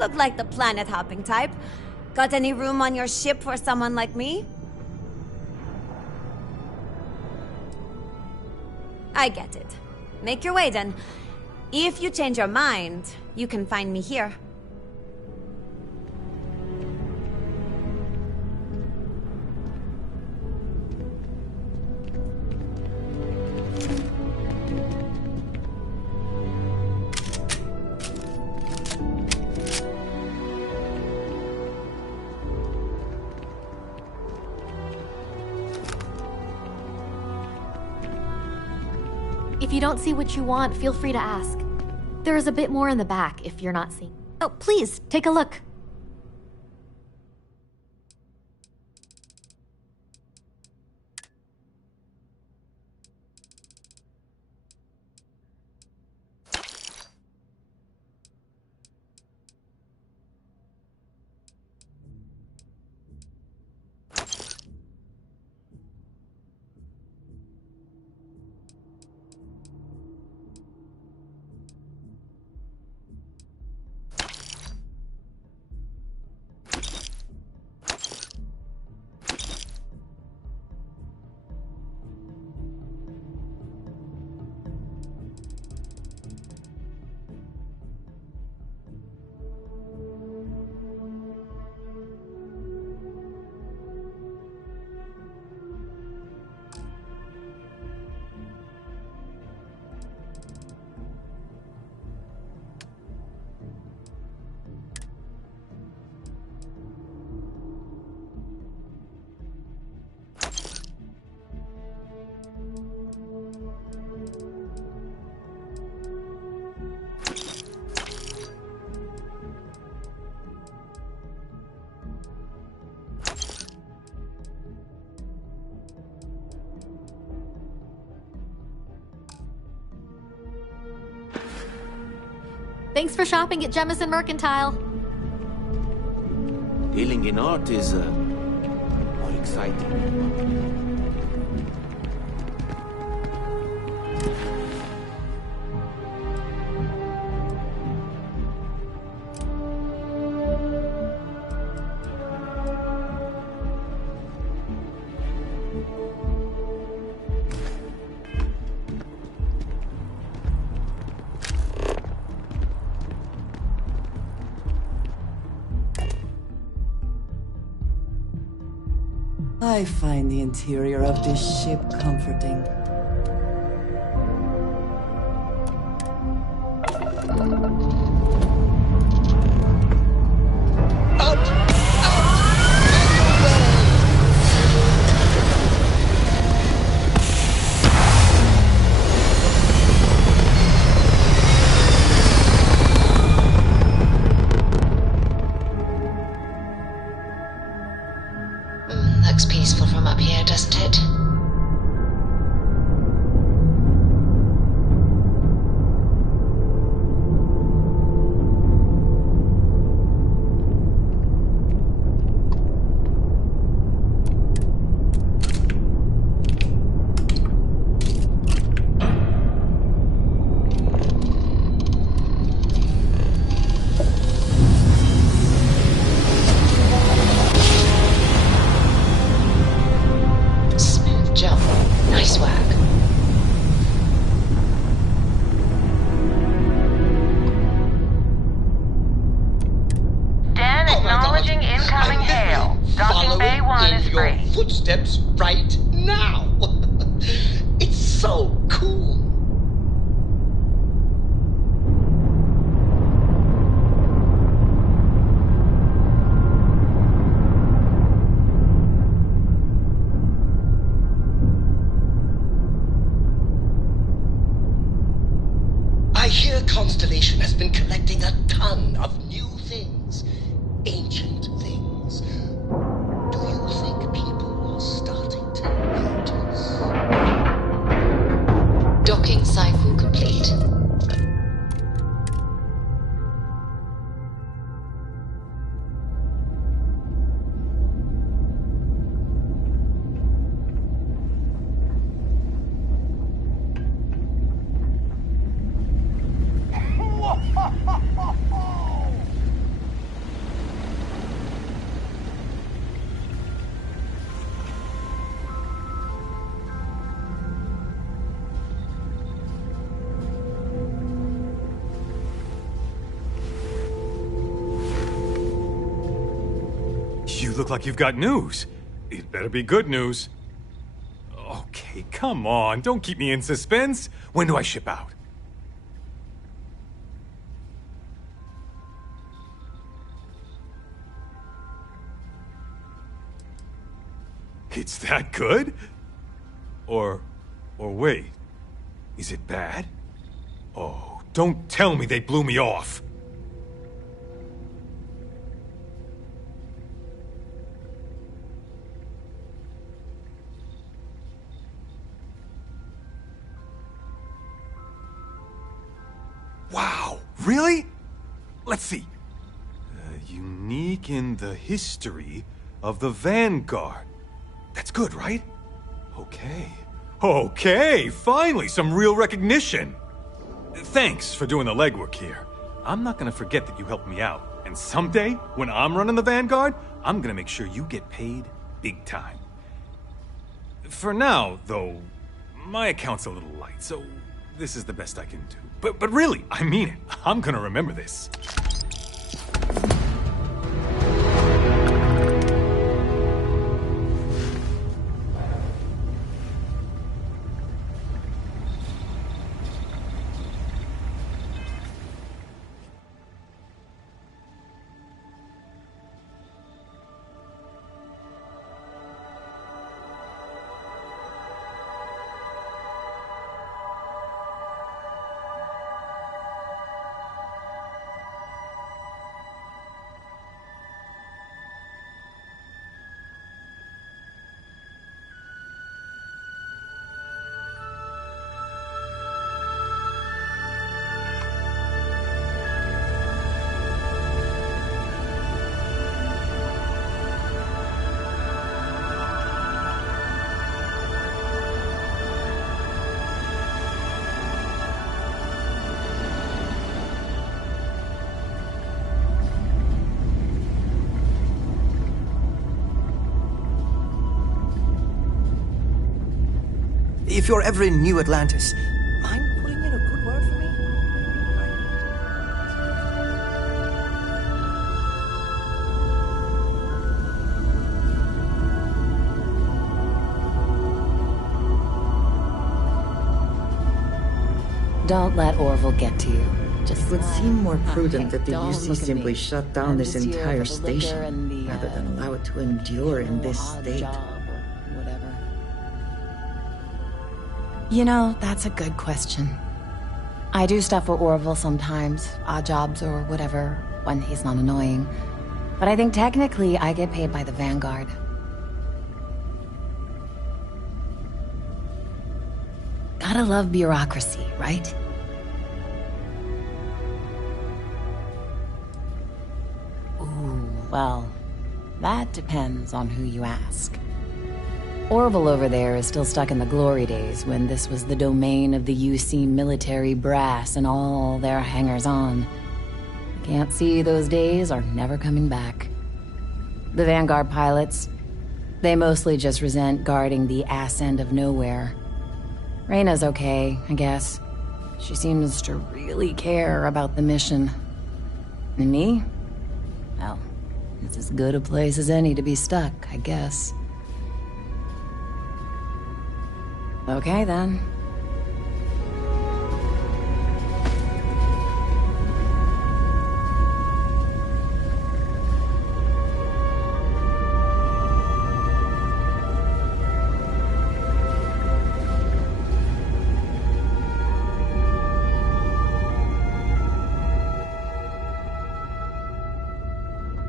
look like the planet-hopping type. Got any room on your ship for someone like me? I get it. Make your way then. If you change your mind, you can find me here. If you don't see what you want, feel free to ask. There is a bit more in the back if you're not seeing. Oh, please, take a look. Thanks for shopping at Jemison Mercantile. Dealing in art is more exciting. I find the interior of this ship comforting. Looks peaceful from up here, doesn't it? Footsteps right now. It's so cool. I hear Constellation has been collecting a ton of new things, ancient things. Do you think people are starting to notice? Docking cycle complete. look like you've got news. It better be good news. Okay, come on. Don't keep me in suspense. When do I ship out? It's that good? Or wait. Is it bad? Oh, don't tell me they blew me off. Wow, really? Let's see. Unique in the history of the Vanguard. That's good, right? Okay, finally, some real recognition. Thanks for doing the legwork here. I'm not gonna forget that you helped me out. And someday, when I'm running the Vanguard, I'm gonna make sure you get paid big time. For now, though, my account's a little light, so this is the best I can do. But really, I mean it. I'm gonna remember this. If you're ever in New Atlantis, mind putting in a good word for me? Don't let Orville get to you. Just It would seem more prudent that the Don't UC look at simply me. shut down I'm this just here entire for the liquor station, and the, rather than allow it to endure in this odd state. job or whatever. You know, that's a good question. I do stuff for Orville sometimes, odd jobs or whatever, when he's not annoying. But I think technically I get paid by the Vanguard. Gotta love bureaucracy, right? Ooh, well, that depends on who you ask. Orville over there is still stuck in the glory days when this was the domain of the UC military brass and all their hangers-on. I can't see those days are never coming back. The Vanguard pilots, they mostly just resent guarding the ass end of nowhere. Reyna's okay, I guess. She seems to really care about the mission. And me? Well, it's as good a place as any to be stuck, I guess. Okay, then.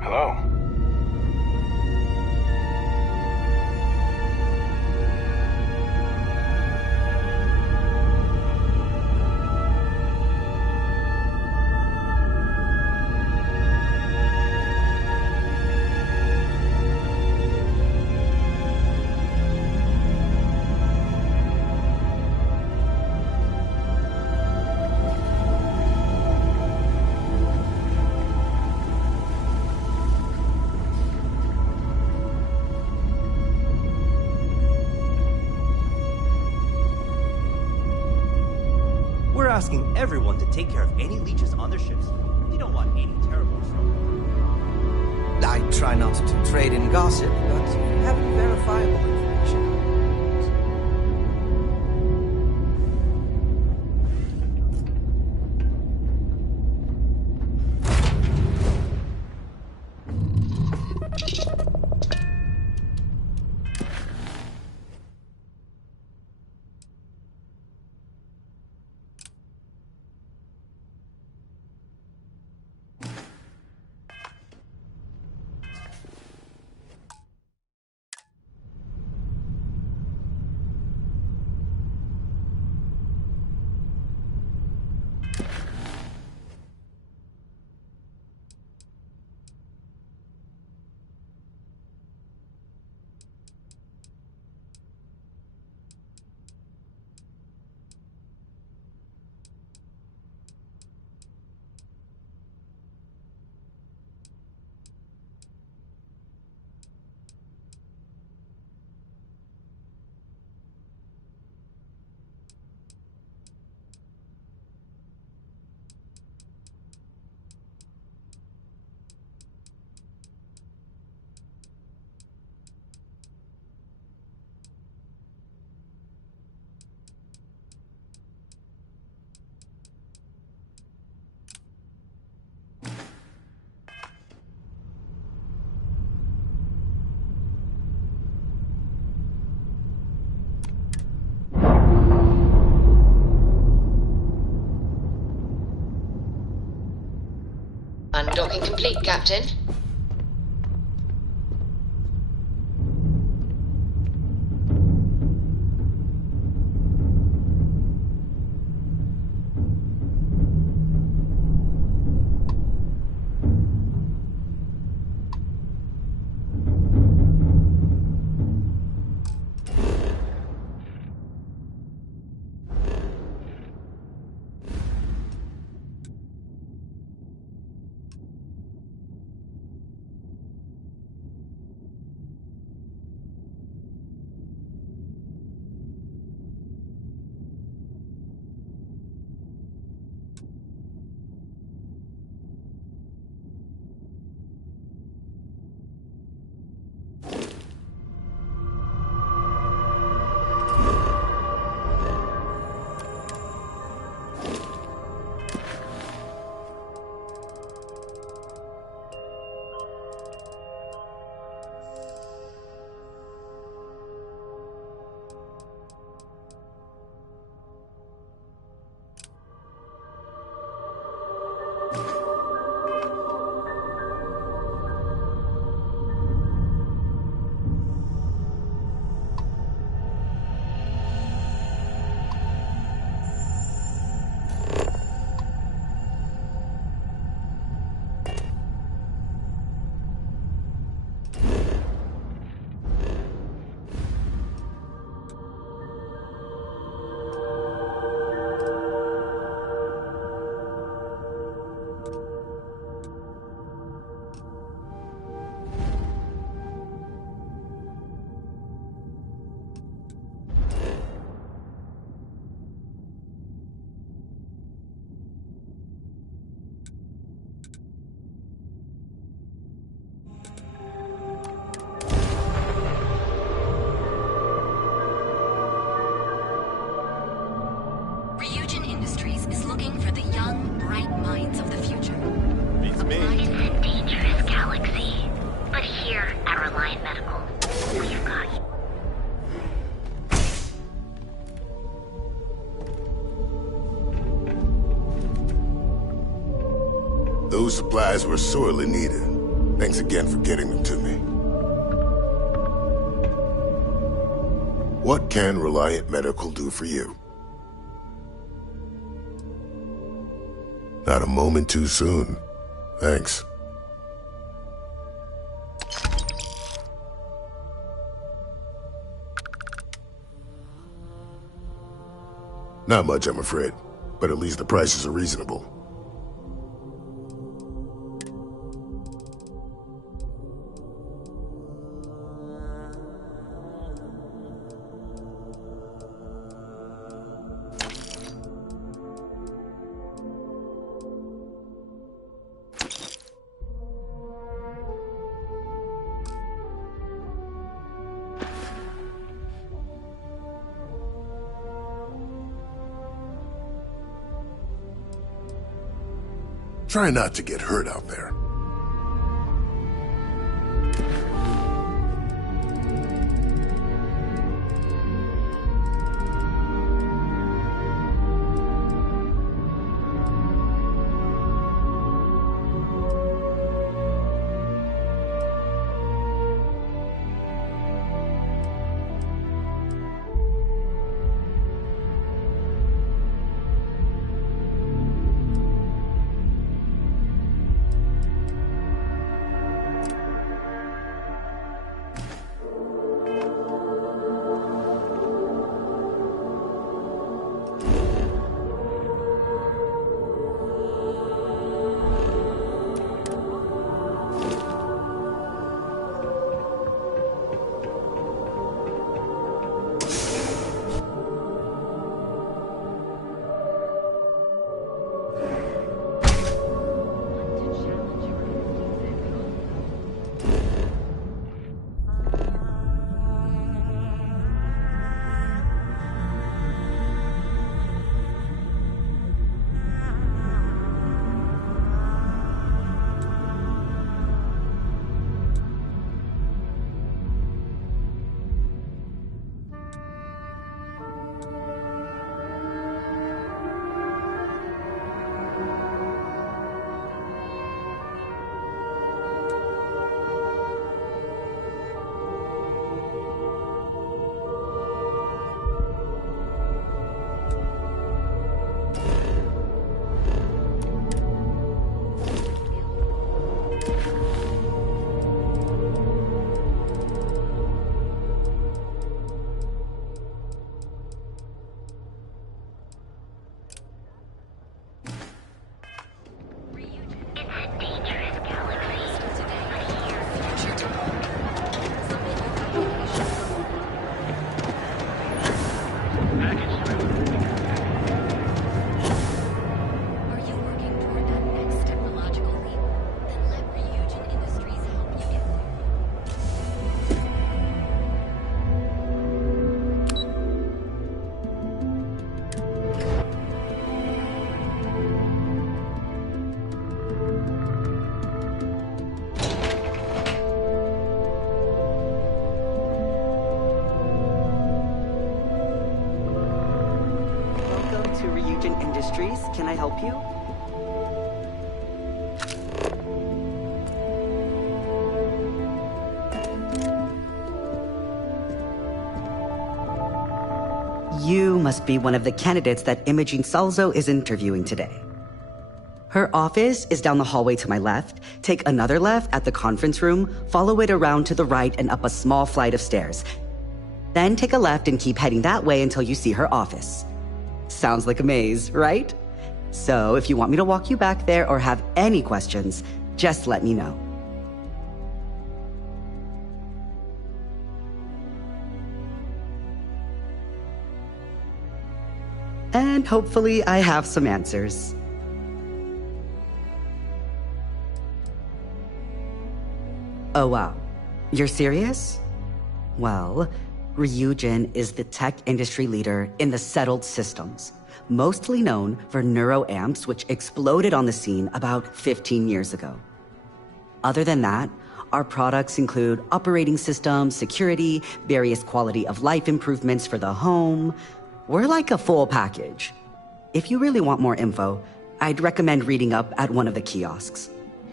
Hello? We're asking everyone to take care of any leeches on their ships. We don't want any terrible trouble. I try not to trade in gossip, but if you have any verifiable information. Undocking complete, Captain. Those supplies were sorely needed. Thanks again for getting them to me. What can Reliant Medical do for you? Not a moment too soon. Thanks. Not much, I'm afraid. But at least the prices are reasonable. Try not to get hurt out there. Can I help you? You must be one of the candidates that Imogene Salzo is interviewing today. Her office is down the hallway to my left. Take another left at the conference room, follow it around to the right and up a small flight of stairs. Then take a left and keep heading that way until you see her office. Sounds like a maze, right? So if you want me to walk you back there or have any questions, just let me know. And hopefully I have some answers. Oh wow, you're serious? Well, Ryujin is the tech industry leader in the settled systems, mostly known for neuroamps, which exploded on the scene about 15 years ago. Other than that, our products include operating systems, security, various quality of life improvements for the home. We're like a full package. If you really want more info, I'd recommend reading up at one of the kiosks.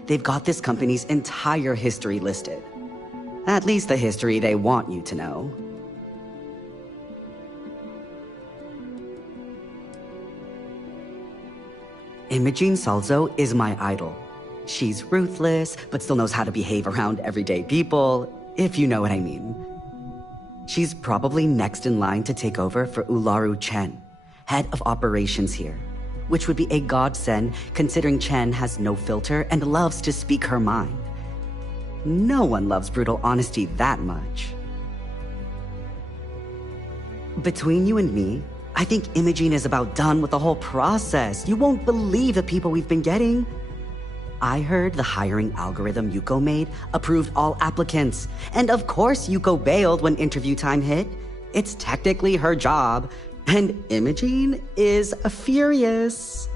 They've got this company's entire history listed. At least the history they want you to know. Imogene Salzo is my idol. She's ruthless, but still knows how to behave around everyday people, if you know what I mean. She's probably next in line to take over for Ularu Chen, head of operations here, which would be a godsend considering Chen has no filter and loves to speak her mind. No one loves brutal honesty that much. Between you and me, I think Imogene is about done with the whole process. You won't believe the people we've been getting. I heard the hiring algorithm Yuko made approved all applicants. And of course Yuko bailed when interview time hit. It's technically her job. And Imogene is furious.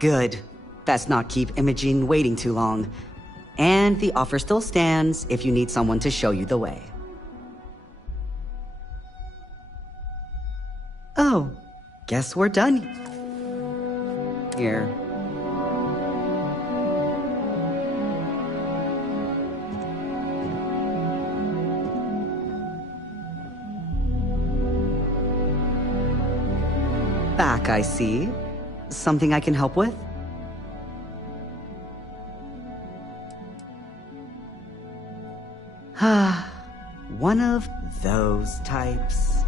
Good. That's not keep Imogene waiting too long. And the offer still stands if you need someone to show you the way. Oh, guess we're done. Here. Back, I see. Something I can help with? One of those types.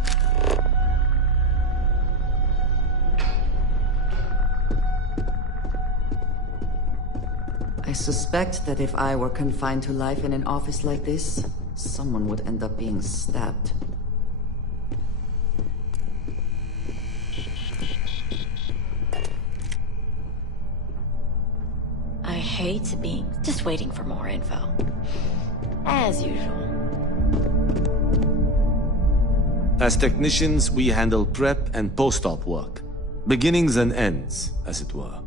I suspect that if I were confined to life in an office like this, someone would end up being stabbed. I hate being just waiting for more info. As usual. As technicians, we handle prep and post-op work. Beginnings and ends, as it were.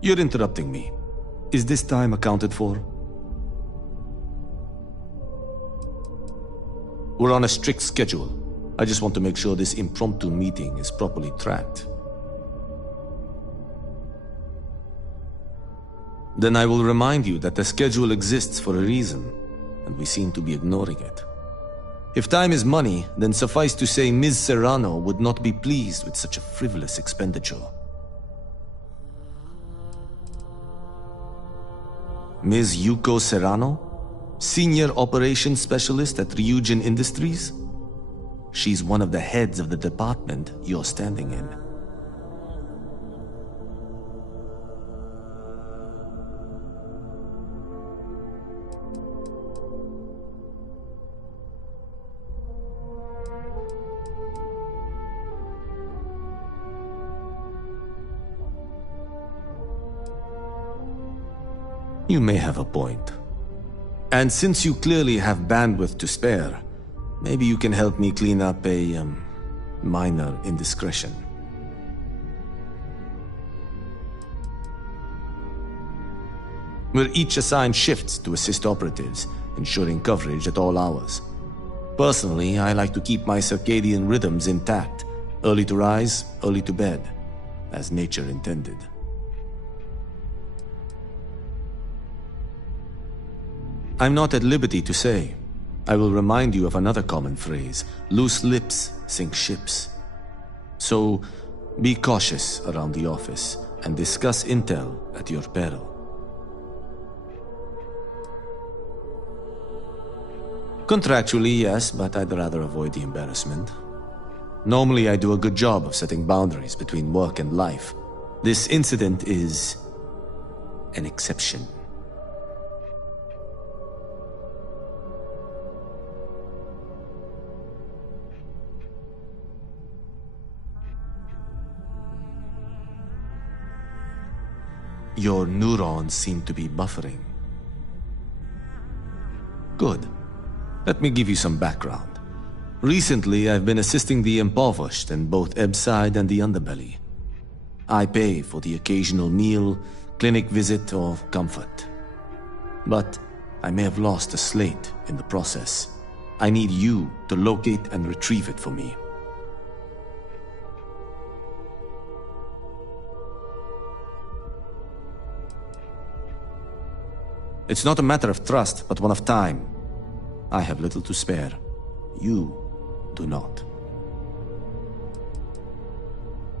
You're interrupting me. Is this time accounted for? We're on a strict schedule. I just want to make sure this impromptu meeting is properly tracked. Then I will remind you that the schedule exists for a reason, and we seem to be ignoring it. If time is money, then suffice to say Ms. Serrano would not be pleased with such a frivolous expenditure. Ms. Yuko Serrano? Senior Operations Specialist at Ryujin Industries? She's one of the heads of the department you're standing in. You may have a point. And since you clearly have bandwidth to spare, maybe you can help me clean up a, minor indiscretion. We're each assigned shifts to assist operatives, ensuring coverage at all hours. Personally, I like to keep my circadian rhythms intact. Early to rise, early to bed, as nature intended. I'm not at liberty to say. I will remind you of another common phrase: loose lips sink ships. So, be cautious around the office and discuss intel at your peril. Contractually, yes, but I'd rather avoid the embarrassment. Normally, I do a good job of setting boundaries between work and life. This incident is an exception. Your neurons seem to be buffering. Good. Let me give you some background. Recently, I've been assisting the impoverished in both Ebbside and the underbelly. I pay for the occasional meal, clinic visit, or comfort. But I may have lost a slate in the process. I need you to locate and retrieve it for me. It's not a matter of trust, but one of time. I have little to spare. You do not.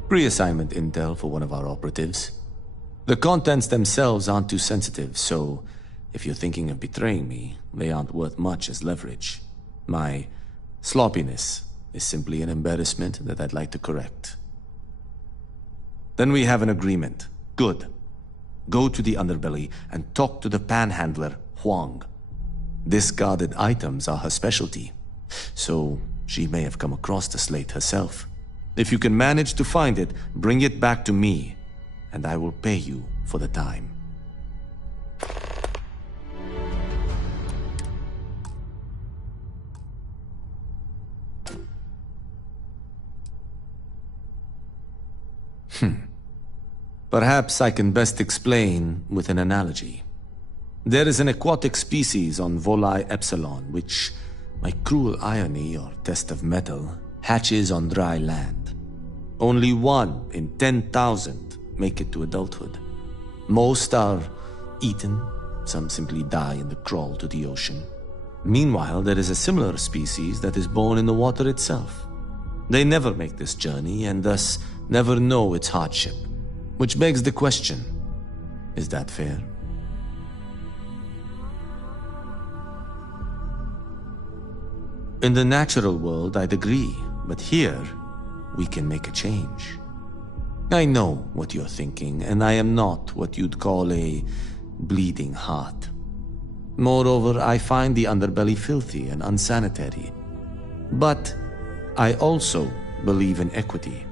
Pre-assignment intel for one of our operatives. The contents themselves aren't too sensitive, so if you're thinking of betraying me, they aren't worth much as leverage. My sloppiness is simply an embarrassment that I'd like to correct. Then we have an agreement. Good. Go to the underbelly and talk to the panhandler, Huang. Discarded items are her specialty, so she may have come across the slate herself. If you can manage to find it, bring it back to me, and I will pay you for the time. Perhaps I can best explain with an analogy. There is an aquatic species on Voli Epsilon, which, by cruel irony or test of metal, hatches on dry land. Only 1 in 10,000 make it to adulthood. Most are eaten, some simply die in the crawl to the ocean. Meanwhile, there is a similar species that is born in the water itself. They never make this journey and thus never know its hardship, which begs the question, is that fair? In the natural world, I'd agree, but here, we can make a change. I know what you're thinking, and I am not what you'd call a bleeding heart. Moreover, I find the underbelly filthy and unsanitary. But I also believe in equity.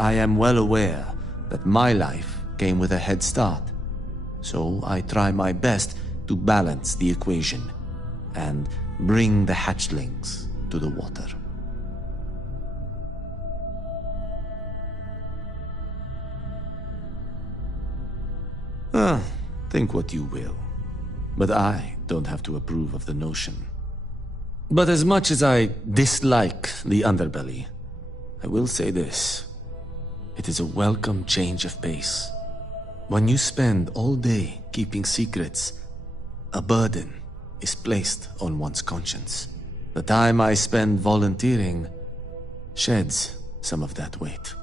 I am well aware that my life came with a head start, so I try my best to balance the equation and bring the hatchlings to the water. Think what you will, but I don't have to approve of the notion. But as much as I dislike the underbelly, I will say this. It is a welcome change of pace. When you spend all day keeping secrets, a burden is placed on one's conscience. The time I spend volunteering sheds some of that weight.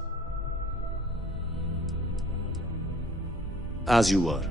As you were.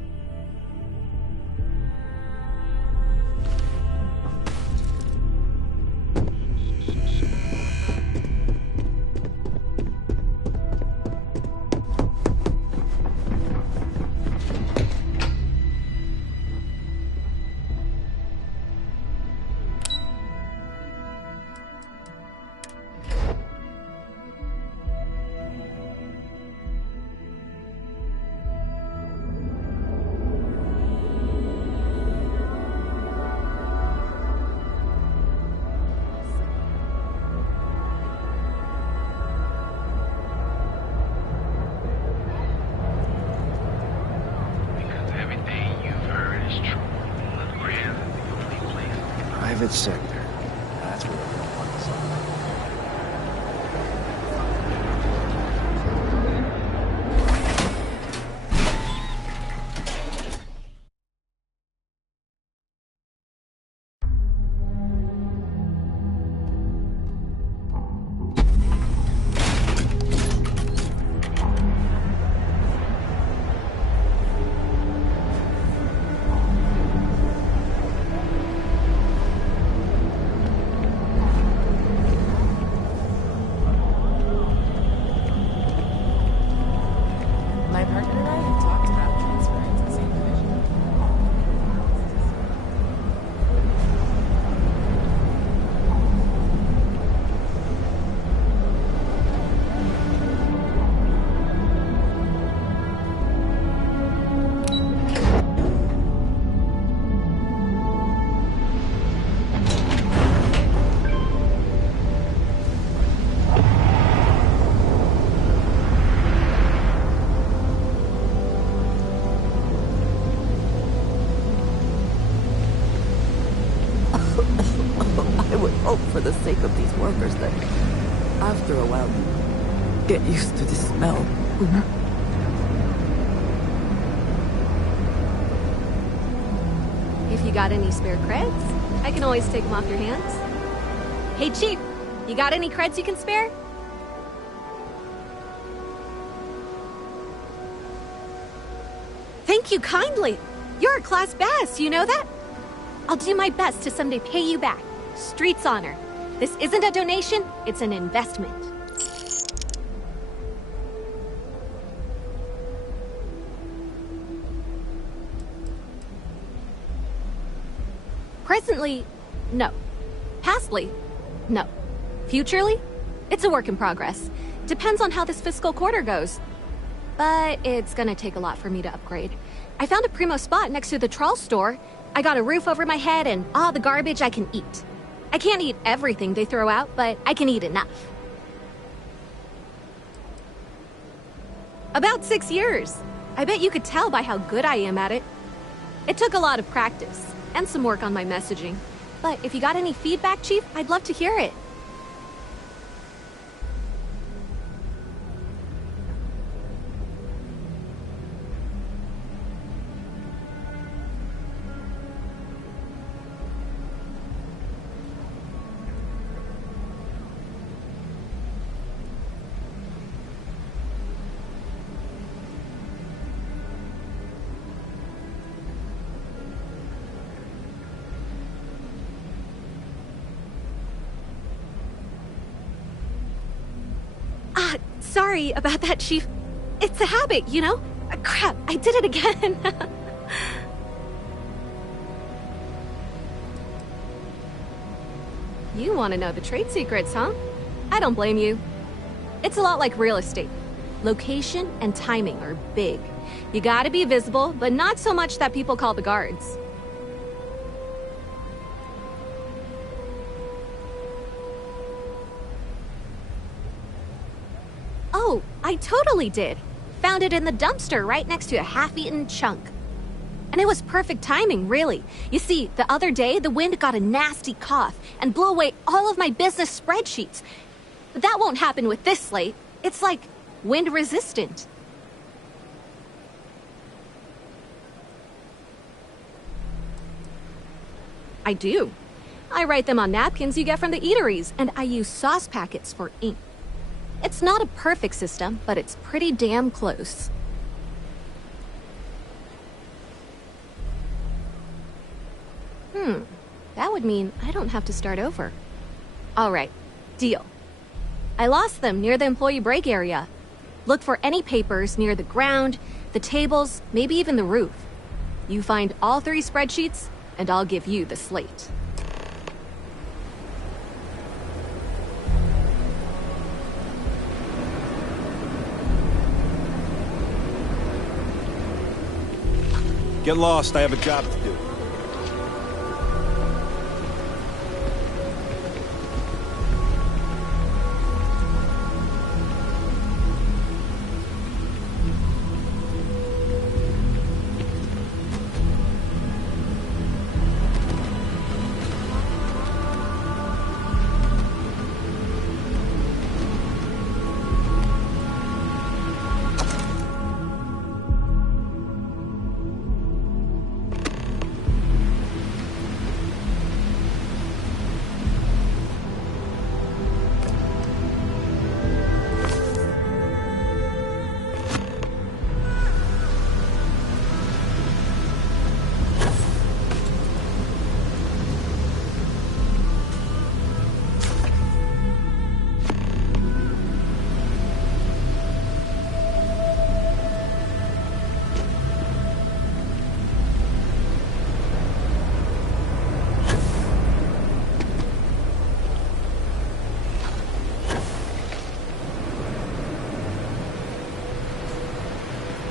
Private sector. That's where everyone wants for the sake of these workers that, after a while, get used to the smell. If you got any spare creds, I can always take them off your hands. Hey, Chief, you got any creds you can spare? Thank you kindly. You're a class bass, you know that? I'll do my best to someday pay you back. Street's honor. This isn't a donation, it's an investment. Presently, no. Pastly, no. Futurely, it's a work in progress. Depends on how this fiscal quarter goes. But it's gonna take a lot for me to upgrade. I found a primo spot next to the trawl store. I got a roof over my head and all the garbage I can eat. I can't eat everything they throw out, but I can eat enough. About 6 years. I bet you could tell by how good I am at it. It took a lot of practice, and some work on my messaging. But if you got any feedback, Chief, I'd love to hear it. Sorry about that, Chief. It's a habit, you know? Crap, I did it again. You want to know the trade secrets, huh? I don't blame you. It's a lot like real estate. Location and timing are big. You gotta be visible, but not so much that people call the guards. Oh, I totally did. Found it in the dumpster right next to a half-eaten chunk. And it was perfect timing, really. You see, the other day, the wind got a nasty cough and blew away all of my business spreadsheets. But that won't happen with this slate. It's like wind-resistant. I do. I write them on napkins you get from the eateries, and I use sauce packets for ink. It's not a perfect system, but it's pretty damn close. That would mean I don't have to start over. All right, deal. I lost them near the employee break area. Look for any papers near the ground, the tables, maybe even the roof. You find all 3 spreadsheets, and I'll give you the slate. Get lost, I have a job to do.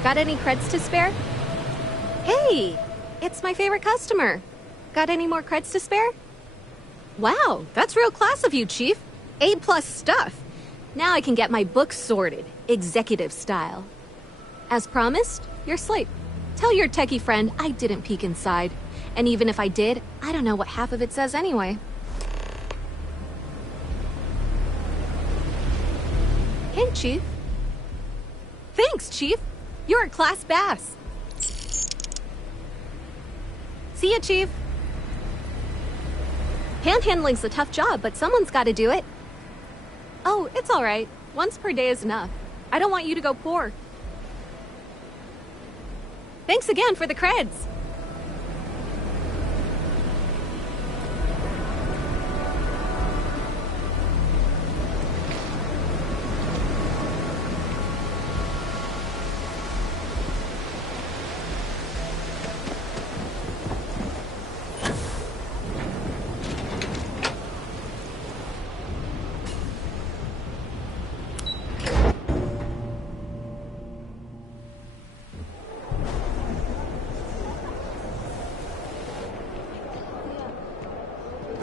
Got any creds to spare? Hey, it's my favorite customer. Got any more creds to spare? Wow, that's real class of you, Chief. A+ stuff. Now I can get my books sorted, executive style. As promised, your slate. Tell your techie friend I didn't peek inside. And even if I did, I don't know what half of it says anyway. Hey, Chief. Thanks, Chief. You're a class bass. See ya, Chief. Panhandling's a tough job, but someone's got to do it. Oh, it's all right. Once per day is enough. I don't want you to go poor. Thanks again for the creds.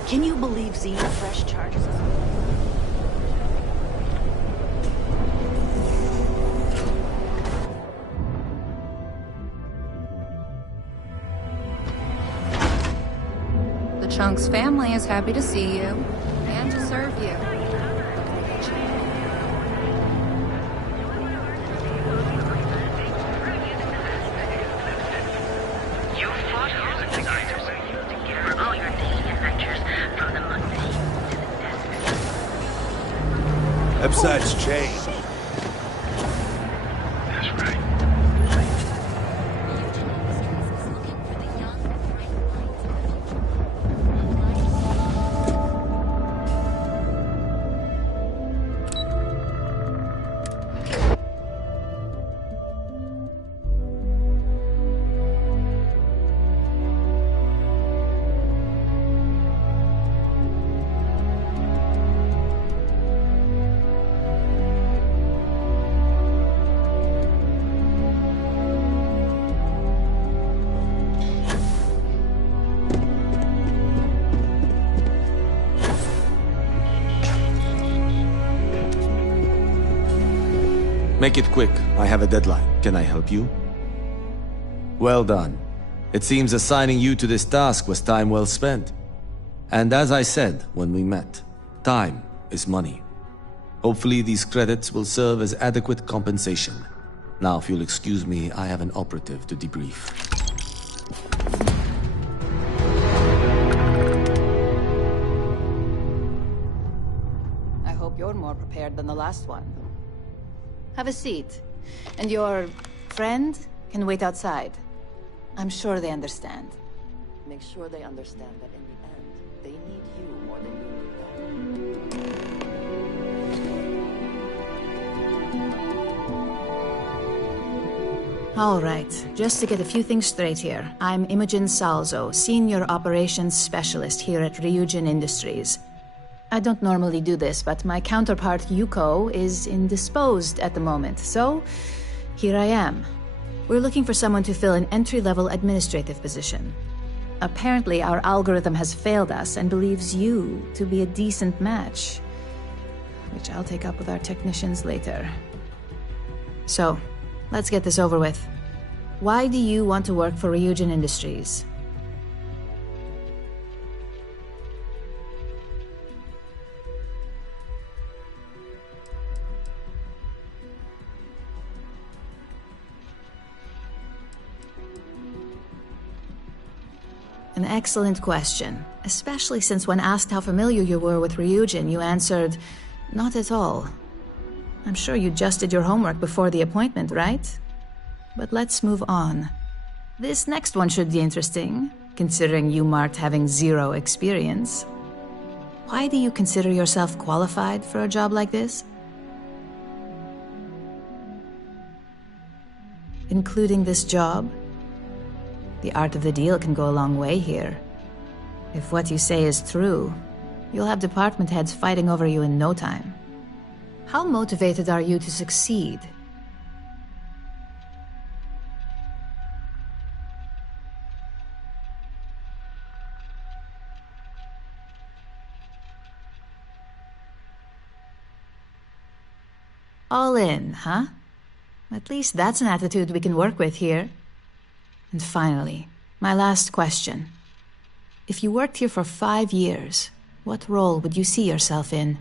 Can you believe Xenofresh charges us? Chunk's family is happy to see you and to serve you. Website's changed. Make it quick. I have a deadline. Can I help you? Well done. It seems assigning you to this task was time well spent. And as I said when we met, time is money. Hopefully these credits will serve as adequate compensation. Now, if you'll excuse me, I have an operative to debrief. I hope you're more prepared than the last one. Have a seat. And your friend can wait outside. I'm sure they understand. Make sure they understand that in the end, they need you more than you need them. All right, just to get a few things straight here. I'm Imogen Salzo, Senior Operations Specialist here at Ryujin Industries. I don't normally do this, but my counterpart Yuko is indisposed at the moment, so here I am. We're looking for someone to fill an entry-level administrative position. Apparently, our algorithm has failed us and believes you to be a decent match, which I'll take up with our technicians later. So, let's get this over with. Why do you want to work for Ryujin Industries? An excellent question, especially since when asked how familiar you were with Ryujin, you answered, not at all. I'm sure you just did your homework before the appointment, right? But let's move on. This next one should be interesting, considering you marked having 0 experience. Why do you consider yourself qualified for a job like this? Including this job? The art of the deal can go a long way here. If what you say is true, you'll have department heads fighting over you in no time. How motivated are you to succeed? All in, huh? At least that's an attitude we can work with here. And finally, my last question. If you worked here for 5 years, what role would you see yourself in?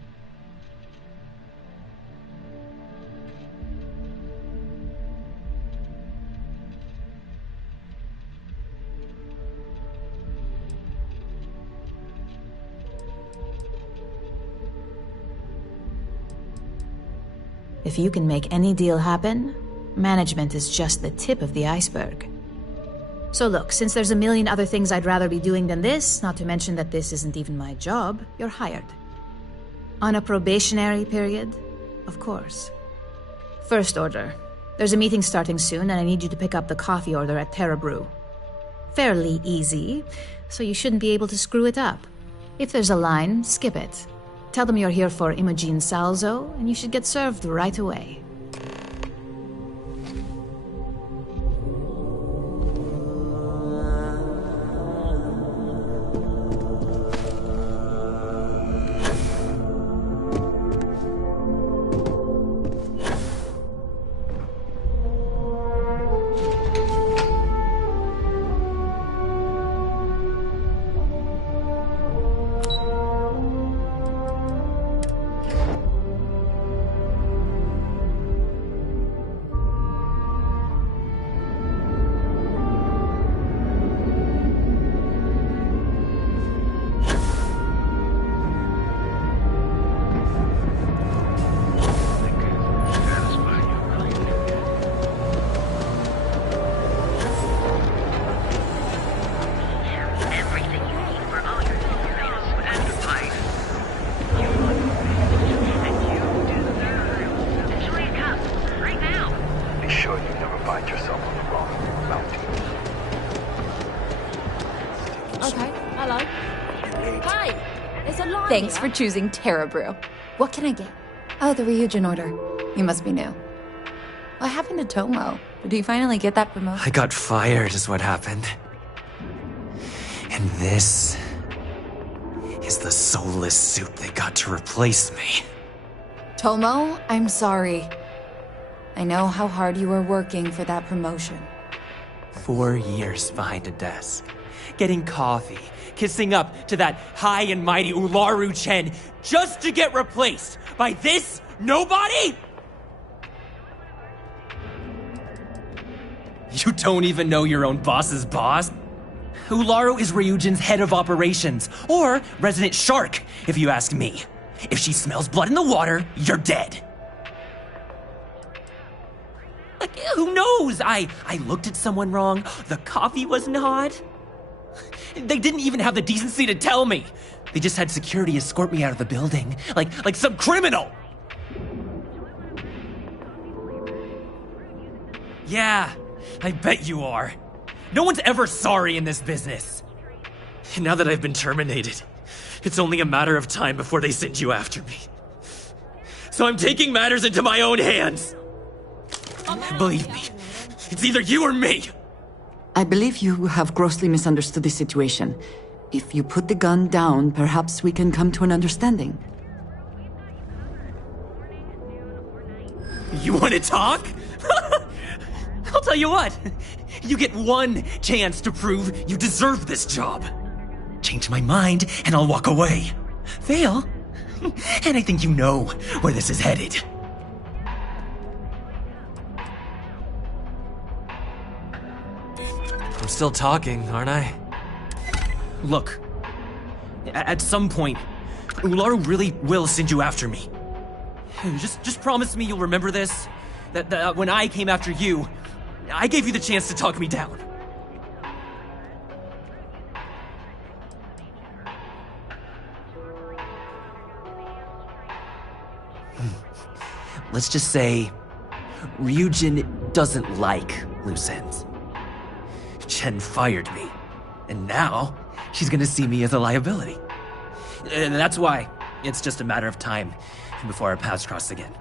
If you can make any deal happen, management is just the tip of the iceberg. So look, since there's a million other things I'd rather be doing than this, not to mention that this isn't even my job, you're hired. On a probationary period, of course. First order. There's a meeting starting soon, and I need you to pick up the coffee order at Terra Brew. Fairly easy, so you shouldn't be able to screw it up. If there's a line, skip it. Tell them you're here for Imogen Salzo, and you should get served right away. Thanks for choosing Terra Brew. What can I get? Oh, the Ryujin order. You must be new. What happened to Tomo? Did he finally get that promotion? I got fired is what happened. And this is the soulless suit they got to replace me. Tomo, I'm sorry. I know how hard you were working for that promotion. 4 years behind a desk, getting coffee, kissing up to that high and mighty Ularu Chen, just to get replaced by this nobody? You don't even know your own boss's boss? Ularu is Ryujin's head of operations, or resident shark, if you ask me. If she smells blood in the water, you're dead. Like, who knows? I looked at someone wrong, the coffee wasn't hot. They didn't even have the decency to tell me. They just had security escort me out of the building, like some criminal. Yeah, I bet you are. No one's ever sorry in this business. And now that I've been terminated, it's only a matter of time before they send you after me. So I'm taking matters into my own hands. Believe me, it's either you or me. I believe you have grossly misunderstood the situation. If you put the gun down, perhaps we can come to an understanding. You want to talk? I'll tell you what. You get one chance to prove you deserve this job. Change my mind, and I'll walk away. Fail, and I think you know where this is headed. I'm still talking, aren't I? Look, at some point, Ularu really will send you after me. Just promise me you'll remember this. That when I came after you, I gave you the chance to talk me down. Let's just say, Ryujin doesn't like loose ends. Chen fired me, and now she's gonna see me as a liability. And that's why it's just a matter of time before our paths cross again.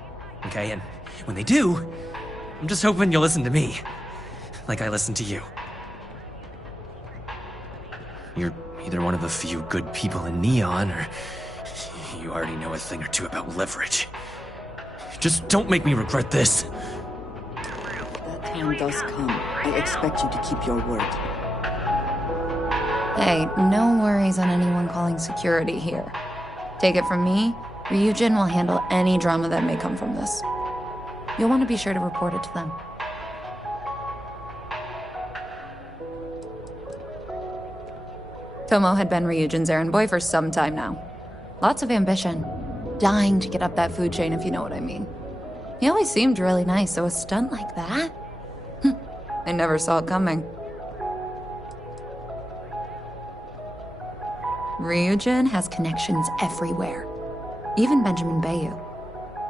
Okay, and when they do, I'm just hoping you'll listen to me, like I listened to you. You're either one of the few good people in Neon, or you already know a thing or two about leverage. Just don't make me regret this. That time does come. I expect you to keep your word. Hey, no worries on anyone calling security here. Take it from me, Ryujin will handle any drama that may come from this. You'll want to be sure to report it to them. Tomo had been Ryujin's errand boy for some time now. Lots of ambition. Dying to get up that food chain, if you know what I mean. He always seemed really nice, so a stunt like that? I never saw it coming. Ryujin has connections everywhere. Even Benjamin Bayou.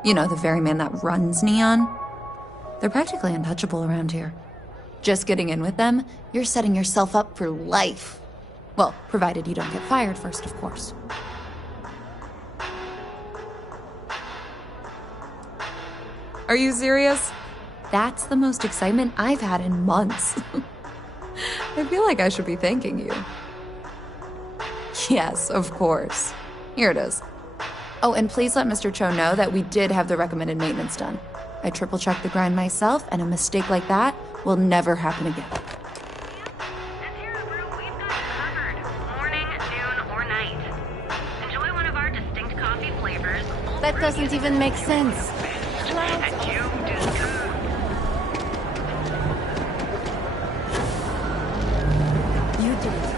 You know, the very man that runs Neon. They're practically untouchable around here. Just getting in with them, you're setting yourself up for life. Well, provided you don't get fired first, of course. Are you serious? That's the most excitement I've had in months. I feel like I should be thanking you. Yes, of course. Here it is. Oh, and please let Mr. Cho know that we did have the recommended maintenance done. I triple-checked the grind myself, and a mistake like that will never happen again. That doesn't even make sense. You did it.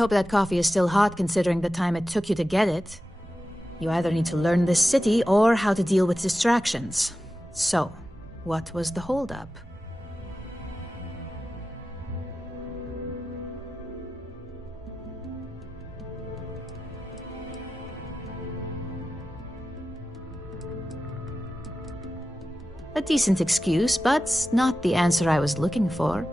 hope that coffee is still hot considering the time it took you to get it. You either need to learn this city or how to deal with distractions. So, what was the holdup? A decent excuse, but not the answer I was looking for.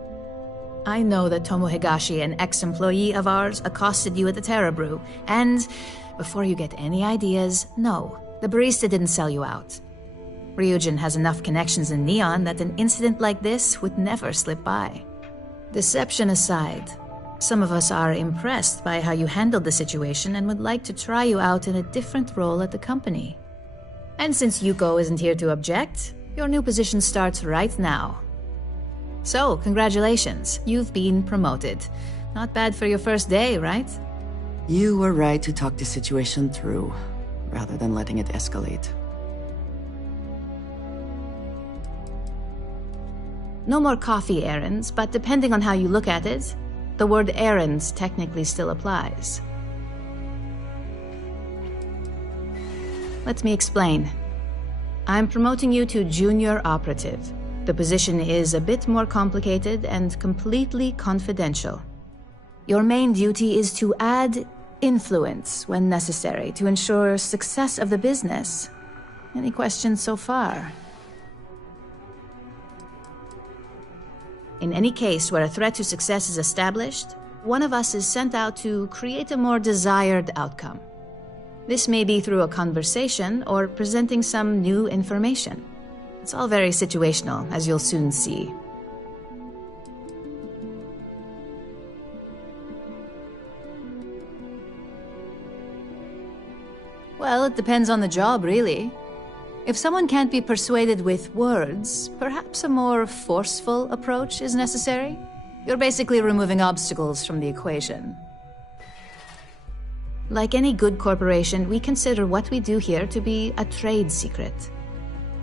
I know that Tomo Higashi, an ex-employee of ours, accosted you at the Terra Brew, and before you get any ideas, no, the barista didn't sell you out. Ryujin has enough connections in Neon that an incident like this would never slip by. Deception aside, some of us are impressed by how you handled the situation and would like to try you out in a different role at the company. And since Yuko isn't here to object, your new position starts right now. So, congratulations, you've been promoted. Not bad for your first day, right? You were right to talk the situation through, rather than letting it escalate. No more coffee errands, but depending on how you look at it, the word errands technically still applies. Let me explain. I'm promoting you to junior operative. The position is a bit more complicated and completely confidential. Your main duty is to add influence when necessary to ensure success of the business. Any questions so far? In any case where a threat to success is established, one of us is sent out to create a more desired outcome. This may be through a conversation or presenting some new information. It's all very situational, as you'll soon see. Well, it depends on the job, really. If someone can't be persuaded with words, perhaps a more forceful approach is necessary. You're basically removing obstacles from the equation. Like any good corporation, we consider what we do here to be a trade secret.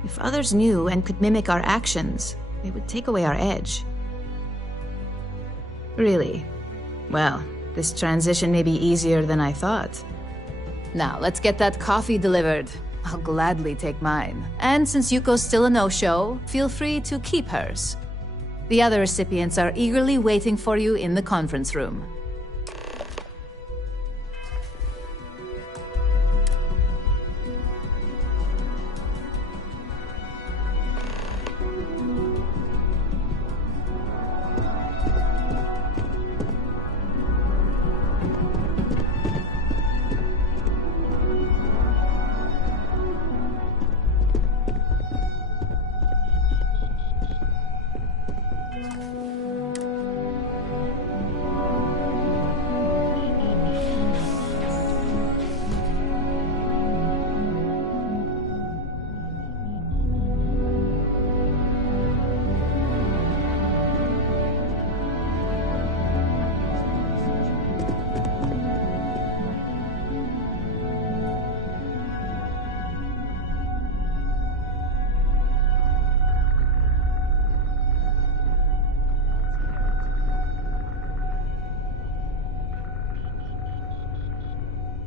If others knew and could mimic our actions, they would take away our edge. Really? Well, this transition may be easier than I thought. Now, let's get that coffee delivered. I'll gladly take mine. And since Yuko's still a no-show, feel free to keep hers. The other recipients are eagerly waiting for you in the conference room.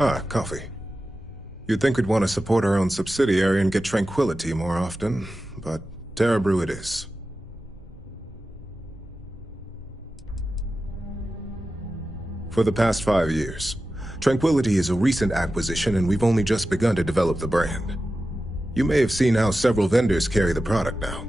Ah, coffee. You'd think we'd want to support our own subsidiary and get tranquility more often, but Terra Brew it is. For the past 5 years, Tranquility is a recent acquisition and we've only just begun to develop the brand. You may have seen how several vendors carry the product now.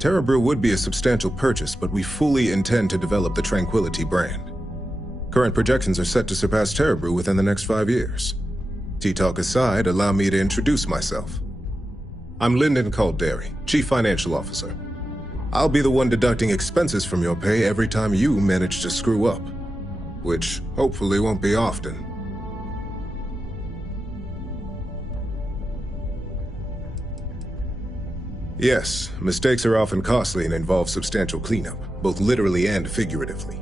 Terra Brew would be a substantial purchase, but we fully intend to develop the Tranquility brand. Current projections are set to surpass Terra Brew within the next 5 years. Tea-talk aside, allow me to introduce myself. I'm Lyndon Calderi, Chief Financial Officer. I'll be the one deducting expenses from your pay every time you manage to screw up, which hopefully won't be often. Yes, mistakes are often costly and involve substantial cleanup, both literally and figuratively.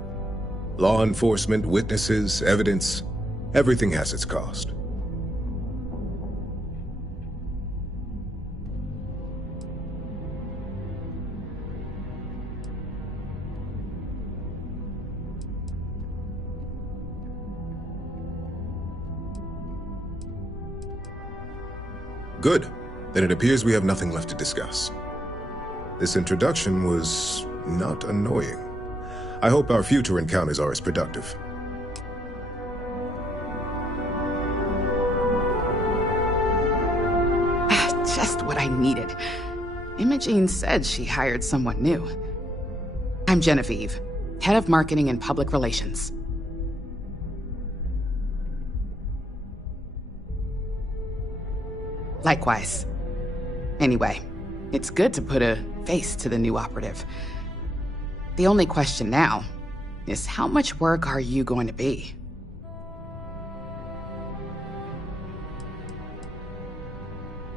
Law enforcement, witnesses, evidence, everything has its cost. Good. Then it appears we have nothing left to discuss. This introduction was not annoying. I hope our future encounters are as productive. Just what I needed. Imogene said she hired someone new. I'm Genevieve, head of marketing and public relations. Likewise. Anyway, it's good to put a face to the new operative. The only question now is how much work are you going to be?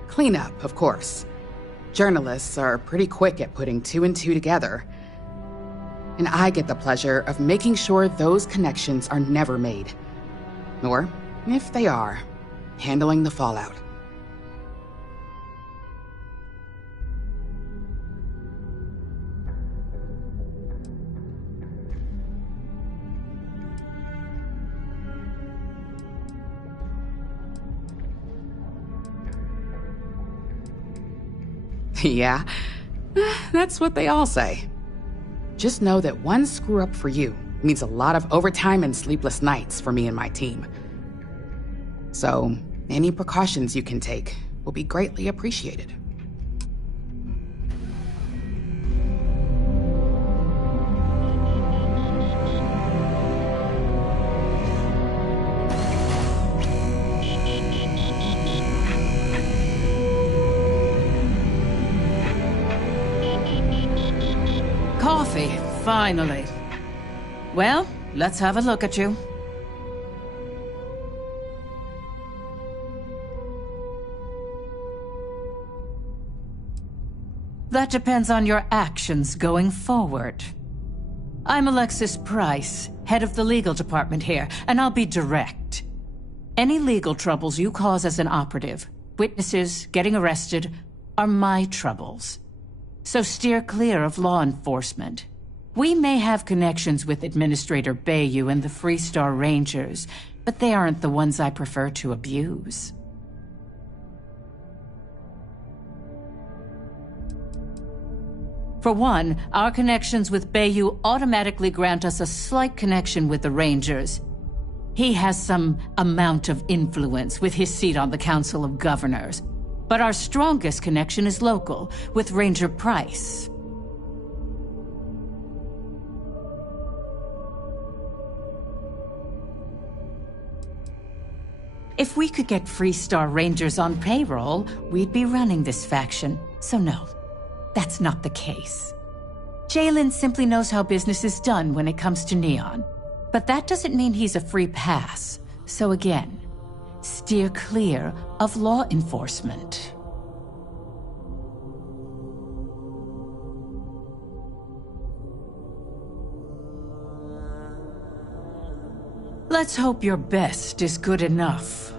Cleanup, of course. Journalists are pretty quick at putting two and two together. And I get the pleasure of making sure those connections are never made. Or, if they are, handling the fallout. Yeah, that's what they all say. Just know that one screw-up for you means a lot of overtime and sleepless nights for me and my team. So, any precautions you can take will be greatly appreciated. Coffee, finally. Well, let's have a look at you. That depends on your actions going forward. I'm Alexis Price, head of the legal department here, and I'll be direct. Any legal troubles you cause as an operative, witnesses, getting arrested, are my troubles. So steer clear of law enforcement. We may have connections with Administrator Bayou and the Freestar Rangers, but they aren't the ones I prefer to abuse. For one, our connections with Bayou automatically grant us a slight connection with the Rangers. He has some amount of influence with his seat on the Council of Governors. But our strongest connection is local, with Ranger Price. If we could get Freestar Rangers on payroll, we'd be running this faction. So no, that's not the case. Jalen simply knows how business is done when it comes to Neon. But that doesn't mean he's a free pass. So again, steer clear of law enforcement. Let's hope your best is good enough.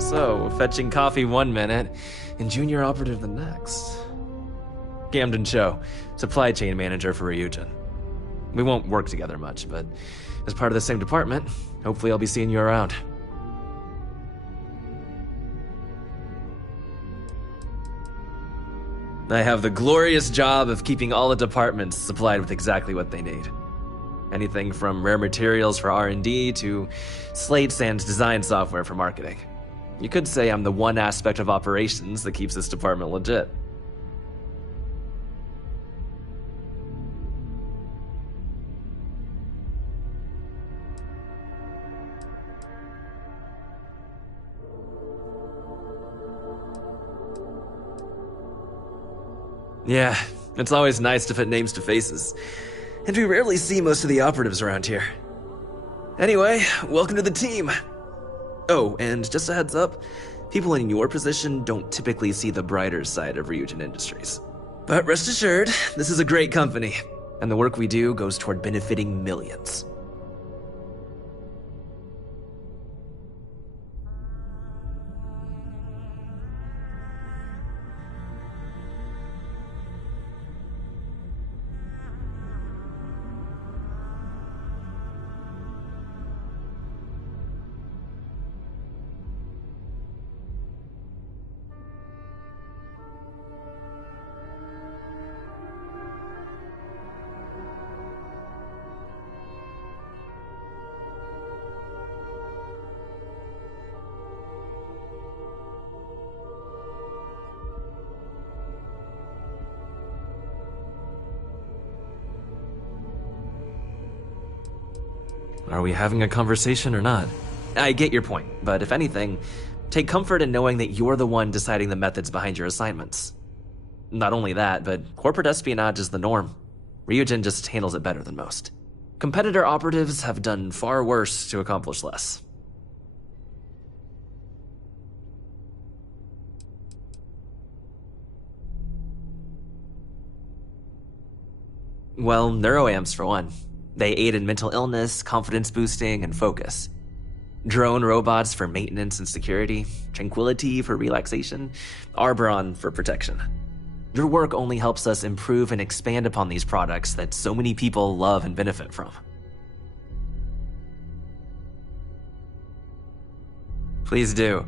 So, fetching coffee one minute, and junior operative the next. Camden Cho, supply chain manager for Ryujin. We won't work together much, but as part of the same department, hopefully I'll be seeing you around. I have the glorious job of keeping all the departments supplied with exactly what they need. Anything from rare materials for R&D to slates and design software for marketing. You could say I'm the one aspect of operations that keeps this department legit. Yeah, it's always nice to put names to faces. And we rarely see most of the operatives around here. Anyway, welcome to the team. Oh, and just a heads up, people in your position don't typically see the brighter side of Ryujin Industries. But rest assured, this is a great company, and the work we do goes toward benefiting millions. Are we having a conversation or not? I get your point, but if anything, take comfort in knowing that you're the one deciding the methods behind your assignments. Not only that, but corporate espionage is the norm. Ryujin just handles it better than most. Competitor operatives have done far worse to accomplish less. Well, neuroamps for one. They aid in mental illness, confidence boosting, and focus. Drone robots for maintenance and security, tranquility for relaxation, Arbron for protection. Your work only helps us improve and expand upon these products that so many people love and benefit from. Please do.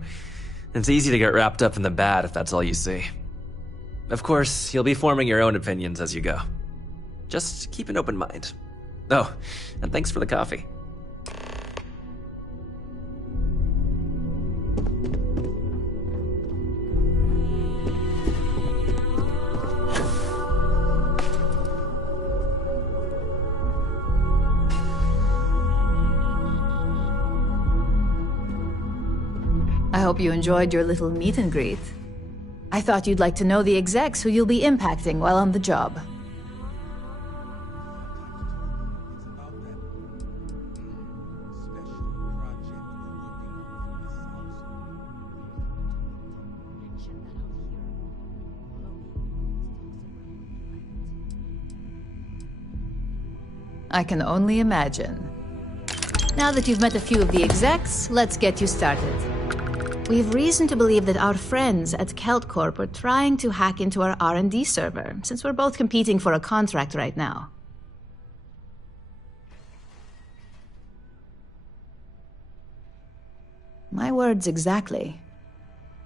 It's easy to get wrapped up in the bad if that's all you see. Of course, you'll be forming your own opinions as you go. Just keep an open mind. Oh, and thanks for the coffee. I hope you enjoyed your little meet and greet. I thought you'd like to know the execs who you'll be impacting while on the job. I can only imagine. Now that you've met a few of the execs, let's get you started. We have reason to believe that our friends at Kelt Corp are trying to hack into our R&D server, since we're both competing for a contract right now. My words exactly.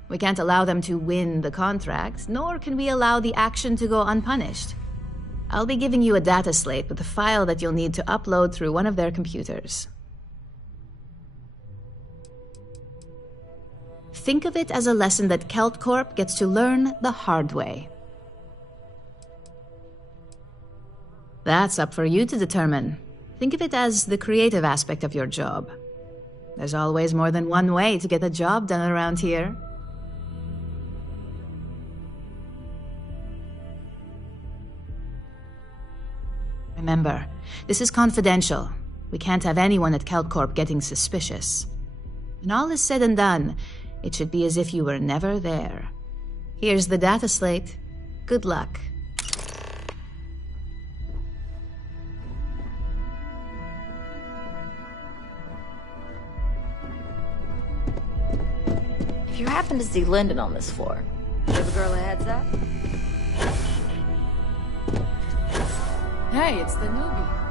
We can't allow them to win the contract, nor can we allow the action to go unpunished. I'll be giving you a data slate with a file that you'll need to upload through one of their computers. Think of it as a lesson that Kelt Corp gets to learn the hard way. That's up for you to determine. Think of it as the creative aspect of your job. There's always more than one way to get a job done around here. Remember, this is confidential. We can't have anyone at Kelt Corp getting suspicious. When all is said and done, it should be as if you were never there. Here's the data slate. Good luck. If you happen to see Lyndon on this floor, give a girl a heads up. Hey, it's the newbie.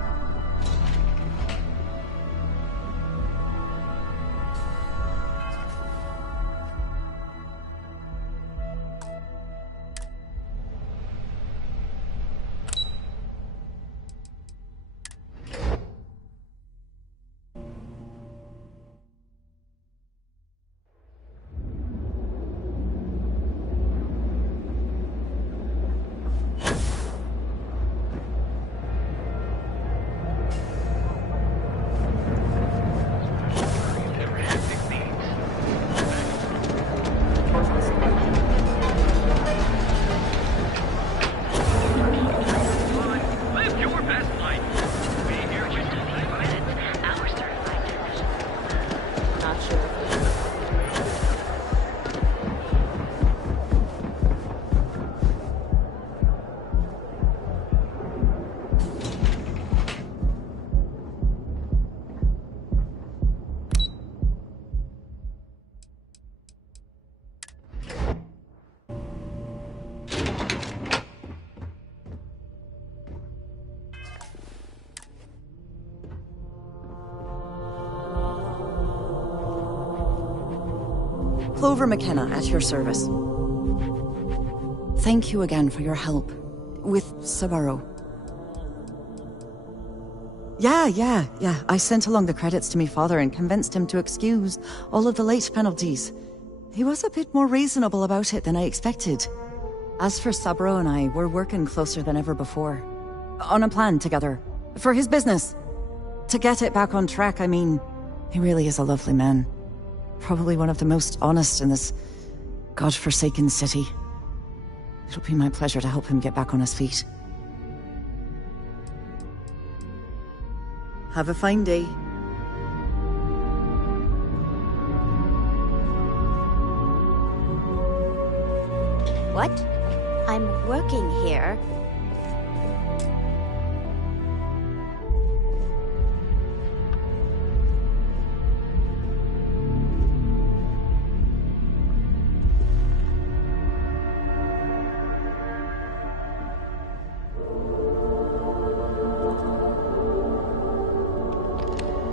Clover McKenna at your service. Thank you again for your help with Sabaro. Yeah. I sent along the credits to me father and convinced him to excuse all of the late penalties. He was a bit more reasonable about it than I expected. As for Sabaro and I, we're working closer than ever before. On a plan together. For his business. to get it back on track. I mean, he really is a lovely man. Probably one of the most honest in this godforsaken city. It'll be my pleasure to help him get back on his feet. Have a fine day. What? I'm working here.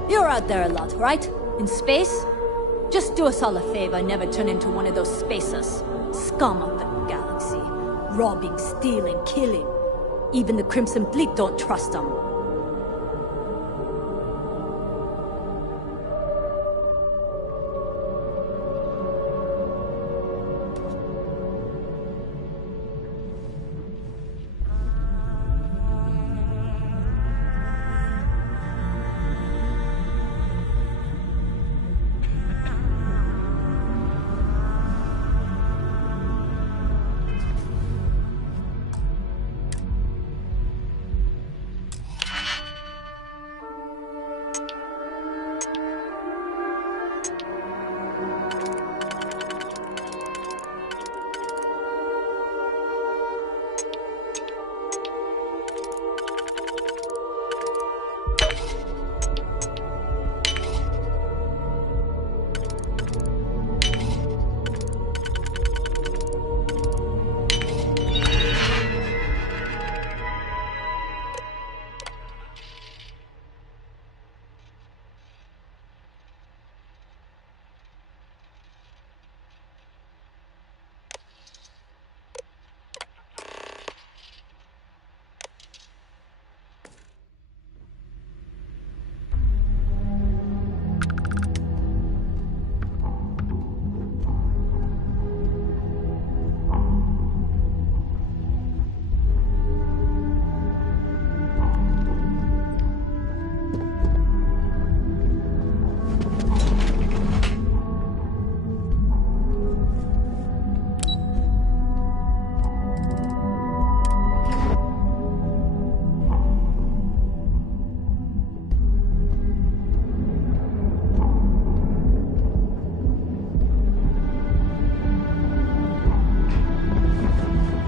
You're out there a lot, right? In space? Just do us all a favor and never turn into one of those spacers. Scum of the galaxy. Robbing, stealing, killing. Even the Crimson Fleet don't trust them.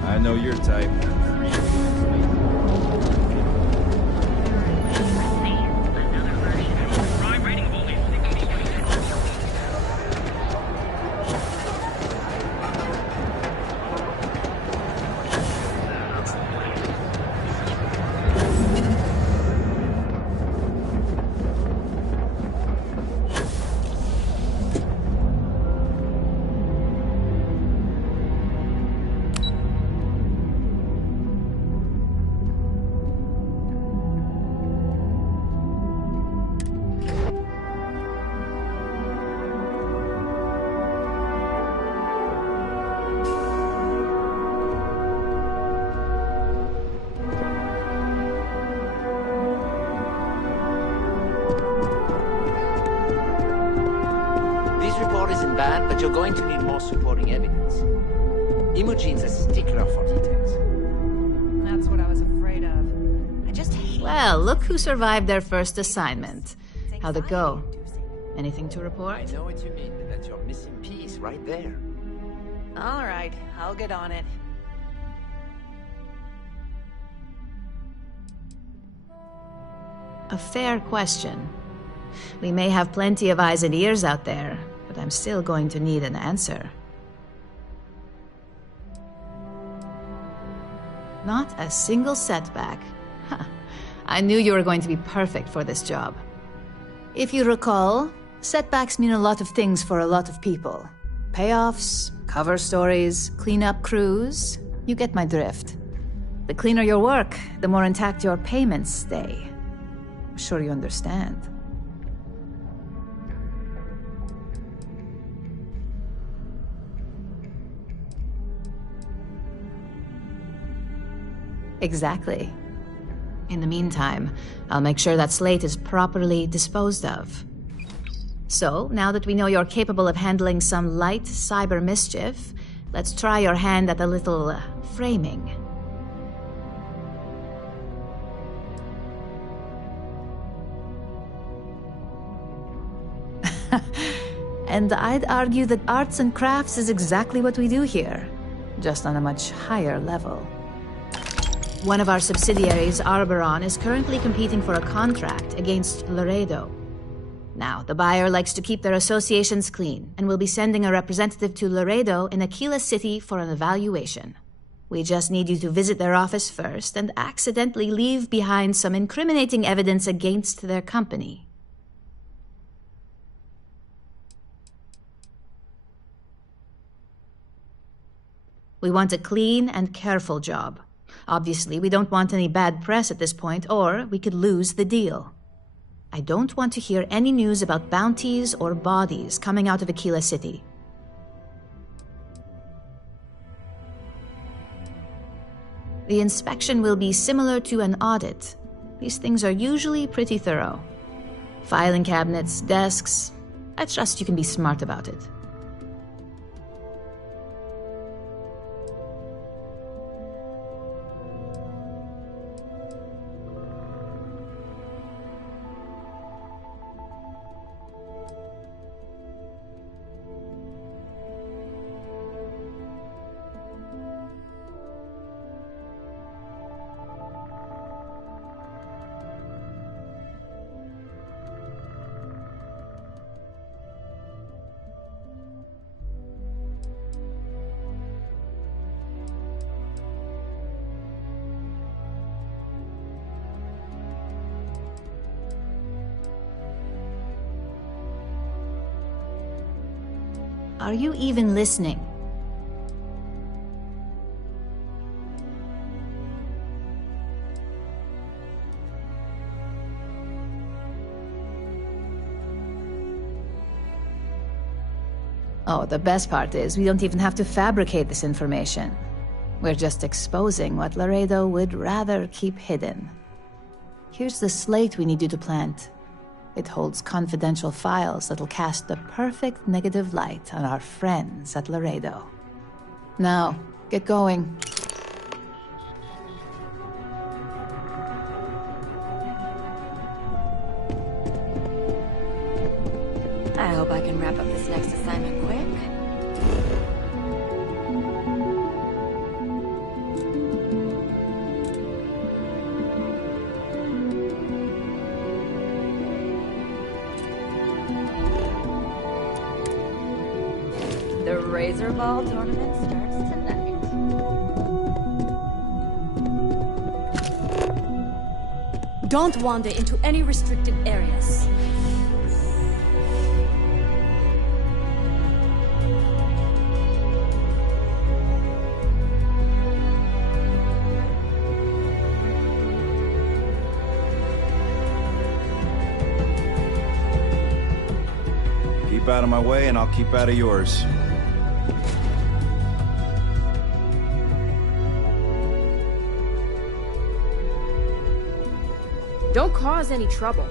I know your type. Bad, but you're going to need more supporting evidence. Imogene's a stickler for details. That's what I was afraid of. I just hate... Well, look who survived their first assignment. How'd it go? Anything to report? I know what you mean, but that's your missing piece right there. All right, I'll get on it. A fair question. We may have plenty of eyes and ears out there, but I'm still going to need an answer. Not a single setback. Huh. I knew you were going to be perfect for this job. If you recall, setbacks mean a lot of things for a lot of people. Payoffs, cover stories, cleanup crews. You get my drift. The cleaner your work, the more intact your payments stay. I'm sure you understand. Exactly. In the meantime, I'll make sure that slate is properly disposed of. So, now that we know you're capable of handling some light cyber mischief, let's try your hand at a little framing. And I'd argue that arts and crafts is exactly what we do here, just on a much higher level. One of our subsidiaries, Arboron, is currently competing for a contract against Laredo. Now, the buyer likes to keep their associations clean, and will be sending a representative to Laredo in Aquila City for an evaluation. We just need you to visit their office first and accidentally leave behind some incriminating evidence against their company. We want a clean and careful job. Obviously, we don't want any bad press at this point, or we could lose the deal. I don't want to hear any news about bounties or bodies coming out of Aquila City. The inspection will be similar to an audit. These things are usually pretty thorough. Filing cabinets, desks. I trust you can be smart about it. Are you even listening? Oh, the best part is we don't even have to fabricate this information. We're just exposing what Laredo would rather keep hidden. Here's the slate we need you to plant. It holds confidential files that'll cast the perfect negative light on our friends at Laredo. Now, get going. I hope I can wrap up this next assignment quick. The Razor Ball tournament starts tonight. Don't wander into any restricted areas. Keep out of my way and I'll keep out of yours. Don't cause any trouble.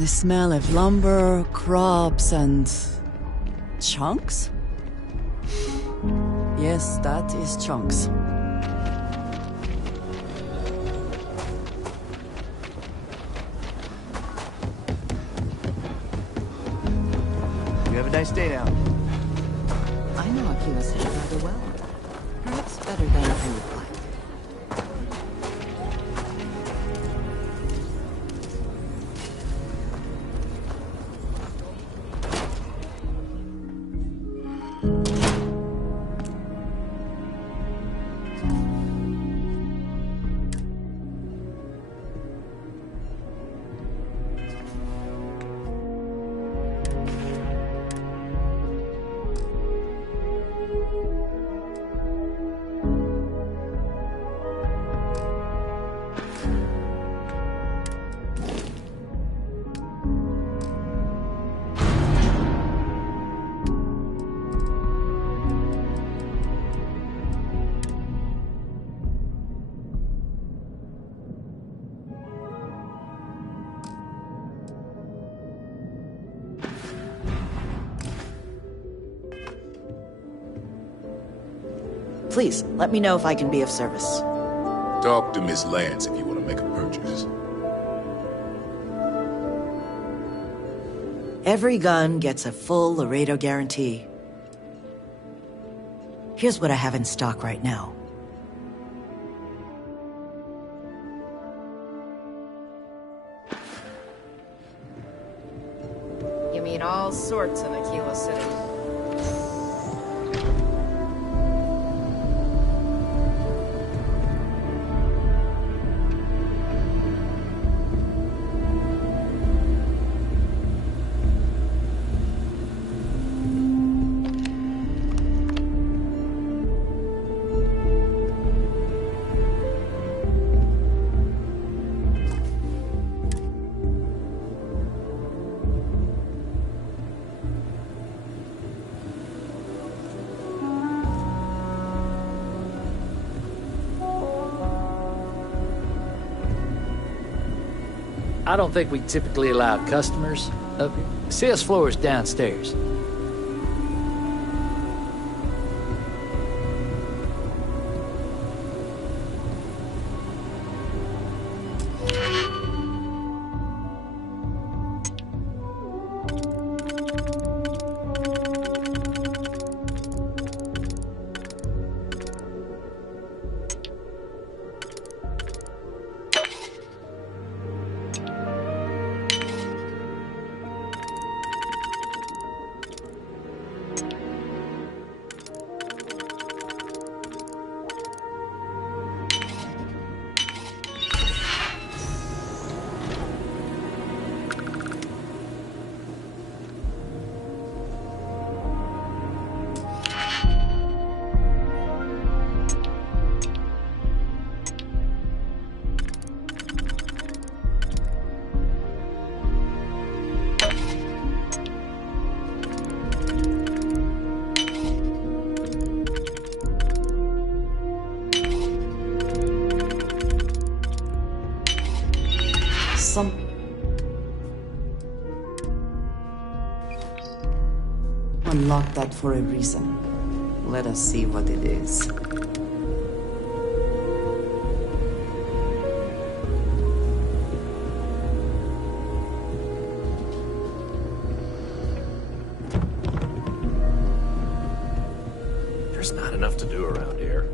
The smell of lumber, crops, and... chunks? Yes, that is chunks. You have a nice day now. I know Akira City rather well. Perhaps better than I would like. Please, let me know if I can be of service. Talk to Miss Lance if you want to make a purchase. Every gun gets a full Laredo guarantee. Here's what I have in stock right now. You meet all sorts in Aquila City. I don't think we typically allow customers up here. The sales floor is downstairs. Unlocked that for a reason. Let us see what it is. There's not enough to do around here.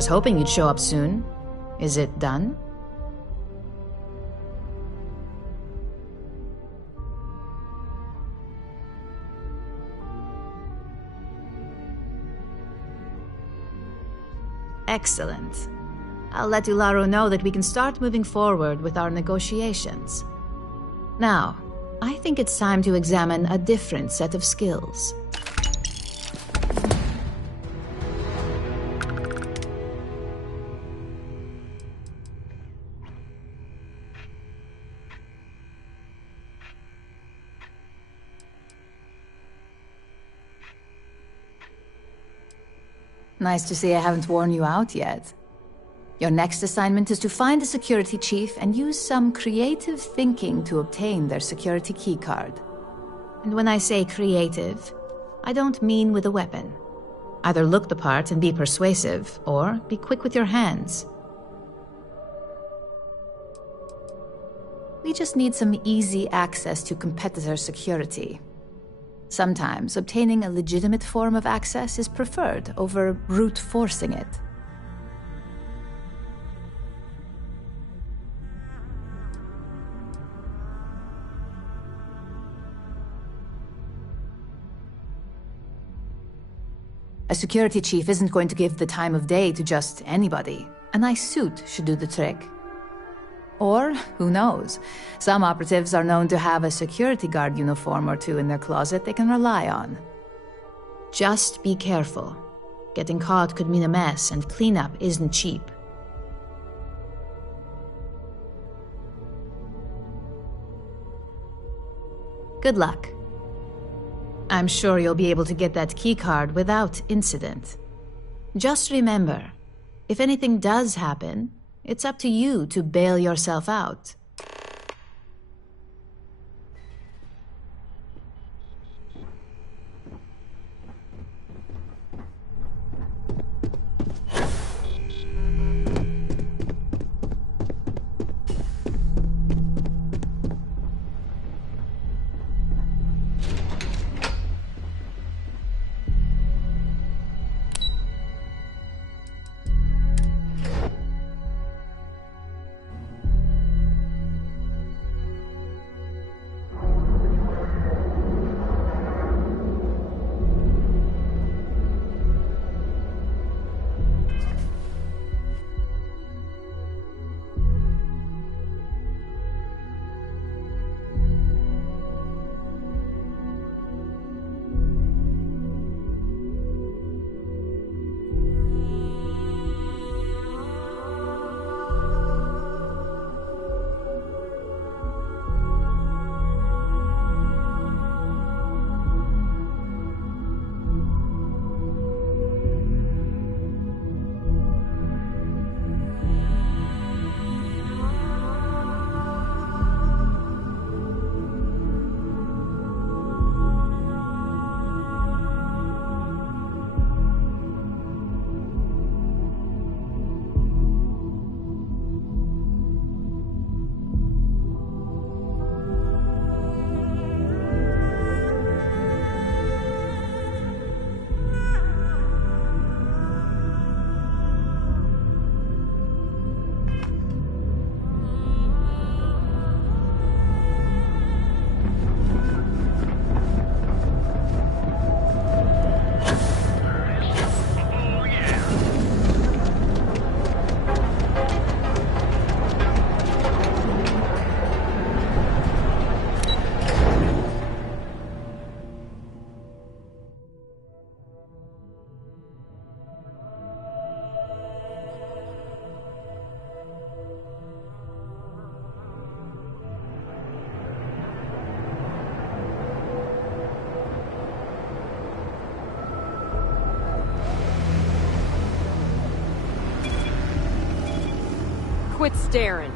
was hoping you'd show up soon. Is it done? Excellent. I'll let Ularo know that we can start moving forward with our negotiations. Now, I think it's time to examine a different set of skills. Nice to see I haven't worn you out yet. Your next assignment is to find the security chief and use some creative thinking to obtain their security keycard. And when I say creative, I don't mean with a weapon. Either look the part and be persuasive, or be quick with your hands. We just need some easy access to competitor security. Sometimes obtaining a legitimate form of access is preferred over brute forcing it. A security chief isn't going to give the time of day to just anybody. A nice suit should do the trick. Or, who knows, some operatives are known to have a security guard uniform or two in their closet they can rely on. Just be careful. Getting caught could mean a mess, and cleanup isn't cheap. Good luck. I'm sure you'll be able to get that keycard without incident. Just remember, if anything does happen, it's up to you to bail yourself out. Quit staring.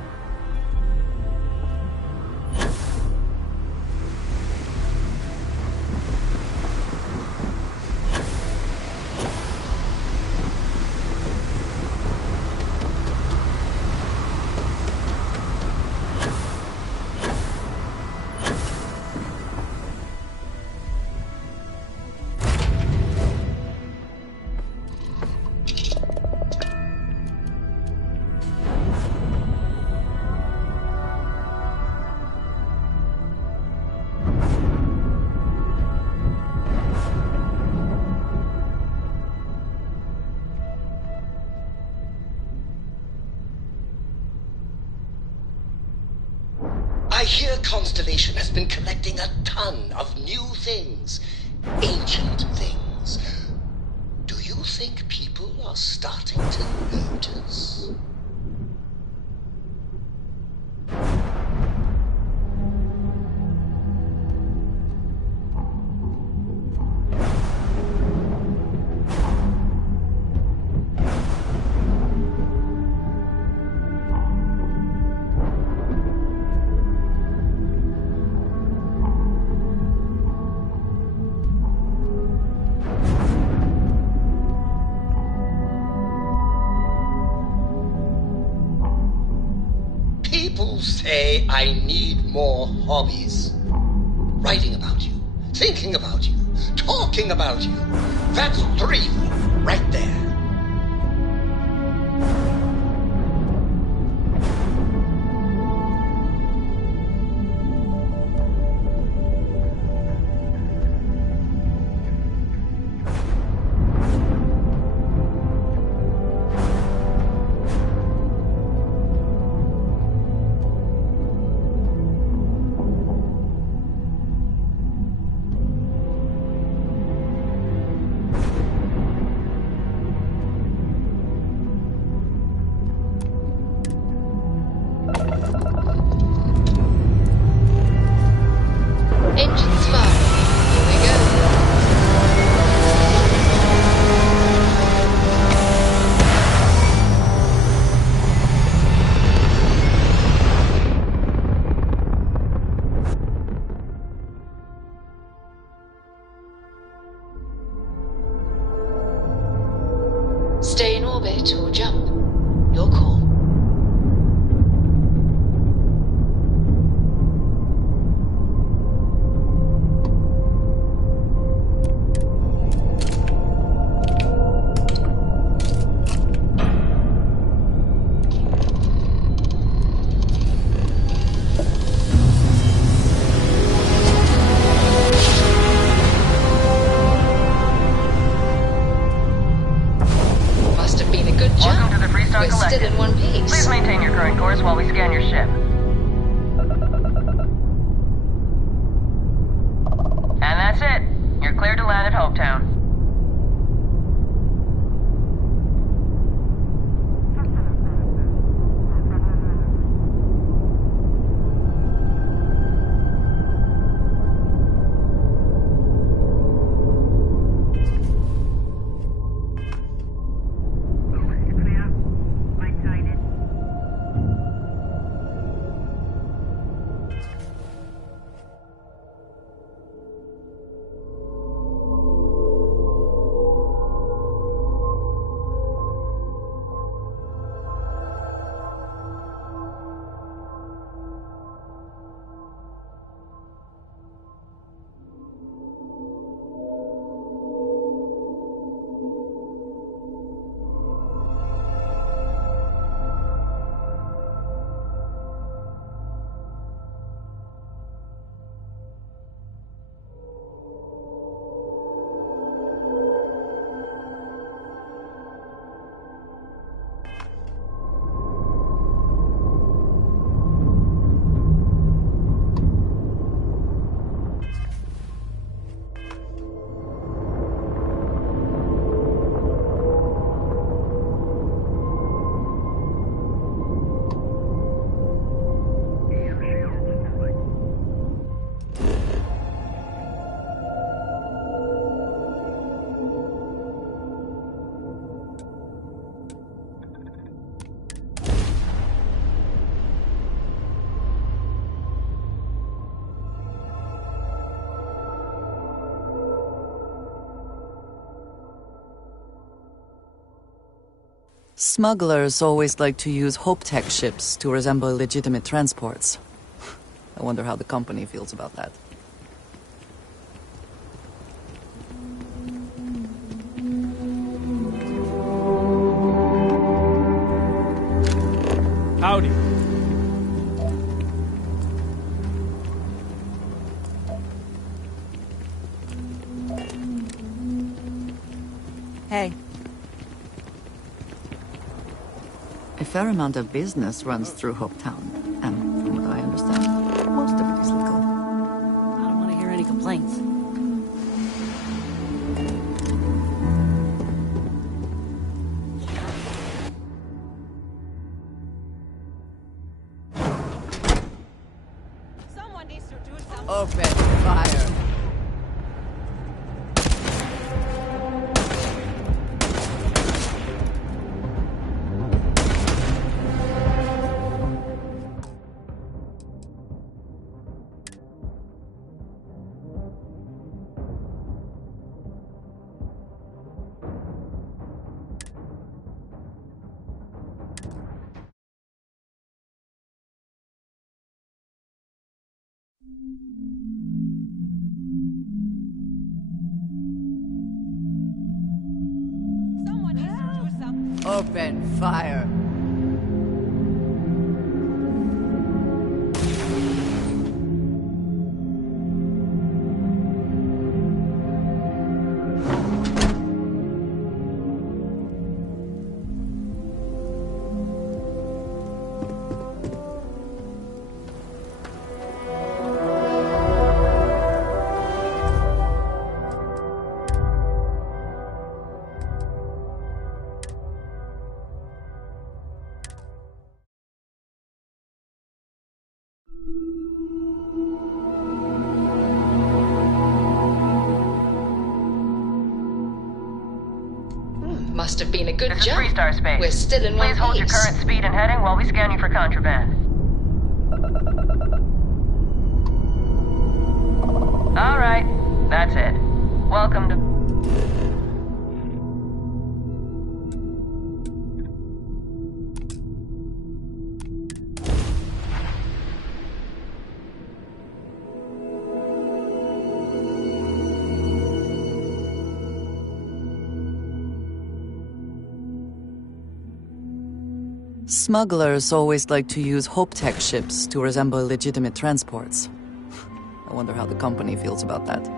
I hear Constellation has been collecting a ton of new things. Ancient things. Do you think people are starting to notice? People say I need more hobbies. Writing about you, thinking about you, talking about you. That's 3 right there. Engines fire. Here we go. Stay in orbit or jump. Your call. Must have been a good jump. Welcome to the Freestar We're Collective. still in one piece. Please maintain your current course while we scan your ship. And that's it. You're cleared to land at Hopetown. Smugglers always like to use Hope-Tech ships to resemble legitimate transports. I wonder how the company feels about that. Howdy. Hey. A fair amount of business runs through Hopetown, and from what I understand, Open fire. Open fire. Must have been a good This is jump. Freestar Space. We're still in one Please hold your piece. current speed and heading while we scan you for contraband. All right, that's it. Welcome to... Smugglers always like to use Hope-Tech ships to resemble legitimate transports. I wonder how the company feels about that.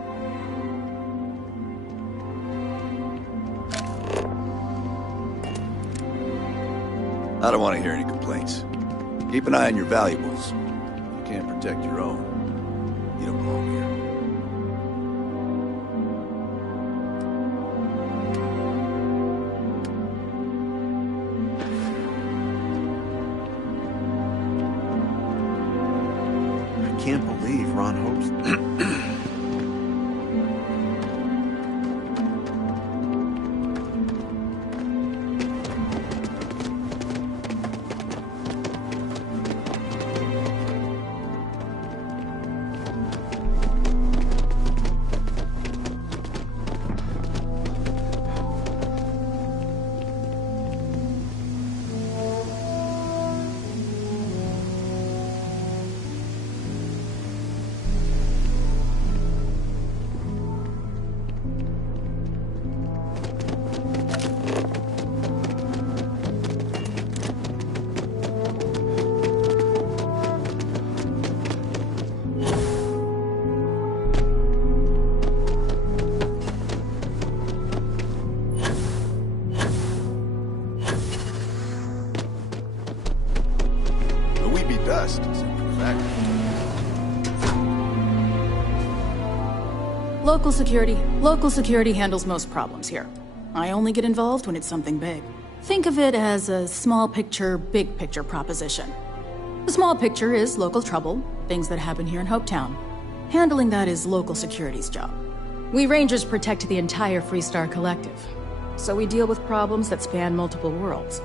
I don't want to hear any complaints. Keep an eye on your valuables. You can't protect your own. You don't belong here. I can't believe Ron Hope's... dust, except for the fact. Local security handles most problems here. I only get involved when it's something big. Think of it as a small picture, big picture proposition. The small picture is local trouble, things that happen here in Hopetown. Handling that is local security's job. We Rangers protect the entire Freestar Collective, so we deal with problems that span multiple worlds.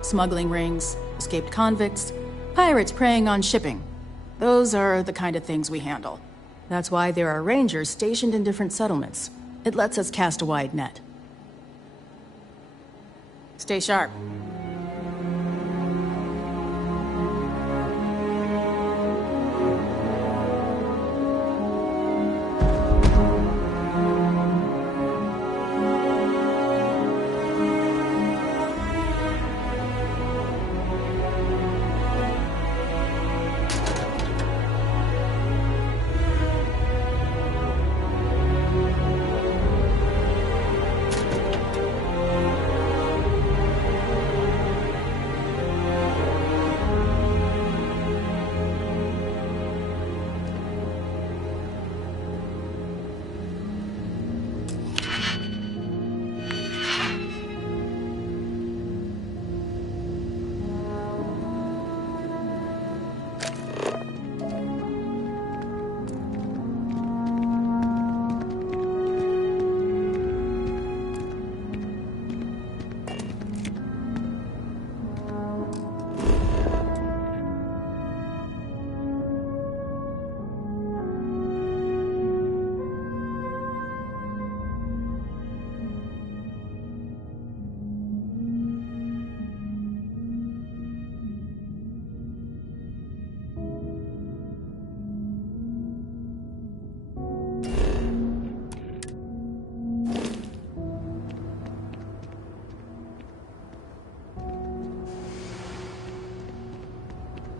Smuggling rings, escaped convicts, pirates preying on shipping. Those are the kind of things we handle. That's why there are Rangers stationed in different settlements. It lets us cast a wide net. Stay sharp.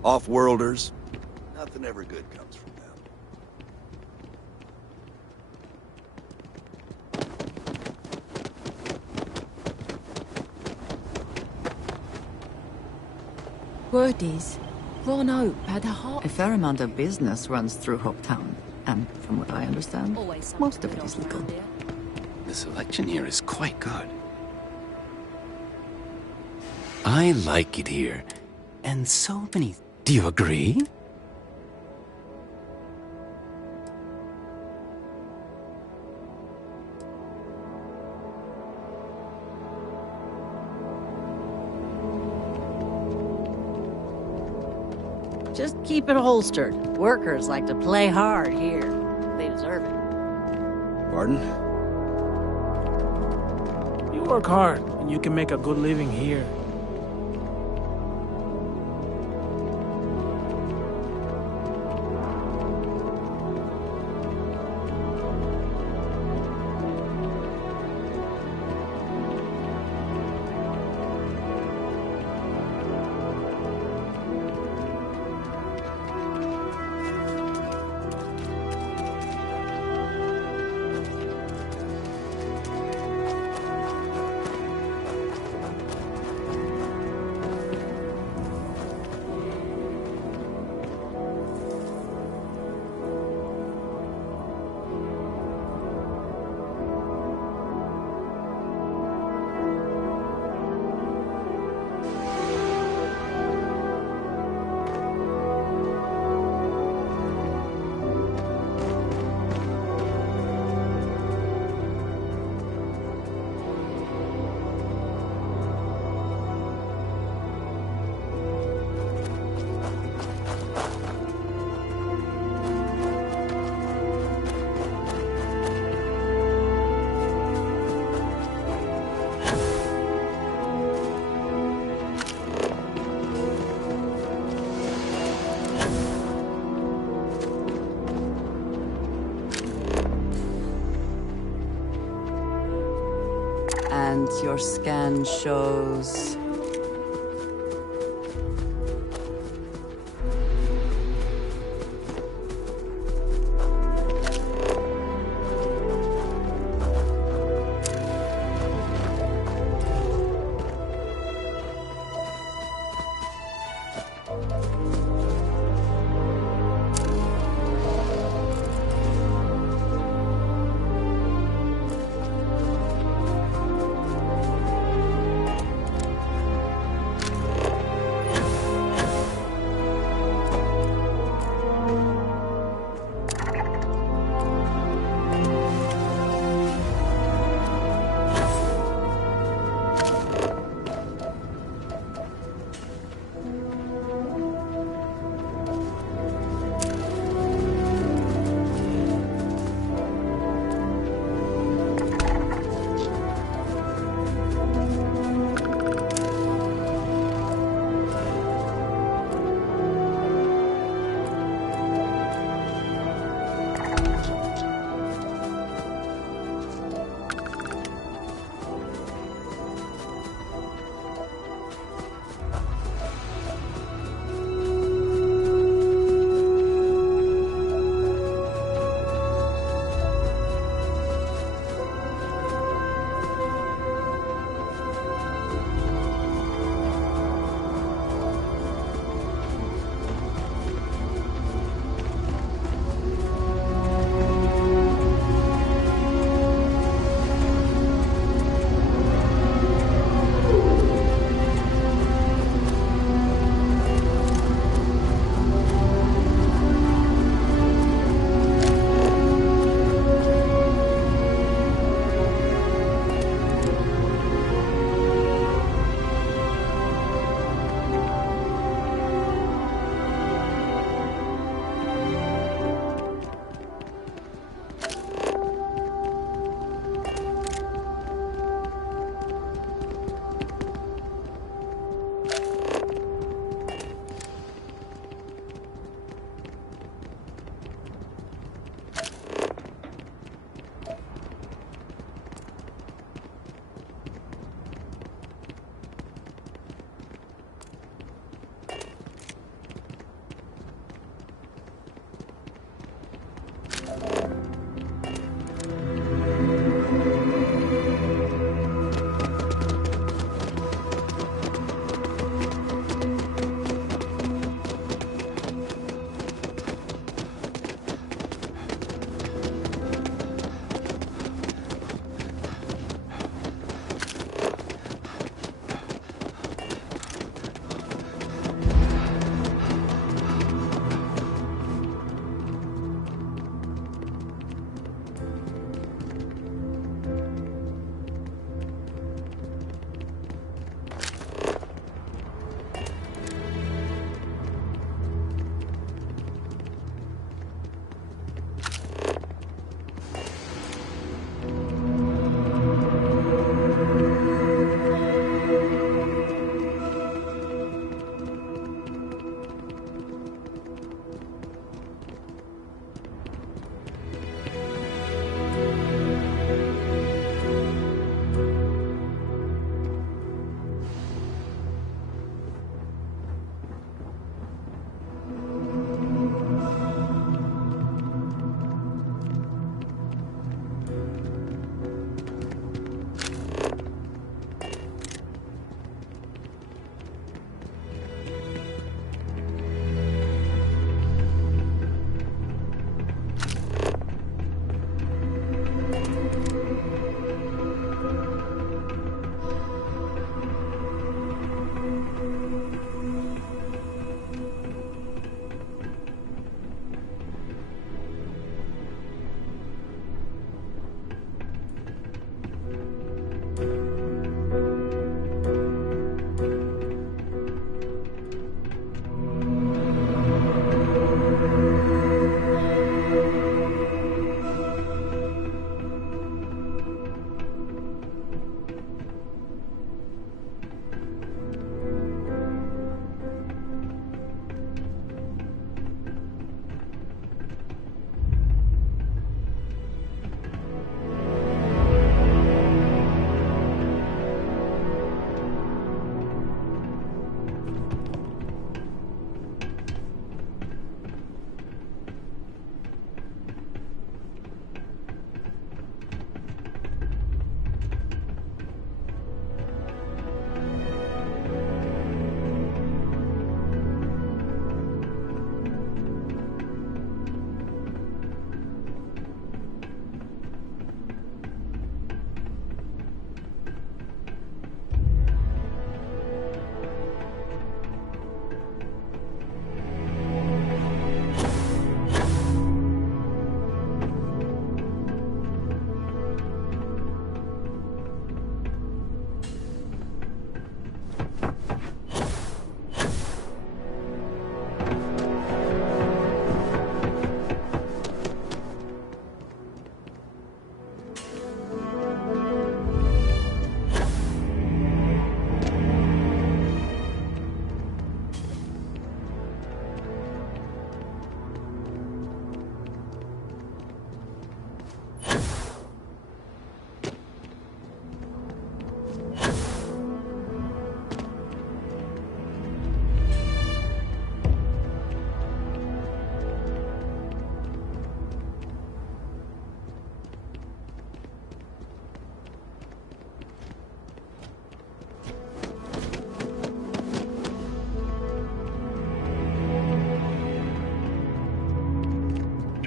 Off-worlders. Nothing ever good comes from them. Word is, Ron Hope had a heart. A fair amount of business runs through Hopetown, and from what I understand, most of it is legal. The selection here is quite good. I like it here. And so many... Do you agree? Just keep it holstered. Workers like to play hard here. They deserve it. Pardon? You work hard, and you can make a good living here. And your scan shows...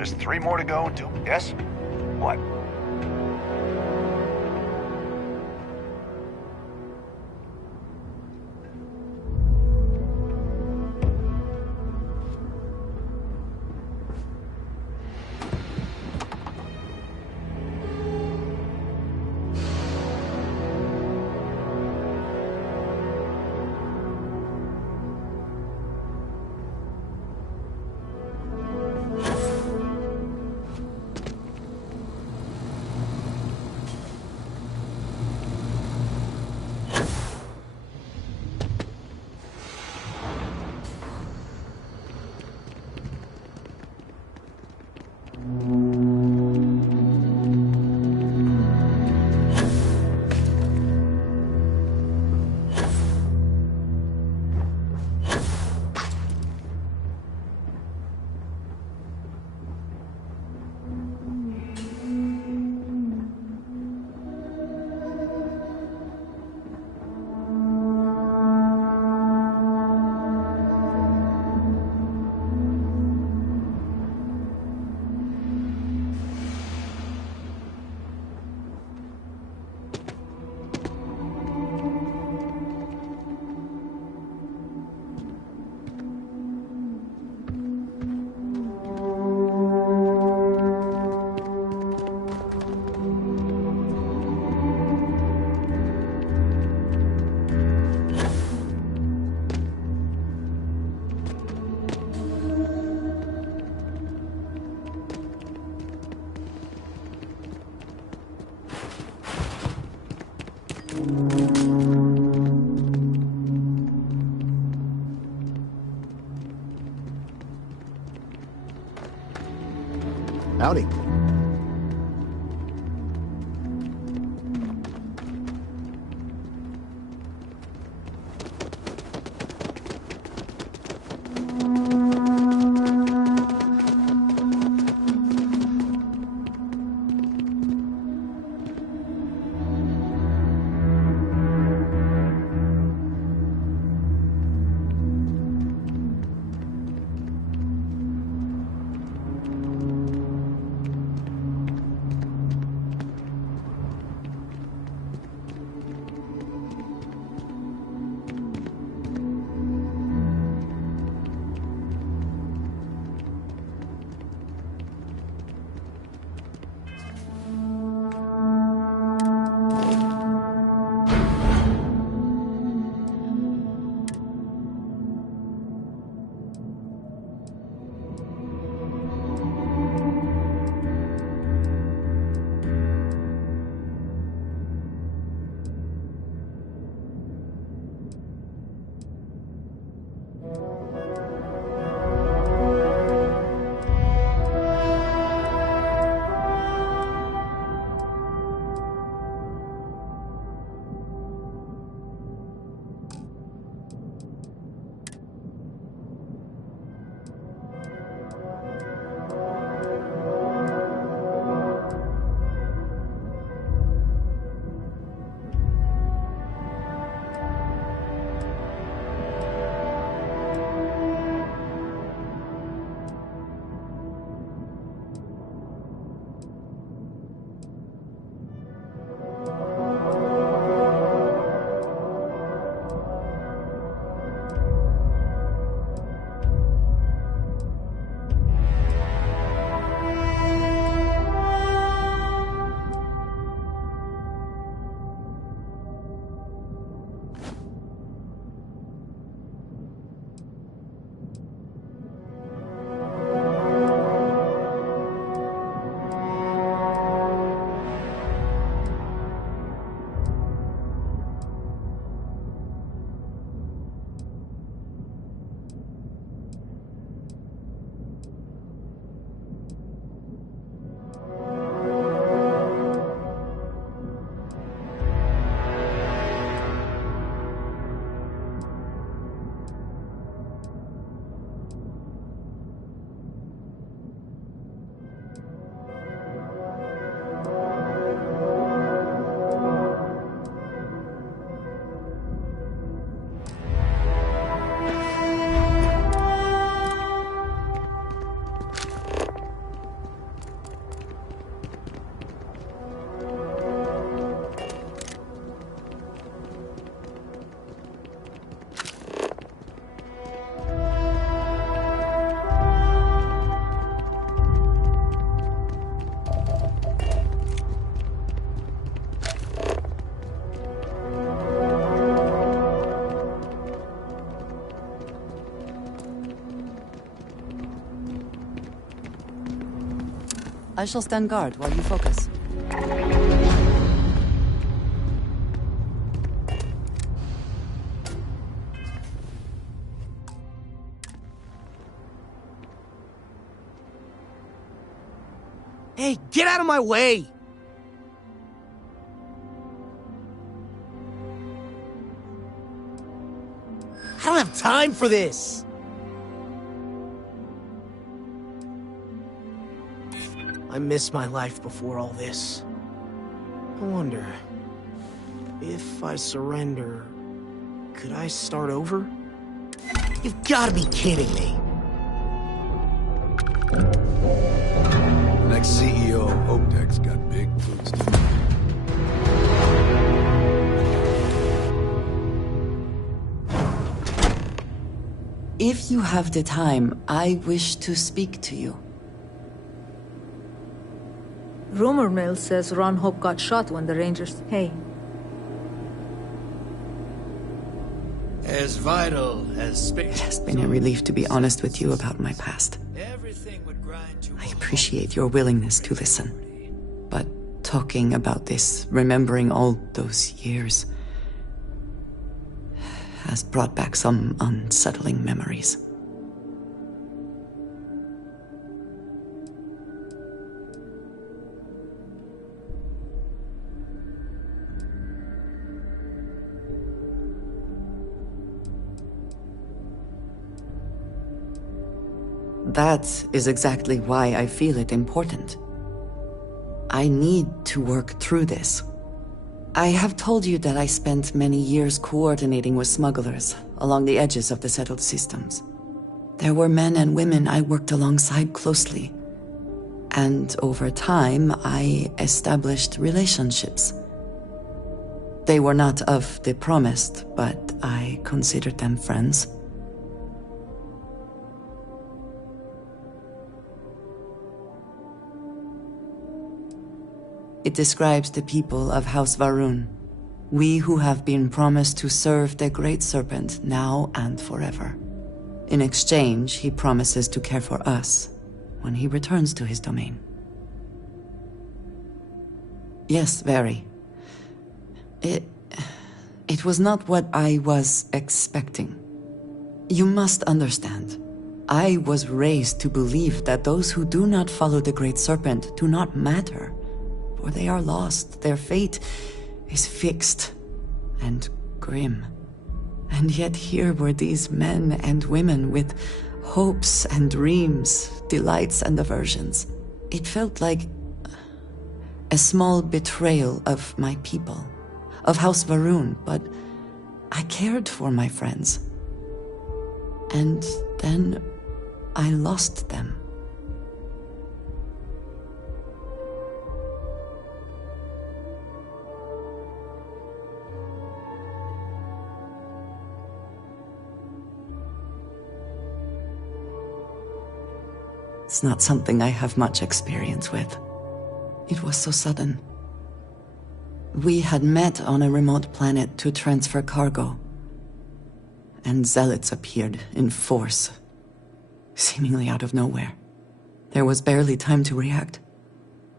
Just 3 more to go until... Yes? What? Howdy. I shall stand guard while you focus. Hey, get out of my way! I don't have time for this! I miss my life before all this. I wonder, if I surrender, could I start over? You've gotta be kidding me! Next CEO of Optek's got big boots to fill. If you have the time, I wish to speak to you. Rumor mill says Ron Hope got shot when the Rangers came. As vital as space. It has been a relief to be honest with you about my past. I appreciate your willingness to listen. But talking about this, remembering all those years, has brought back some unsettling memories. That is exactly why I feel it important. I need to work through this. I have told you that I spent many years coordinating with smugglers along the edges of the settled systems. There were men and women I worked alongside closely. And over time, I established relationships. They were not of the promised, but I considered them friends. It describes the people of House Varun, we who have been promised to serve the Great Serpent now and forever. In exchange, he promises to care for us when he returns to his domain. Yes, very. It was not what I was expecting. You must understand, I was raised to believe that those who do not follow the Great Serpent do not matter. For they are lost, their fate is fixed and grim. And yet here were these men and women with hopes and dreams, delights and aversions. It felt like a small betrayal of my people, of House Varun, but I cared for my friends. And then I lost them. It's not something I have much experience with. It was so sudden. We had met on a remote planet to transfer cargo, and zealots appeared in force, seemingly out of nowhere. There was barely time to react.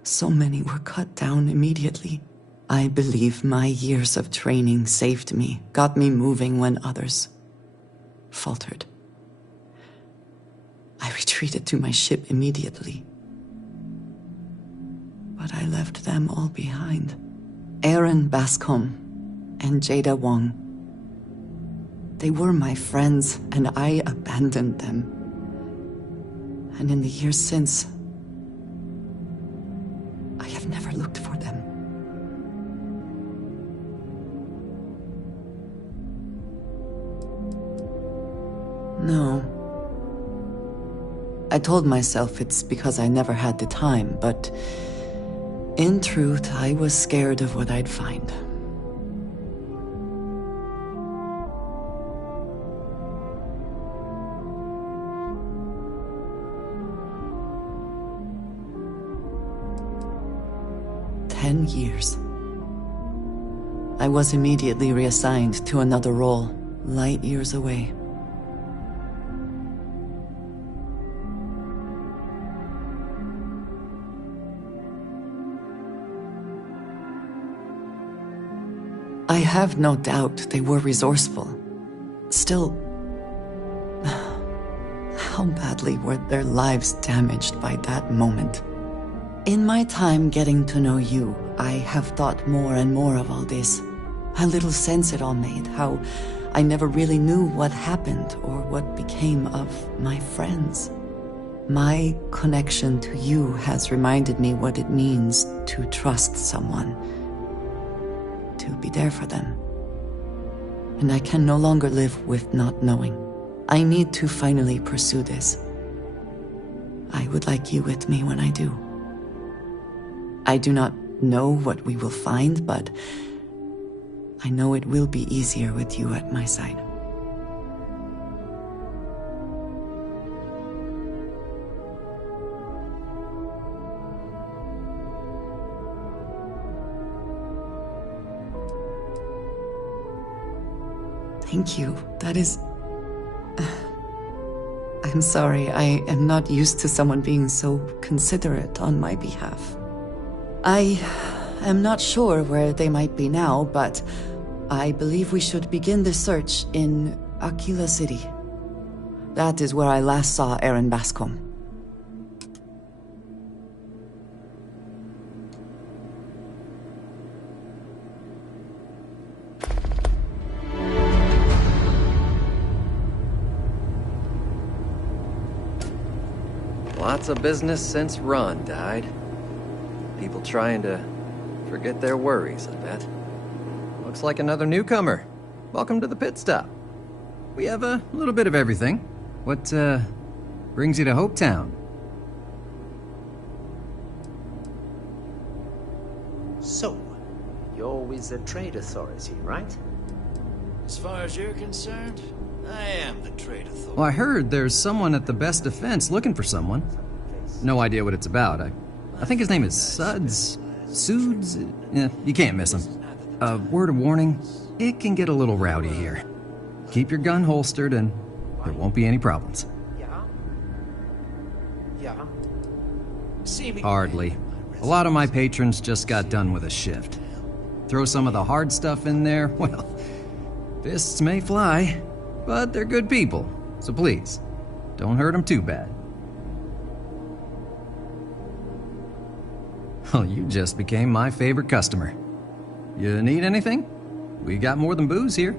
So many were cut down immediately. I believe my years of training saved me, got me moving when others faltered. I retreated to my ship immediately. But I left them all behind. Aaron Bascom and Jada Wong. They were my friends, and I abandoned them. And in the years since, I have never looked for them. No. I told myself it's because I never had the time, but in truth, I was scared of what I'd find. "10 years. I was immediately reassigned to another role, light years away. I have no doubt they were resourceful. Still, how badly were their lives damaged by that moment? In my time getting to know you, I have thought more and more of all this. How little sense it all made, how I never really knew what happened or what became of my friends. My connection to you has reminded me what it means to trust someone, to be there for them. And I can no longer live with not knowing. I need to finally pursue this. I would like you with me when I do. I do not know what we will find, but I know it will be easier with you at my side. Thank you. That is... I'm sorry, I am not used to someone being so considerate on my behalf. I am not sure where they might be now, but I believe we should begin the search in Aquila City. That is where I last saw Aaron Bascom. Lots of business since Ron died. People trying to forget their worries, I bet. Looks like another newcomer. Welcome to the pit stop. We have a little bit of everything. What, brings you to Hopetown? So, you're with the trade authority, right? As far as you're concerned, I am the trade authority. Well, I heard there's someone at the Best Defense looking for someone. No idea what it's about. I think his name is Suds. Suds? Yeah, you can't miss him. A word of warning, it can get a little rowdy here. Keep your gun holstered and there won't be any problems. Yeah. Hardly. A lot of my patrons just got done with a shift. Throw some of the hard stuff in there, well, fists may fly, but they're good people, so please, don't hurt them too bad. Well, you just became my favorite customer. You need anything? We got more than booze here.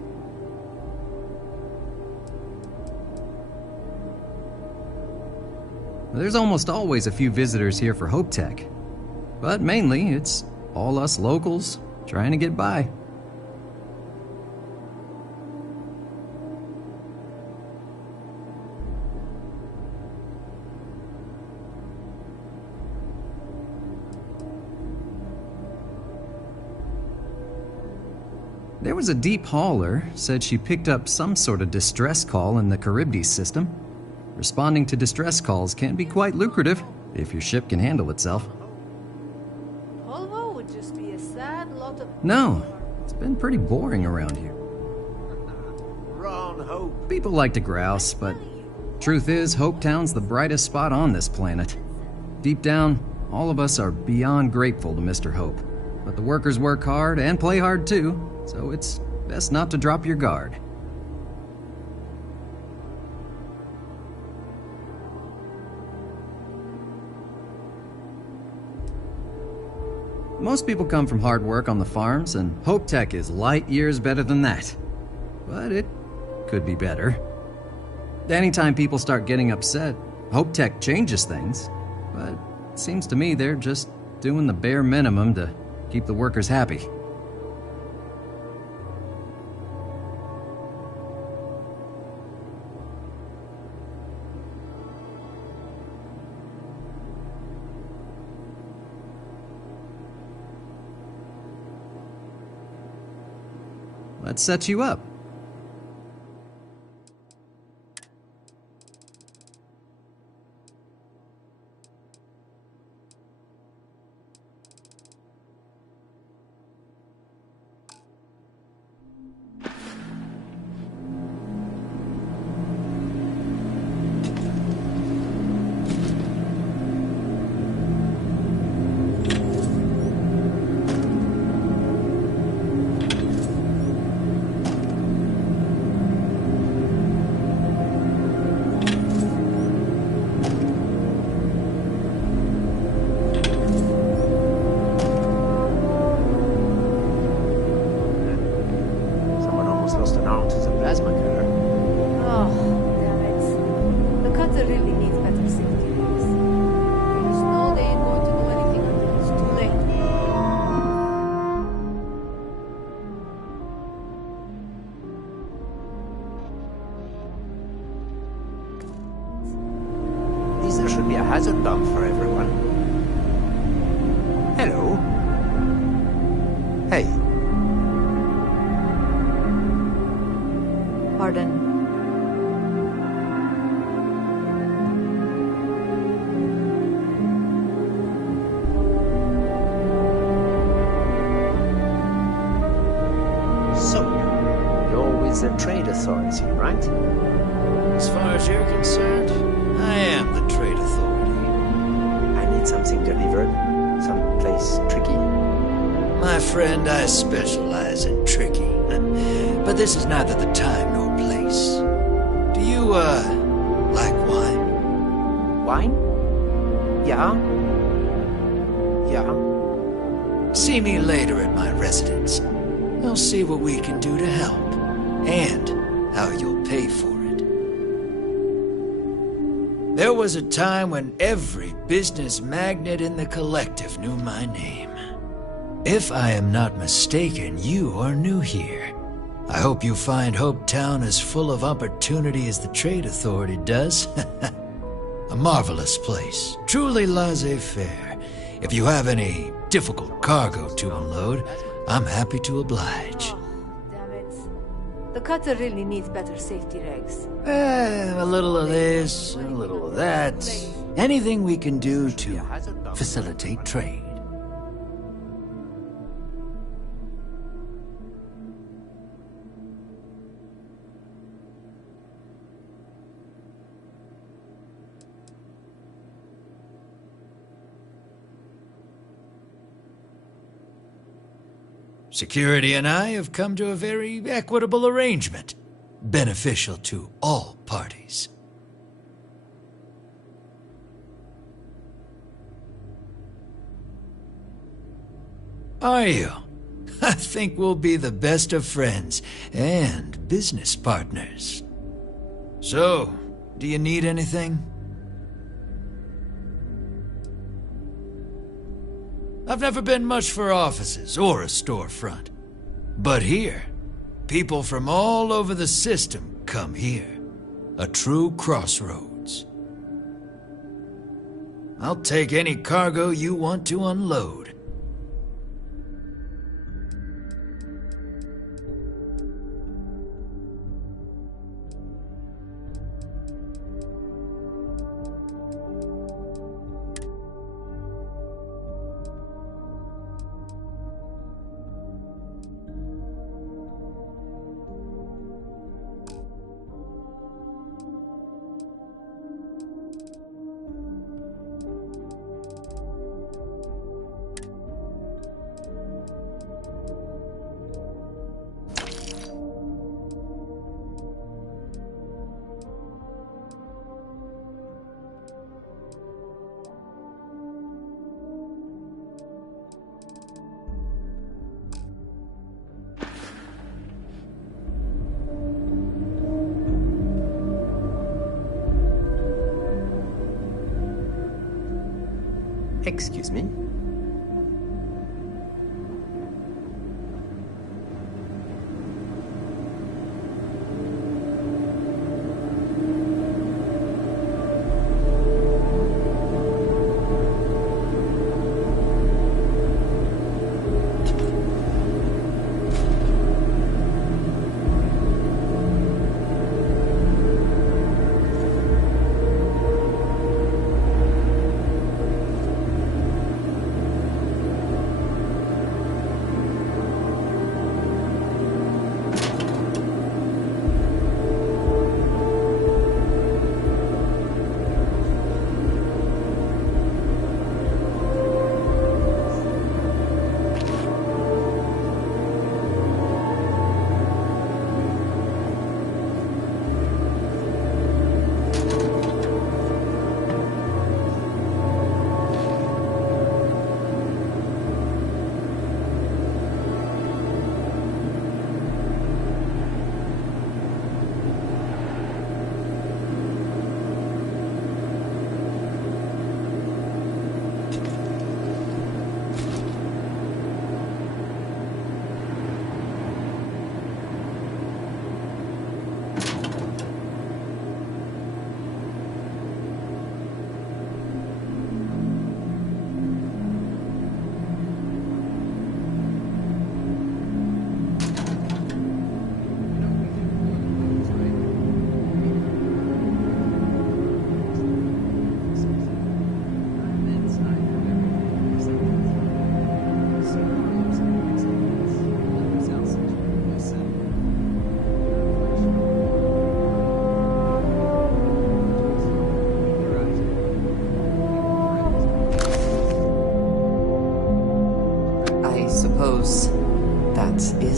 There's almost always a few visitors here for Hope Tech, but mainly it's all us locals trying to get by. There was a deep hauler, said she picked up some sort of distress call in the Charybdis system. Responding to distress calls can be quite lucrative if your ship can handle itself. Holvo would just be a sad lot of... No, it's been pretty boring around here. Ron Hope. People like to grouse, but truth is, Hopetown's the brightest spot on this planet. Deep down, all of us are beyond grateful to Mr. Hope. But the workers work hard and play hard too, so it's best not to drop your guard. Most people come from hard work on the farms, and Hope Tech is light years better than that. But it could be better. Anytime people start getting upset, Hope Tech changes things. But it seems to me they're just doing the bare minimum to keep the workers happy. Let's set you up. least there should be a hazard bump for everyone. Hello. Hey. Pardon. So, you're with the trade authority, right? As far as you're concerned, I am the trade authority. I need something delivered. Someplace tricky. My friend, I specialize in tricky. But this is neither the time nor place. Do you, like wine? Wine? Yeah. Yeah. See me later at my residence. I'll see what we can do to help. And how you'll pay for it. There was a time when every business magnate in the collective knew my name. If I am not mistaken, you are new here. I hope you find Hope Town as full of opportunity as the Trade Authority does. A marvelous place, truly laissez-faire. If you have any difficult cargo to unload, I'm happy to oblige. Damn it. The cutter really needs better safety regs. A little of this, a little of that. Anything we can do to facilitate trade. Security and I have come to a very equitable arrangement, beneficial to all parties. Are you? I think we'll be the best of friends and business partners. So, do you need anything? I've never been much for offices or a storefront. But here, people from all over the system come here. A true crossroads. I'll take any cargo you want to unload. Excuse me?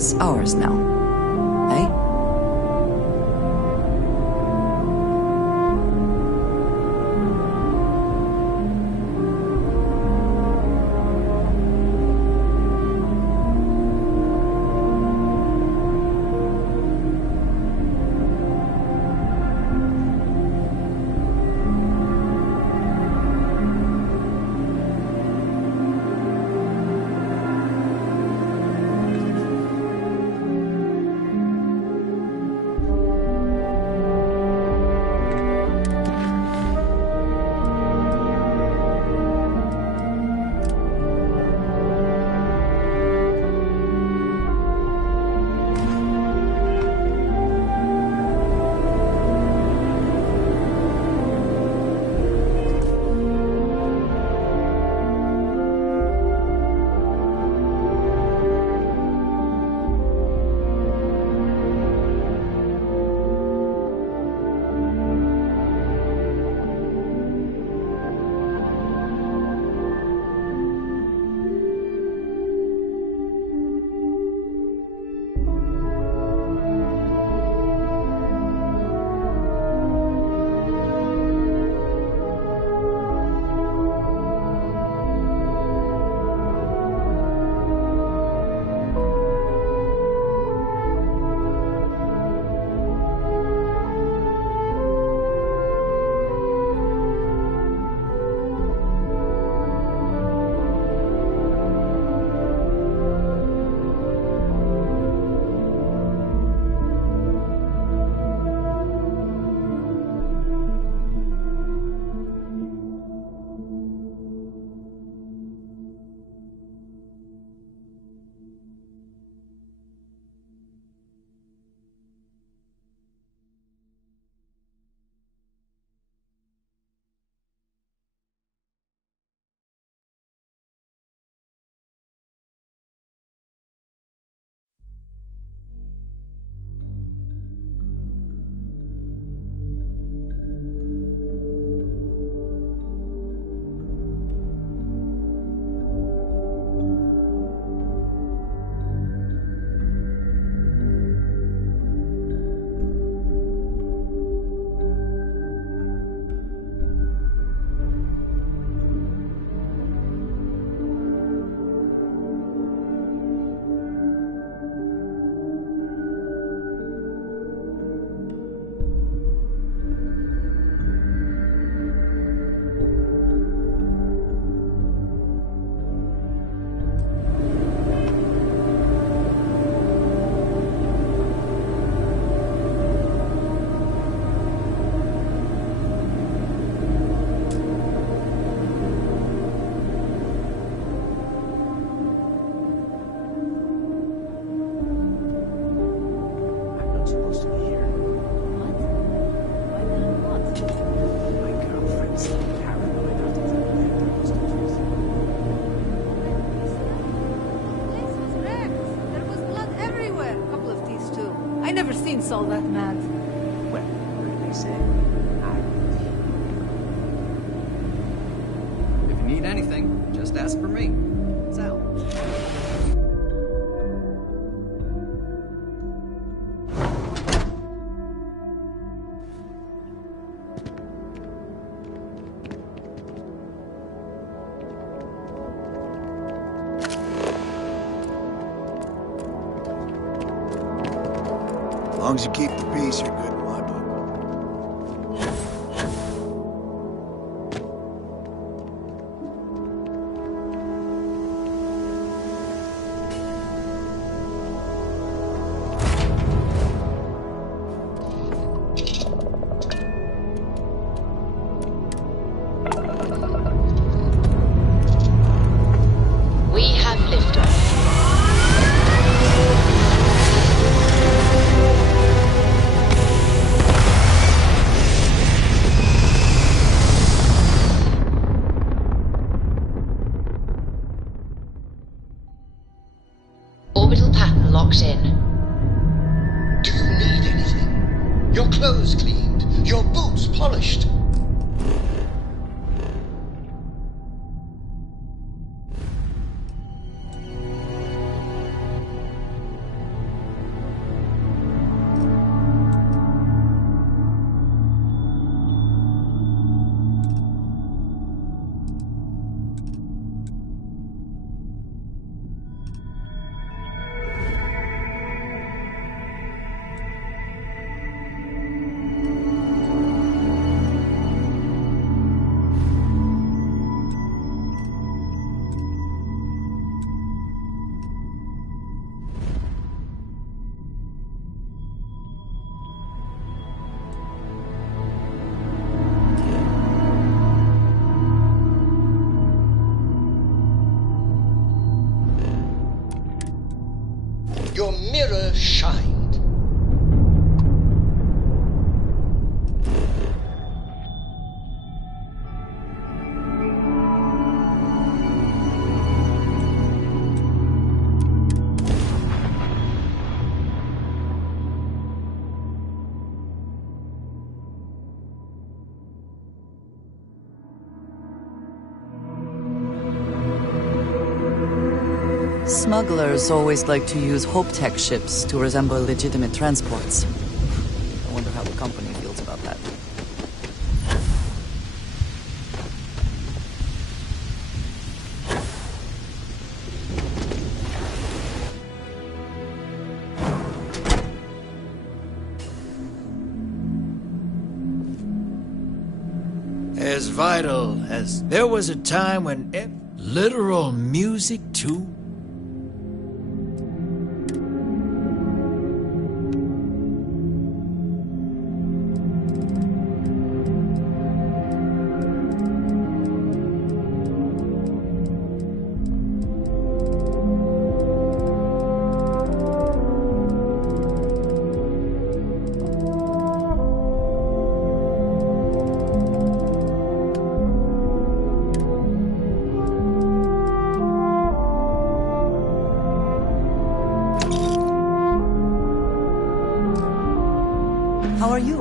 is ours now. Eh? All that mad. Well, what did they say? If you need anything, just ask for me. Sal. As long as you keep the peace, you're good in my book. We have liftoff. shined. Smugglers always like to use Hope-Tech ships to resemble legitimate transports. I wonder how the company feels about that. As vital as there was a time when literal music too. How are you?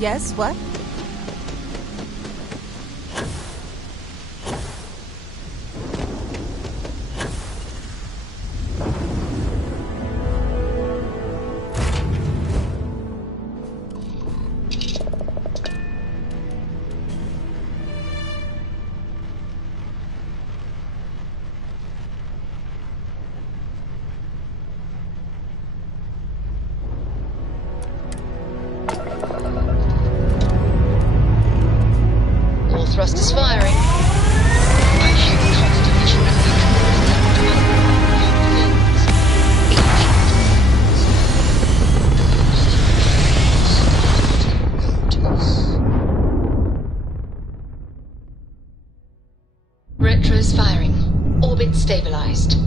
Yes, what? Thrusters firing. I hear constellation and Retros firing. Orbit stabilized.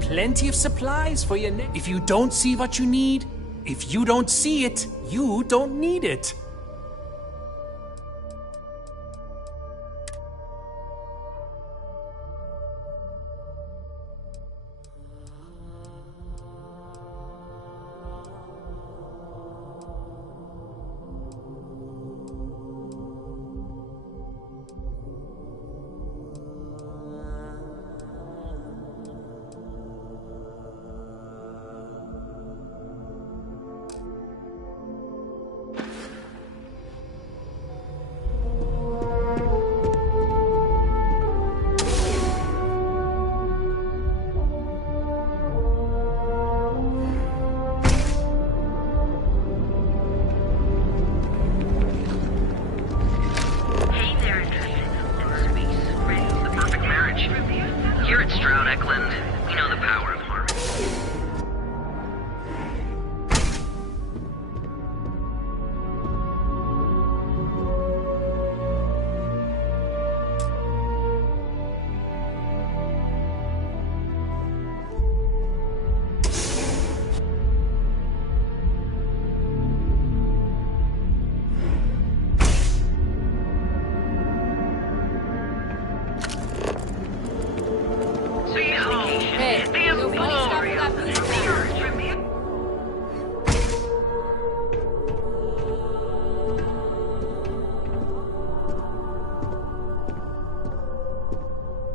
Plenty of supplies for your If you don't see what you need, if you don't see it, you don't need it.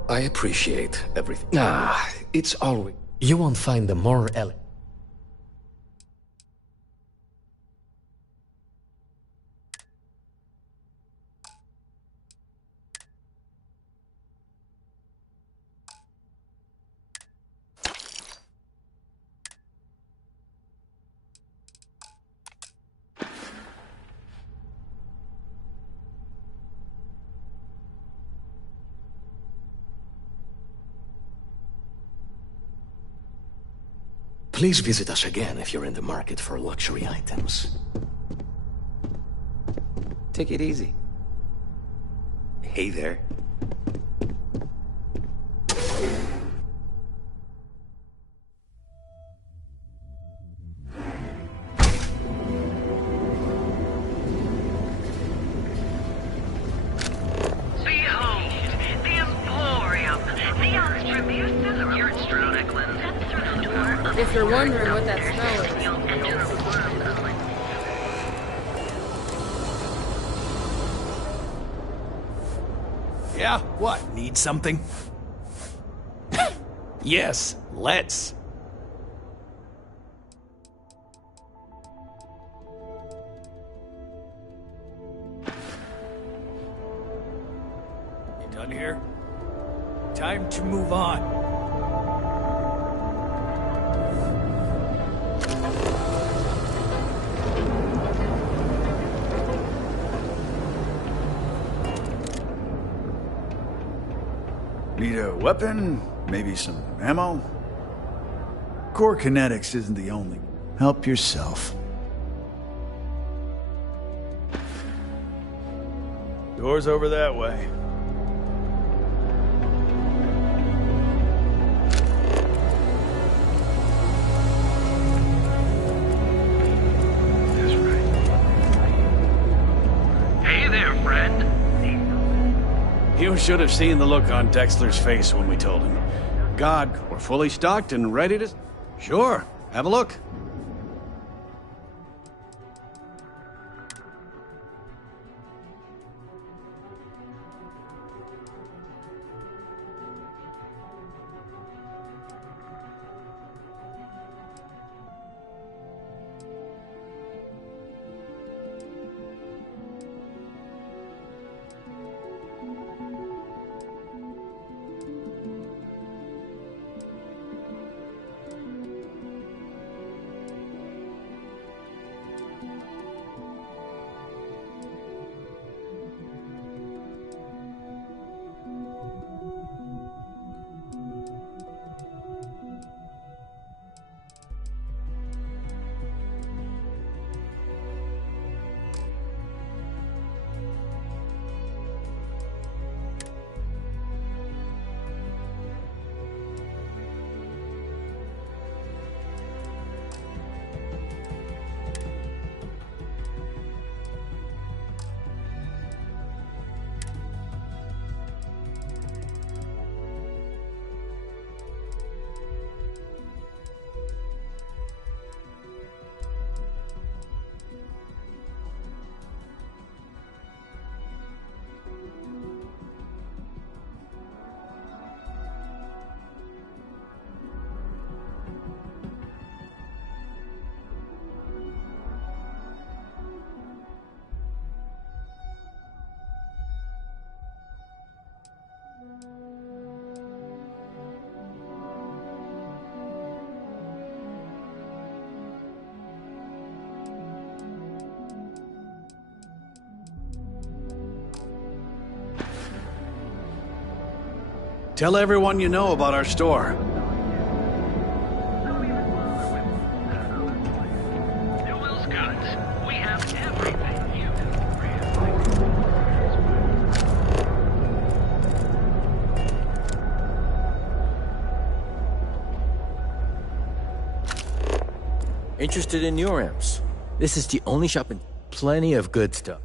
I appreciate everything. It's always... You won't find the more elegant. Please visit us again if you're in the market for luxury items. Take it easy. Hey there. If you're wondering what that smell is. Yeah, what? Need something? Yes, let's. You done here? Time to move on. Need a weapon? Maybe some ammo? Core kinetics isn't the only. Help yourself. Door's over that way. Hey there, friend. You should have seen the look on Dexter's face when we told him. God, we're fully stocked and ready to... Sure, have a look. Tell everyone you know about our store. Interested in your amps? This is the only shop in plenty of good stuff.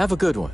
Have a good one.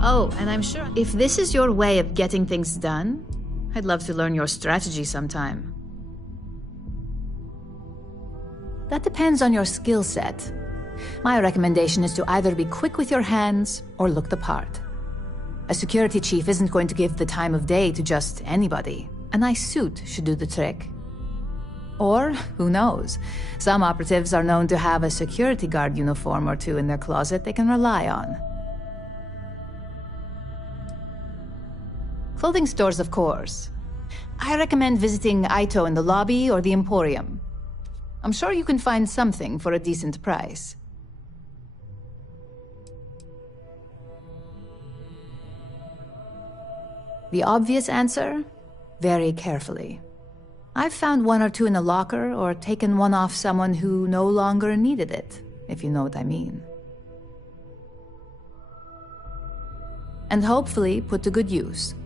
Oh, and I'm sure if this is your way of getting things done, I'd love to learn your strategy sometime. That depends on your skill set. My recommendation is to either be quick with your hands or look the part. A security chief isn't going to give the time of day to just anybody. A nice suit should do the trick. Or, who knows, some operatives are known to have a security guard uniform or two in their closet they can rely on. Clothing stores, of course. I recommend visiting Aito in the lobby or the Emporium. I'm sure you can find something for a decent price. The obvious answer? Very carefully. I've found one or two in a locker or taken one off someone who no longer needed it, if you know what I mean. And hopefully put to good use.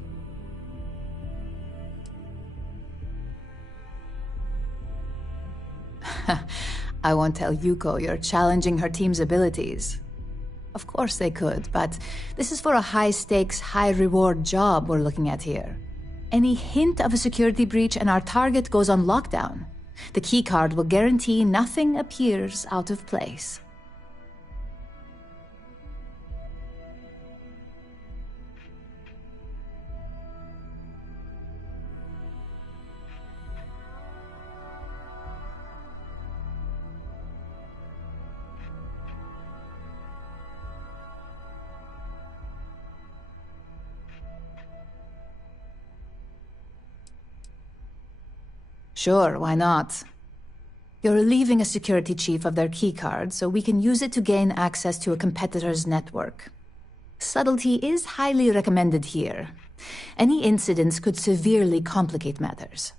I won't tell Yuko you're challenging her team's abilities. Of course they could, but this is for a high-stakes, high-reward job we're looking at here. Any hint of a security breach and our target goes on lockdown. The keycard will guarantee nothing appears out of place. Sure, why not? You're relieving a security chief of their keycard, so we can use it to gain access to a competitor's network. Subtlety is highly recommended here. Any incidents could severely complicate matters.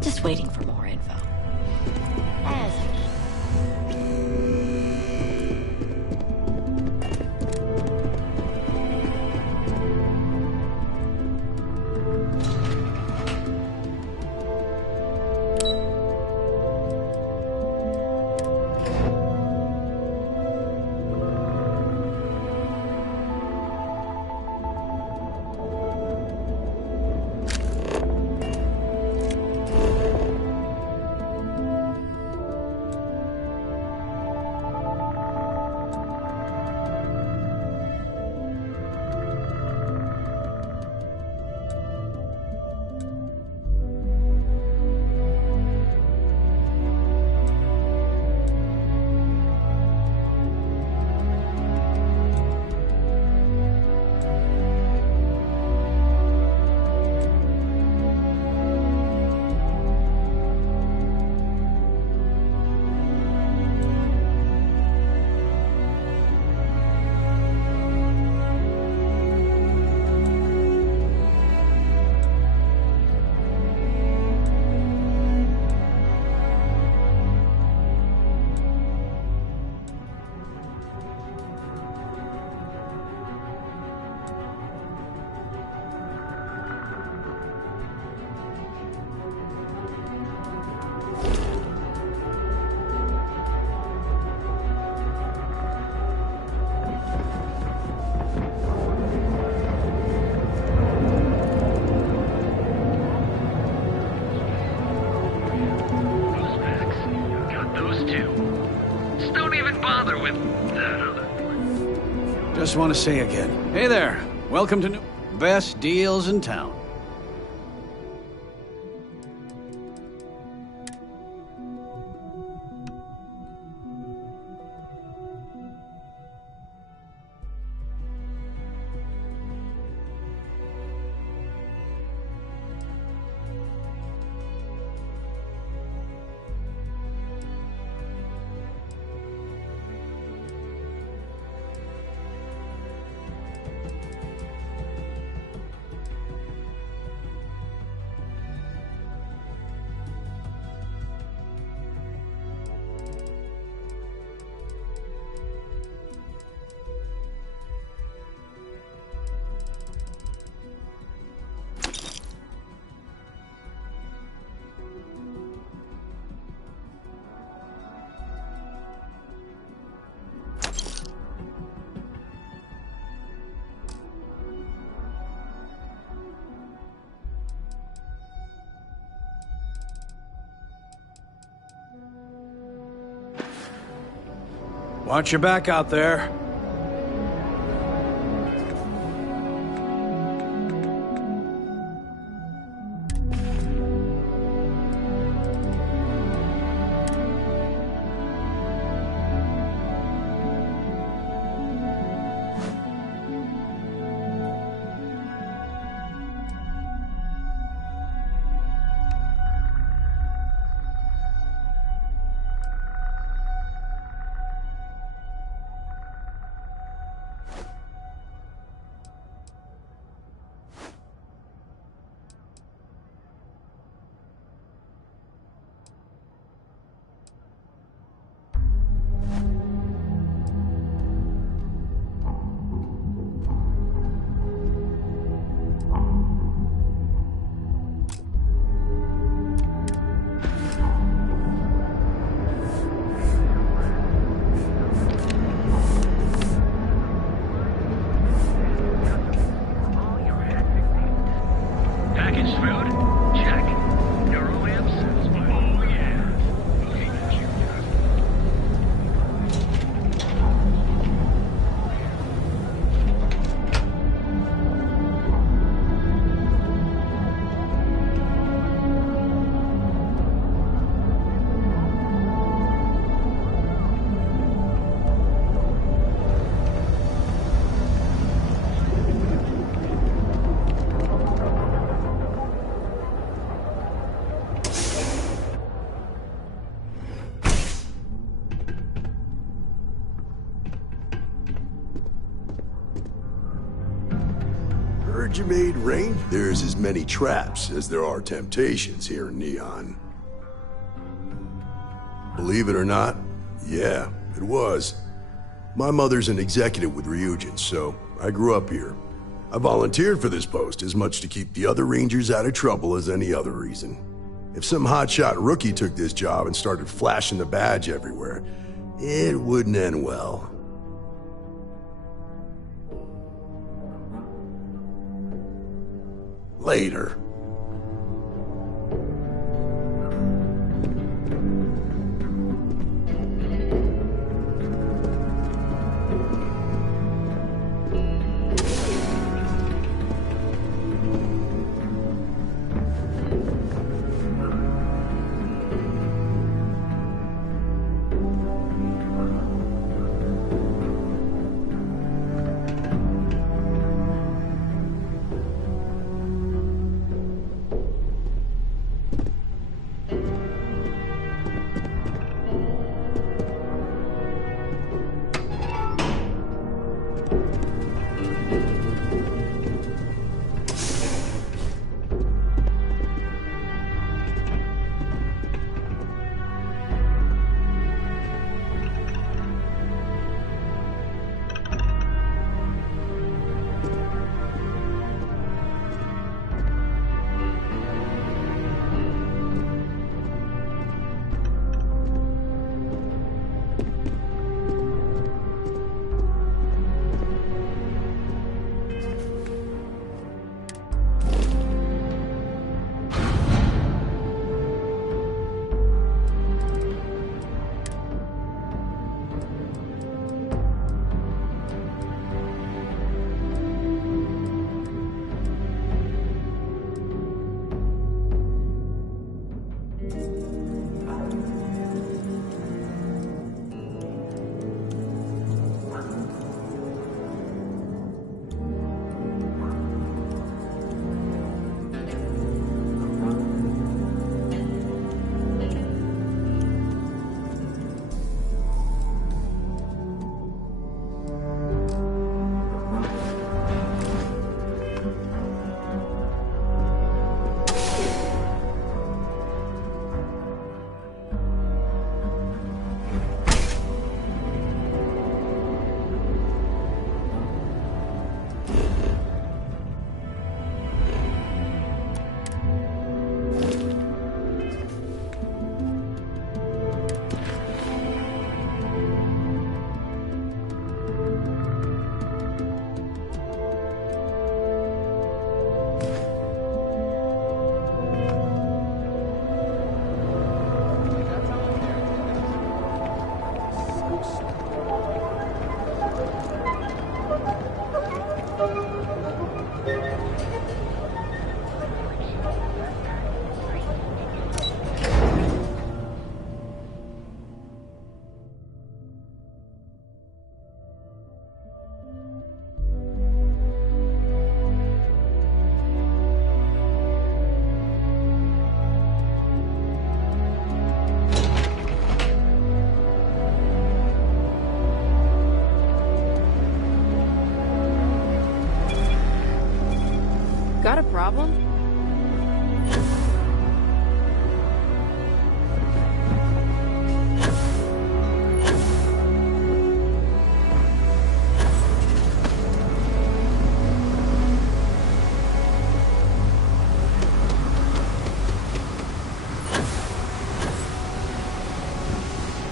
Just waiting for more info. As Just want to say again, hey there, welcome to best deals in town. Watch your back out there. Packaged food? Check. Neuroamps? Oh yeah. Looking at you. Heard you made rain? There's as many traps as there are temptations here in Neon. Believe it or not, yeah, it was. My mother's an executive with Ryujin, so I grew up here. I volunteered for this post as much to keep the other Rangers out of trouble as any other reason. If some hotshot rookie took this job and started flashing the badge everywhere, it wouldn't end well. Later. problem?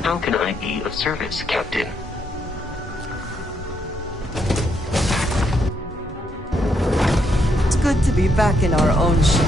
How can I be of service, Captain? It's good to be back in our own ship.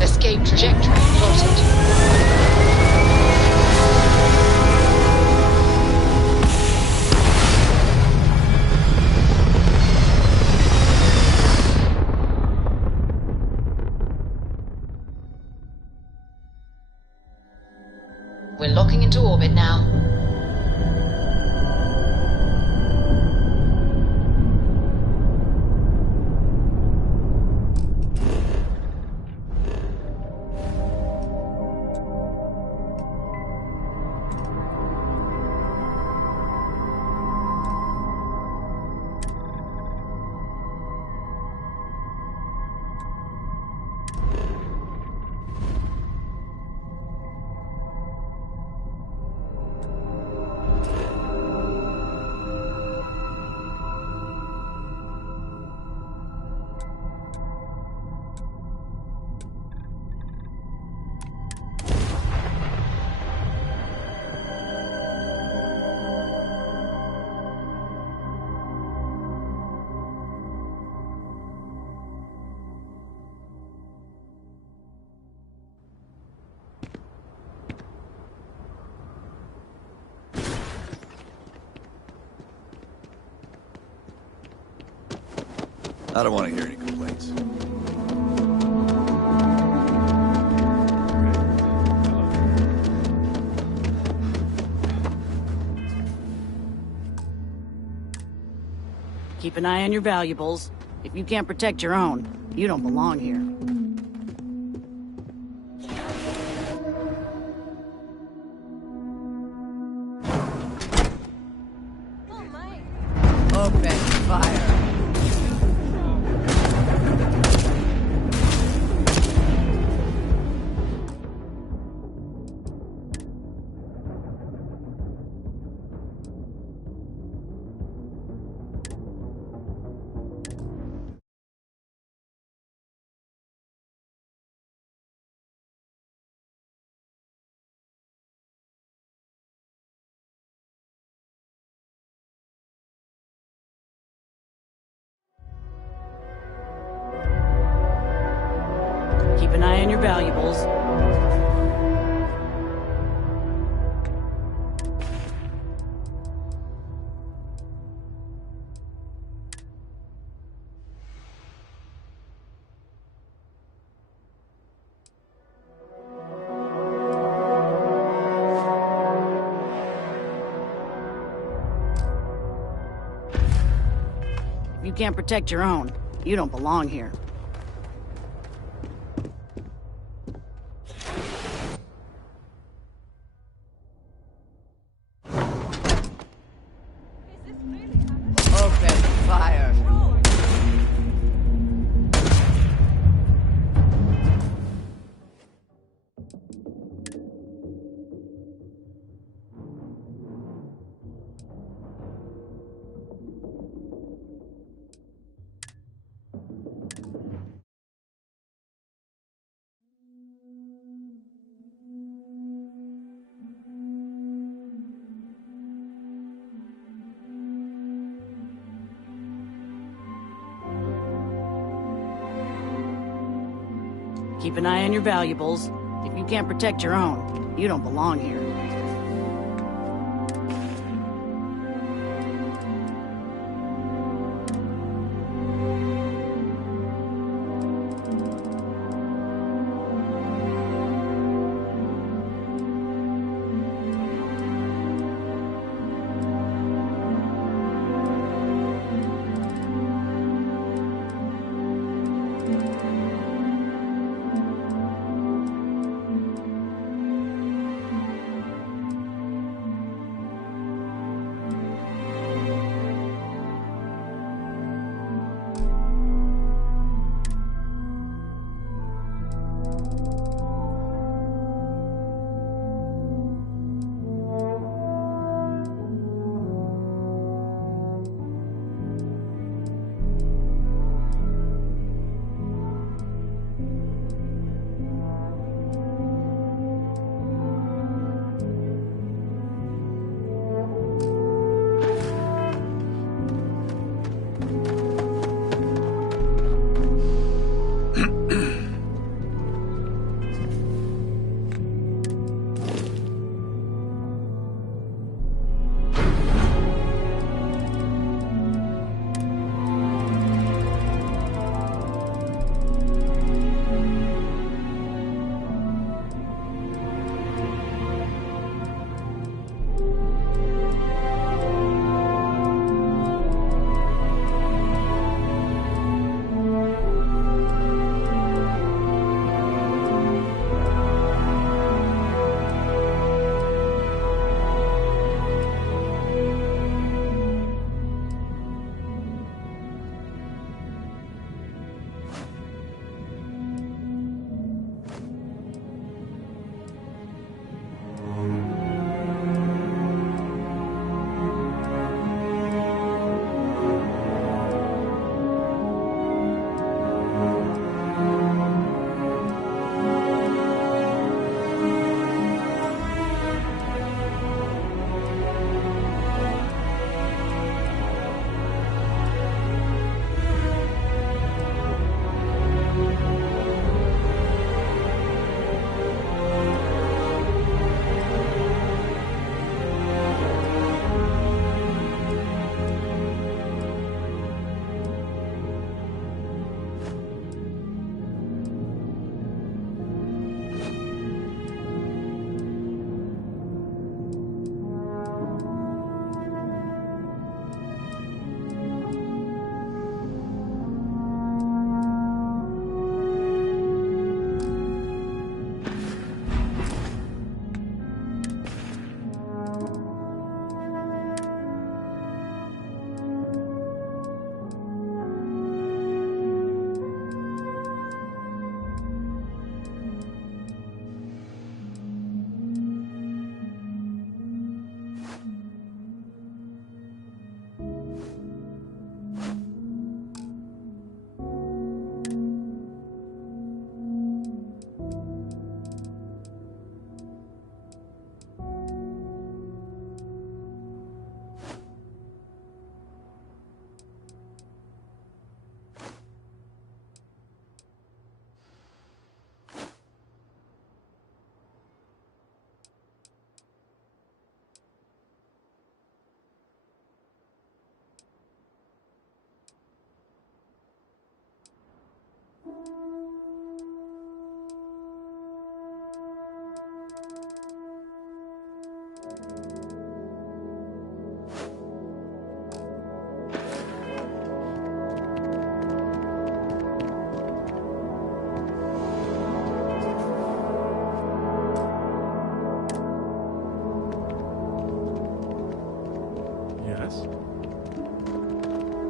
Escape trajectory plotted. We're locking into orbit now. I don't want to hear any complaints. Keep an eye on your valuables. If you can't protect your own, you don't belong here. Open fire. Keep an eye on your valuables. If you can't protect your own, you don't belong here. Open fire. Keep an eye on your valuables. If you can't protect your own, you don't belong here.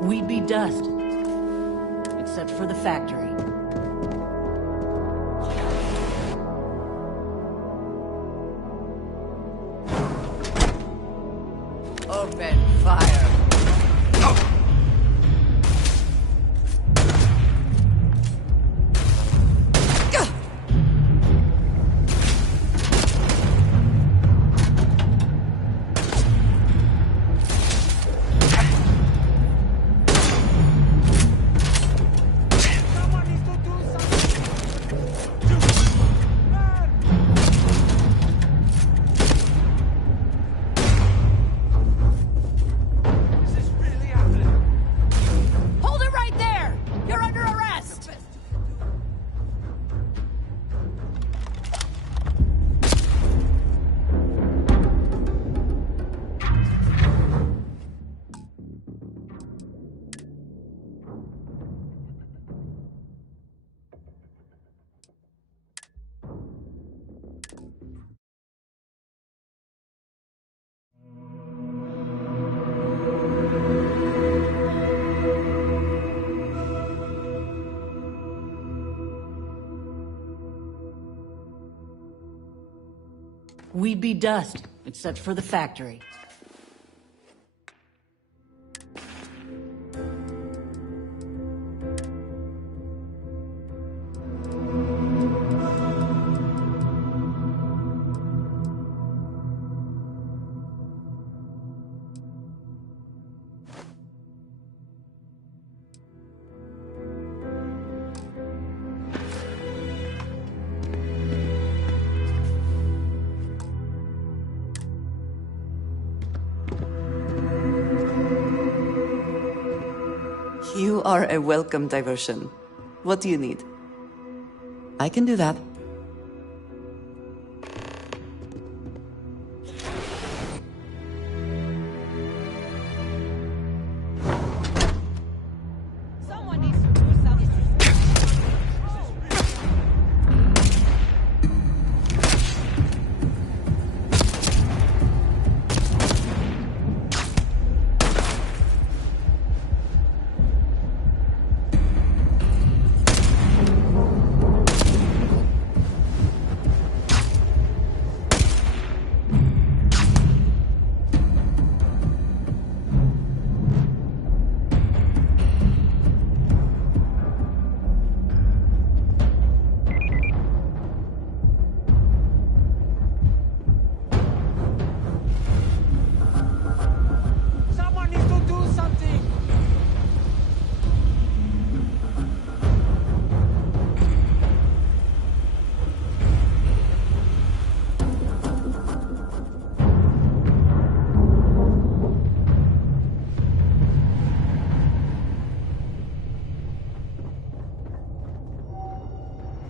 We'd be dust. Except for the factory. Open fire. we'd be dust, except for the factory. You are a welcome diversion. What do you need? I can do that.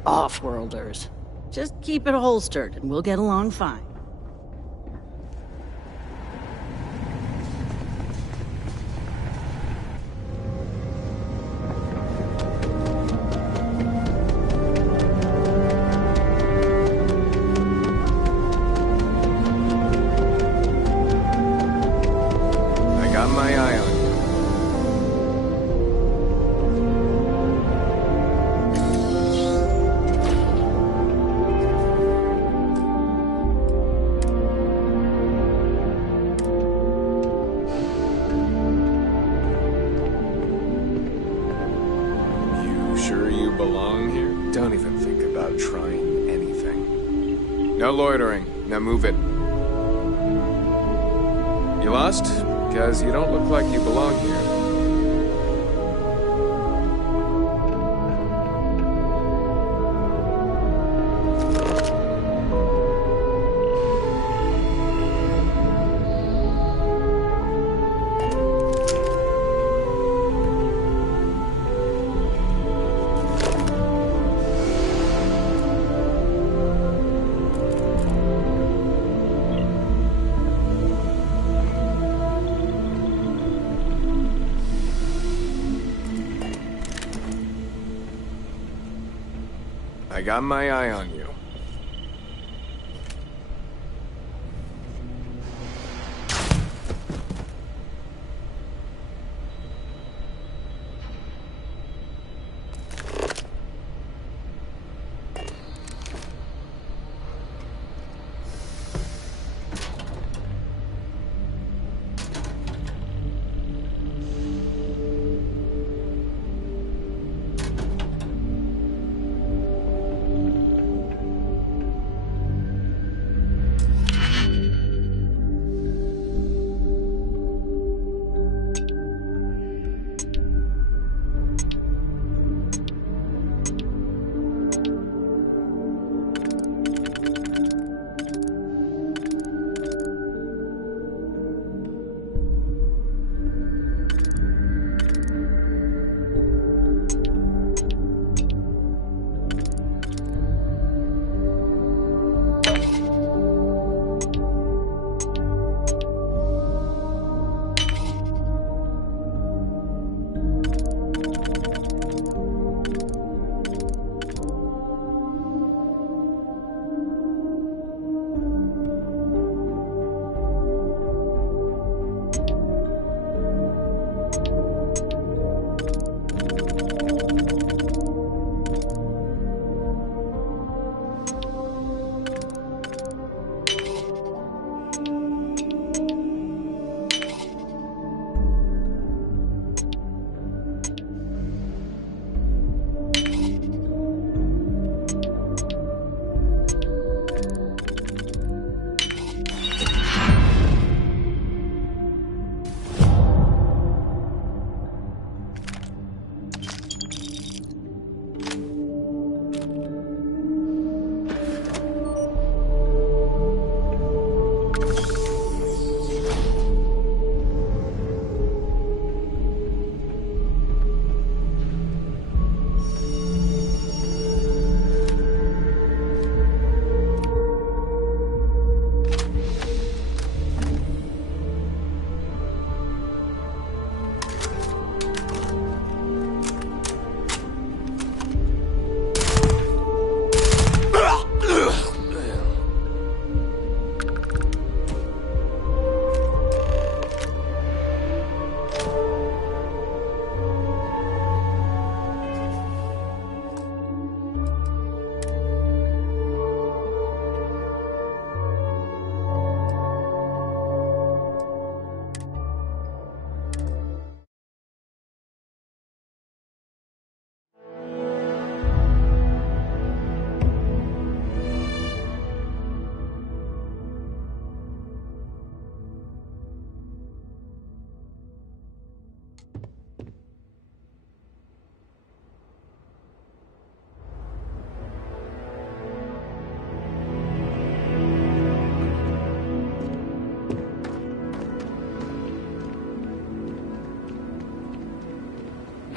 Off-worlders. Just keep it holstered and we'll get along fine. I got my eye on you. Sure you belong here? Don't even think about trying anything. No loitering. Now move it. You lost? Because you don't look like you belong here. I got my eye on you.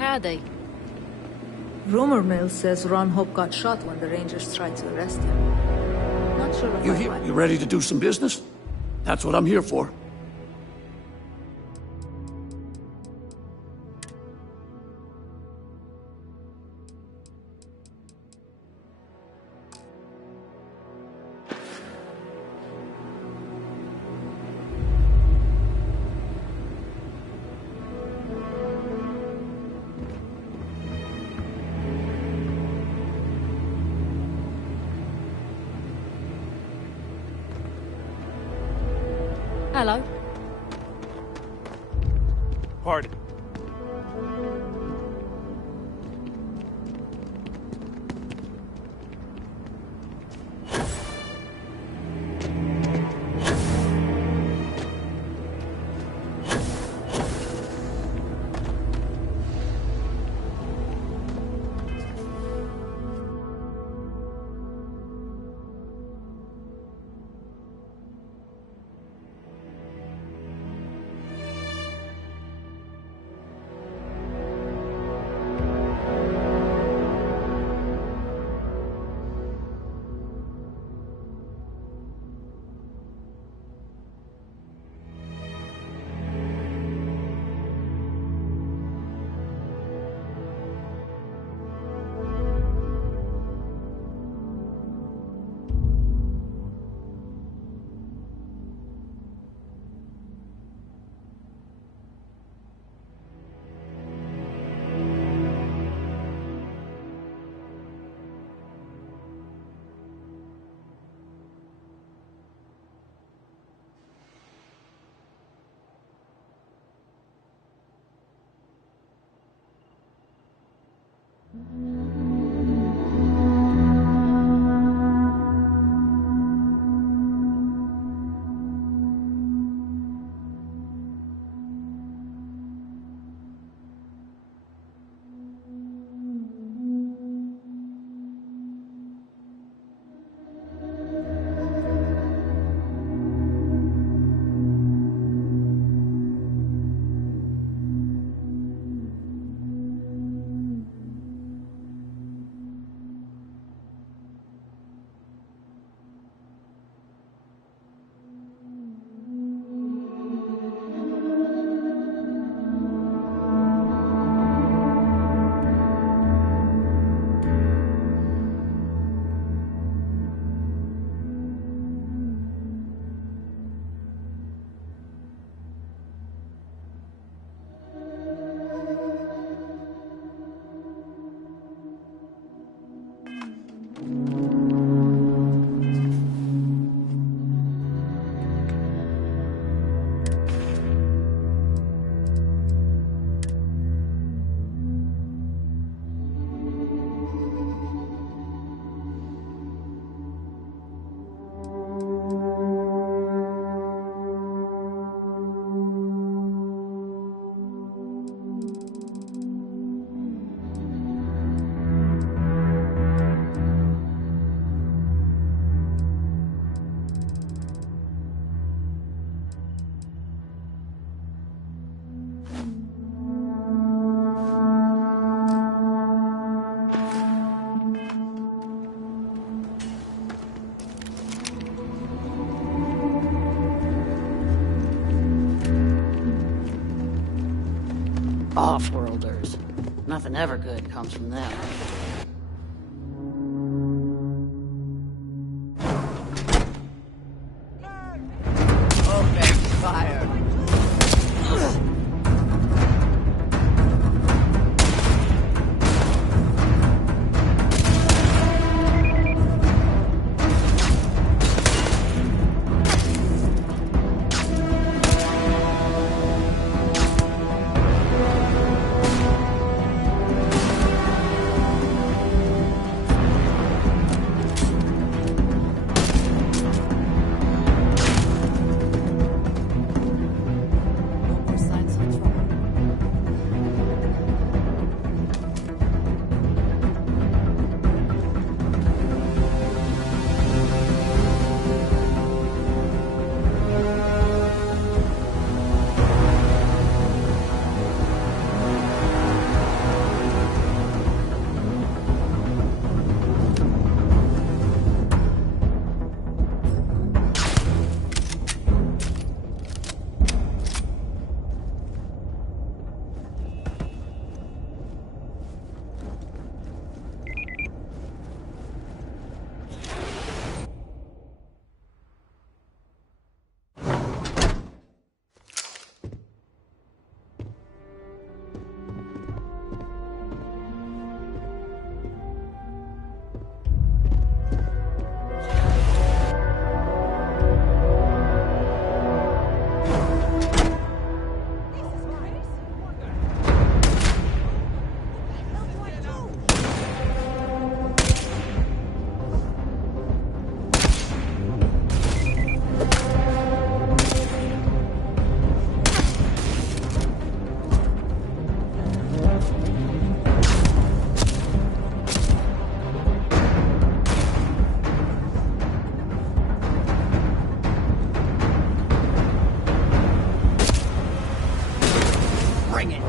had they? Rumor mill says Ron Hope got shot when the Rangers tried to arrest him. Not sure if You ready to do some business? That's what I'm here for. Hello. Pardon. Off-worlders. Nothing ever good comes from them. Open fire. Bring it!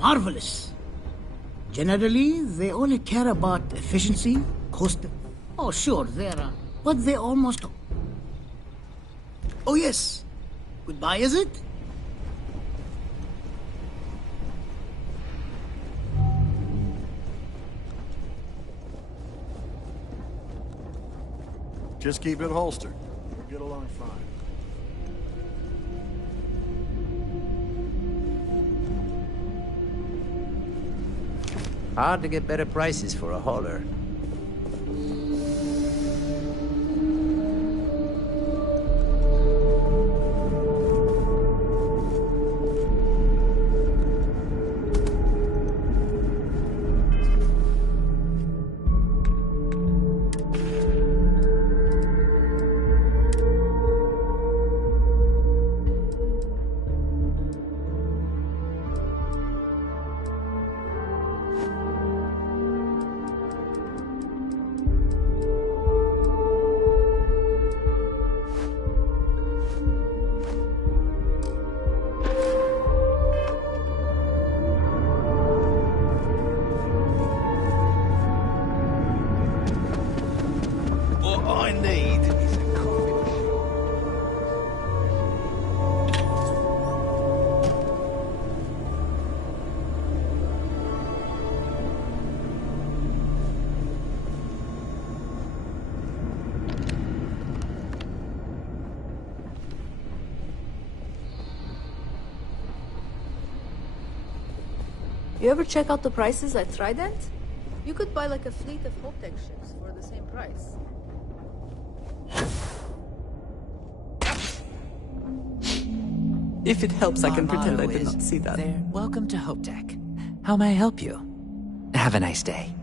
Marvelous. Generally, they only care about efficiency, cost. Oh, sure, they're, but they almost. Oh, yes. Goodbye, is it? Just keep it holstered. We'll get along fine. Hard to get better prices for a hauler. You ever check out the prices at Trident? You could buy like a fleet of Hope-Tech ships for the same price. If it helps, I can pretend I did not see that. There. Welcome to Hope-Tech. How may I help you? Have a nice day.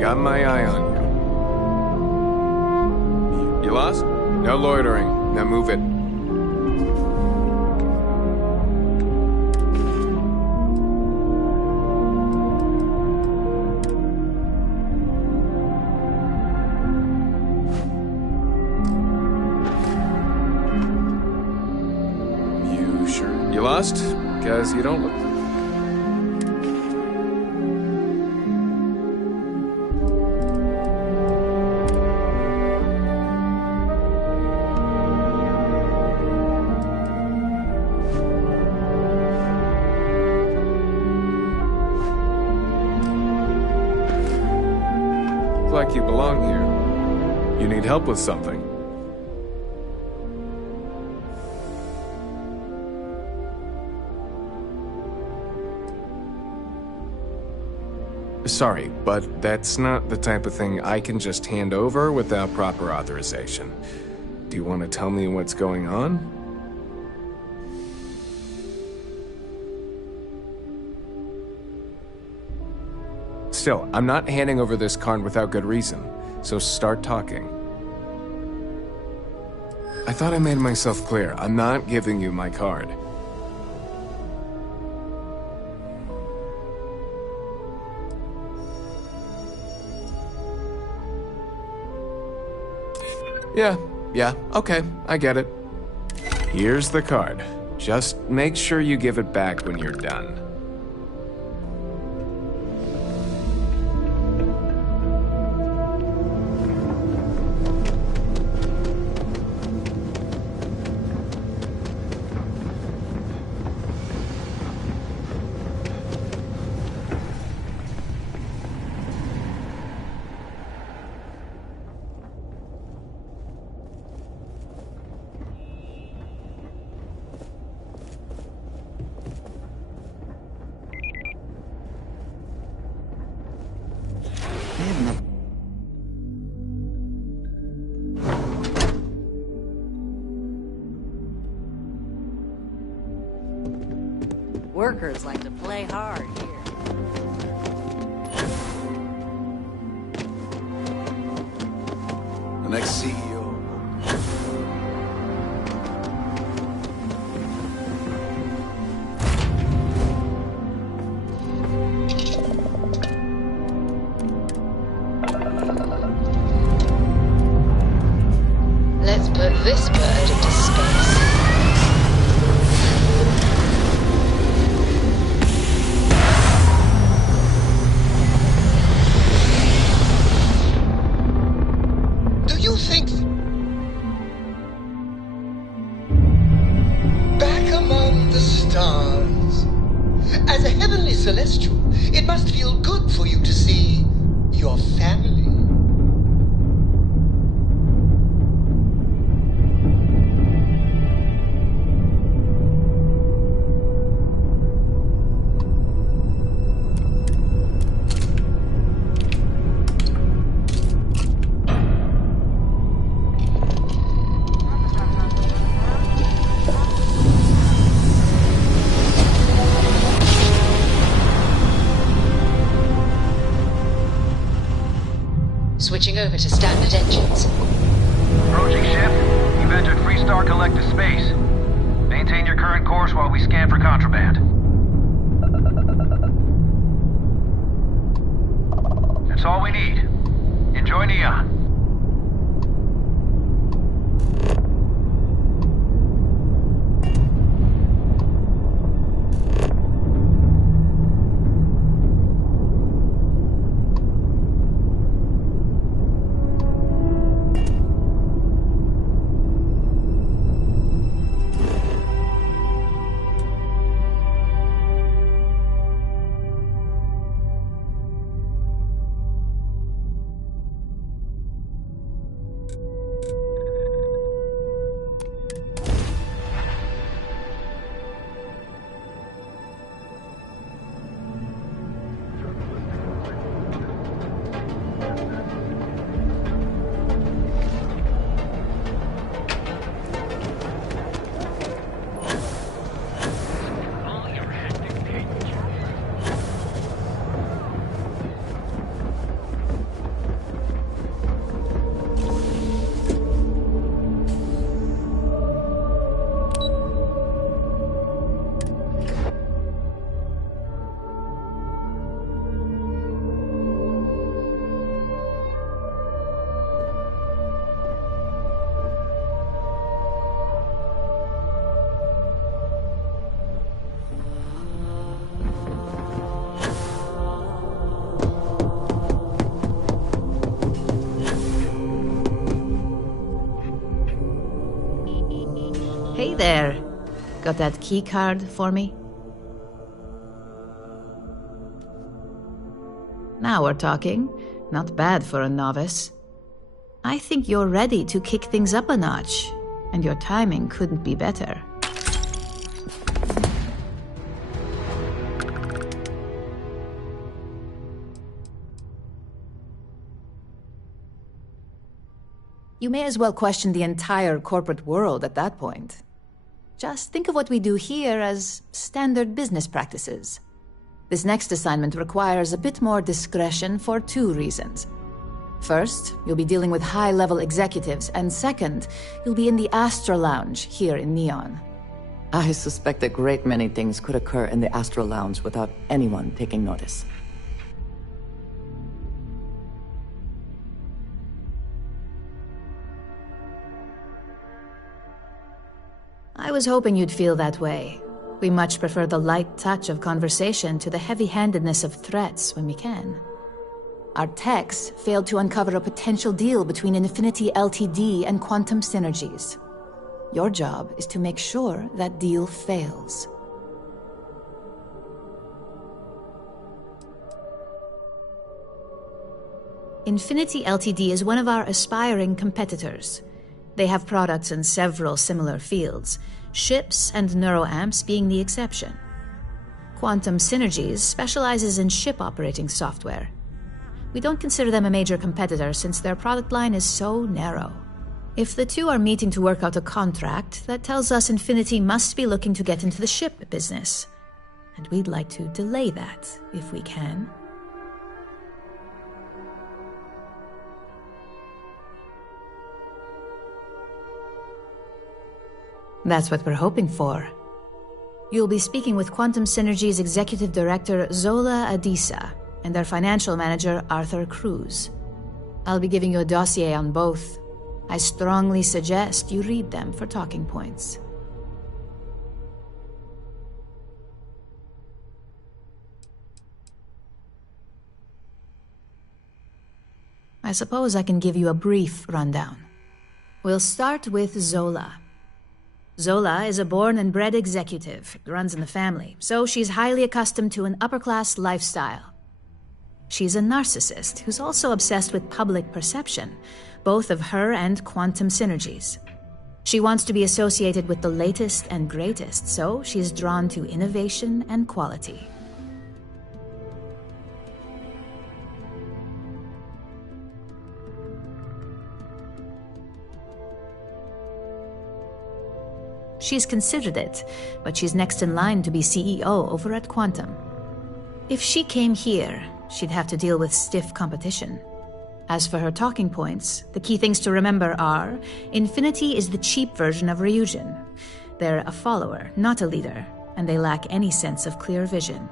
Got my eye on you. You lost? No loitering. Now move it. You sure? You lost? Because you don't look... like you belong here. You need help with something. Sorry, but that's not the type of thing I can just hand over without proper authorization. Do you want to tell me what's going on? Still, I'm not handing over this card without good reason, so start talking. I thought I made myself clear. I'm not giving you my card. Yeah, okay, I get it. Here's the card. Just make sure you give it back when you're done. Workers like to play hard here. The next CEO. Let's put this bird into space. Do you think... Back among the stars, as a heavenly celestial, it must feel good for you to see your family. Switching over to standard engines. Approaching ship. You've entered Freestar Collective space. Maintain your current course while we scan for contraband. That's all we need. Enjoy Neon. Hey there. Got that key card for me? Now we're talking. Not bad for a novice. I think you're ready to kick things up a notch, and your timing couldn't be better. You may as well question the entire corporate world at that point. Just think of what we do here as standard business practices. This next assignment requires a bit more discretion for 2 reasons. First, you'll be dealing with high-level executives, and second, you'll be in the Astra Lounge here in Neon. I suspect a great many things could occur in the Astra Lounge without anyone taking notice. I was hoping you'd feel that way. We much prefer the light touch of conversation to the heavy-handedness of threats when we can. Our techs failed to uncover a potential deal between Infinity Ltd. And Quantum Synergies. Your job is to make sure that deal fails. Infinity Ltd. Is one of our aspiring competitors. They have products in several similar fields, ships and neuroamps being the exception. Quantum Synergies specializes in ship operating software. We don't consider them a major competitor since their product line is so narrow. If the two are meeting to work out a contract, that tells us Infinity must be looking to get into the ship business. and we'd like to delay that if we can. That's what we're hoping for. You'll be speaking with Quantum Synergy's Executive Director, Zola Adisa, and their Financial Manager, Arthur Cruz. I'll be giving you a dossier on both. I strongly suggest you read them for talking points. I suppose I can give you a brief rundown. We'll start with Zola. Zola is a born and bred executive. It runs in the family, so she's highly accustomed to an upper-class lifestyle. She's a narcissist who's also obsessed with public perception, both of her and Quantum Synergies. She wants to be associated with the latest and greatest, so she's drawn to innovation and quality. She's considered it, but she's next in line to be CEO over at Quantum. If she came here, she'd have to deal with stiff competition. As for her talking points, the key things to remember are, Infinity is the cheap version of Ryujin. They're a follower, not a leader, and they lack any sense of clear vision.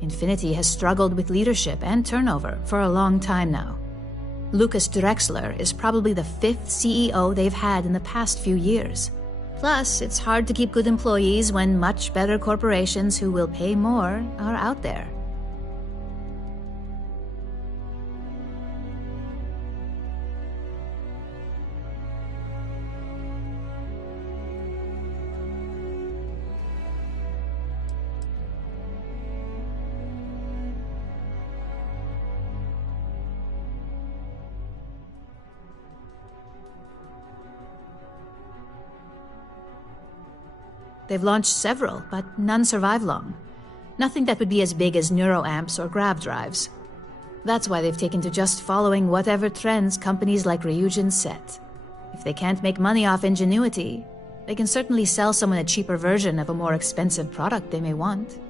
Infinity has struggled with leadership and turnover for a long time now. Lucas Drexler is probably the 5th CEO they've had in the past few years. Plus, it's hard to keep good employees when much better corporations who will pay more are out there. They've launched several, but none survive long. Nothing that would be as big as neuroamps or grav drives. That's why they've taken to just following whatever trends companies like Ryujin set. If they can't make money off ingenuity, they can certainly sell someone a cheaper version of a more expensive product they may want.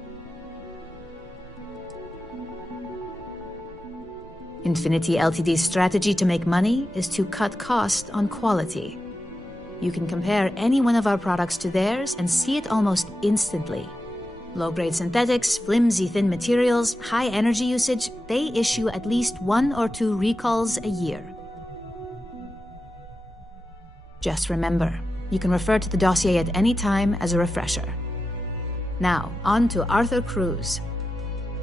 Infinity Ltd's strategy to make money is to cut cost on quality. You can compare any one of our products to theirs and see it almost instantly. Low-grade synthetics, flimsy thin materials, high energy usage, they issue at least 1 or 2 recalls a year. Just remember, you can refer to the dossier at any time as a refresher. Now, on to Arthur Cruz.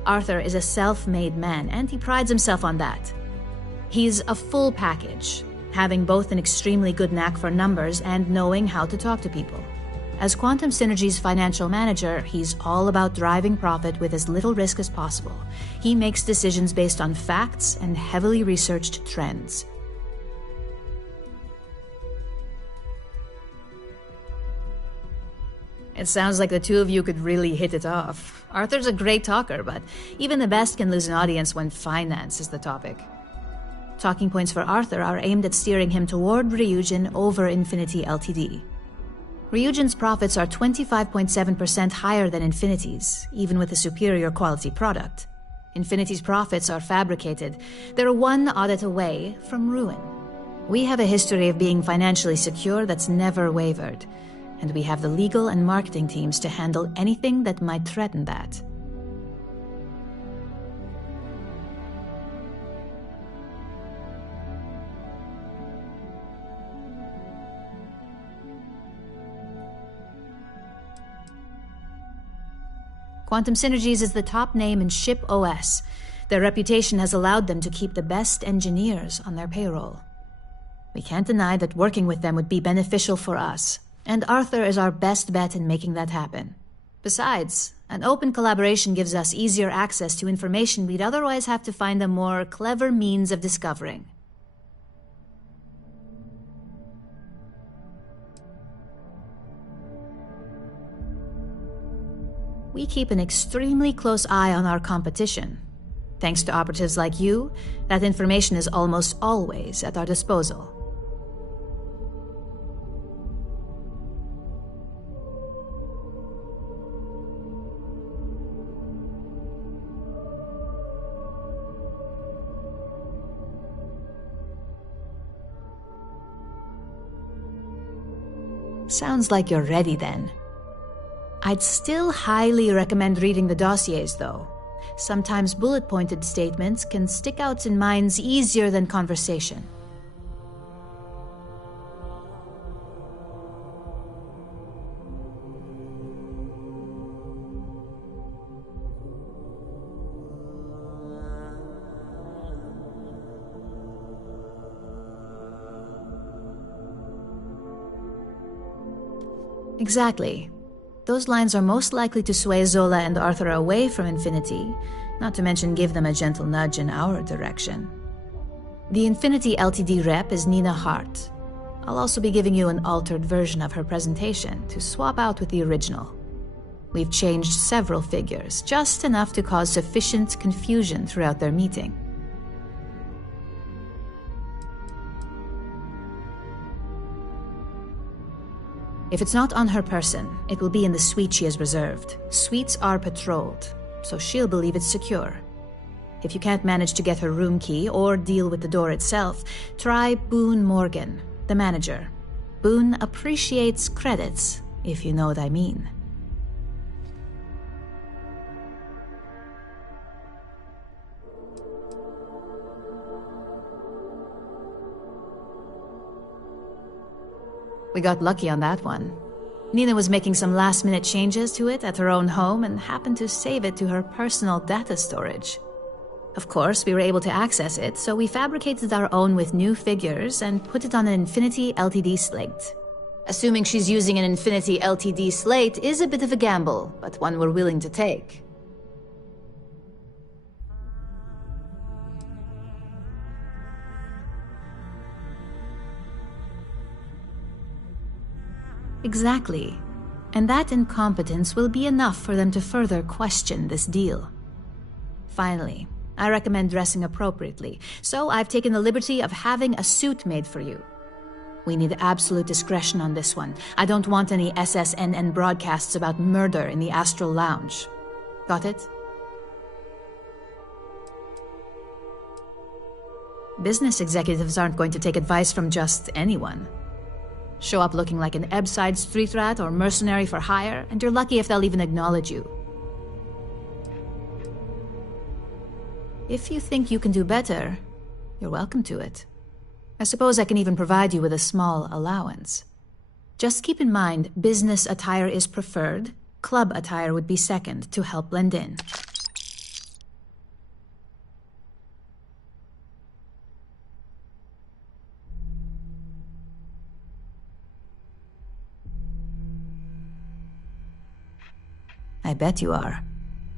Arthur is a self-made man, and he prides himself on that. He's a full package, having both an extremely good knack for numbers and knowing how to talk to people. As Quantum Synergy's financial manager, he's all about driving profit with as little risk as possible. He makes decisions based on facts and heavily researched trends. It sounds like the two of you could really hit it off. Arthur's a great talker, but even the best can lose an audience when finance is the topic. Talking points for Arthur are aimed at steering him toward Ryujin over Infinity Ltd. Ryujin's profits are 25.7% higher than Infinity's, even with a superior quality product. Infinity's profits are fabricated. They're one audit away from ruin. We have a history of being financially secure that's never wavered, and we have the legal and marketing teams to handle anything that might threaten that. Quantum Synergies is the top name in ship OS. Their reputation has allowed them to keep the best engineers on their payroll. We can't deny that working with them would be beneficial for us, and Arthur is our best bet in making that happen. Besides, an open collaboration gives us easier access to information we'd otherwise have to find a more clever means of discovering. We keep an extremely close eye on our competition. Thanks to operatives like you, that information is almost always at our disposal. Sounds like you're ready then. I'd still highly recommend reading the dossiers, though. Sometimes bullet-pointed statements can stick out in minds easier than conversation. Exactly. Those lines are most likely to sway Zola and Arthur away from Infinity, not to mention give them a gentle nudge in our direction. The Infinity Ltd rep is Nina Hart. I'll also be giving you an altered version of her presentation to swap out with the original. We've changed several figures, just enough to cause sufficient confusion throughout their meeting. If it's not on her person, it will be in the suite she has reserved. Suites are patrolled, so she'll believe it's secure. If you can't manage to get her room key or deal with the door itself, try Boone Morgan, the manager. Boone appreciates credits, if you know what I mean. We got lucky on that one. Nina was making some last-minute changes to it at her own home and happened to save it to her personal data storage. Of course, we were able to access it, so we fabricated our own with new figures and put it on an Infinity Ltd slate. Assuming she's using an Infinity Ltd slate is a bit of a gamble, but one we're willing to take. Exactly. And that incompetence will be enough for them to further question this deal. Finally, I recommend dressing appropriately, so I've taken the liberty of having a suit made for you. We need absolute discretion on this one. I don't want any SSNN broadcasts about murder in the Astral Lounge. Got it? Business executives aren't going to take advice from just anyone. Show up looking like an Ebbside street rat or mercenary for hire, and you're lucky if they'll even acknowledge you. If you think you can do better, you're welcome to it. I suppose I can even provide you with a small allowance. Just keep in mind, business attire is preferred, club attire would be second to help blend in. I bet you are.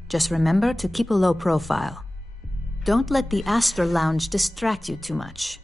Just remember to keep a low profile. Don't let the Astral Lounge distract you too much.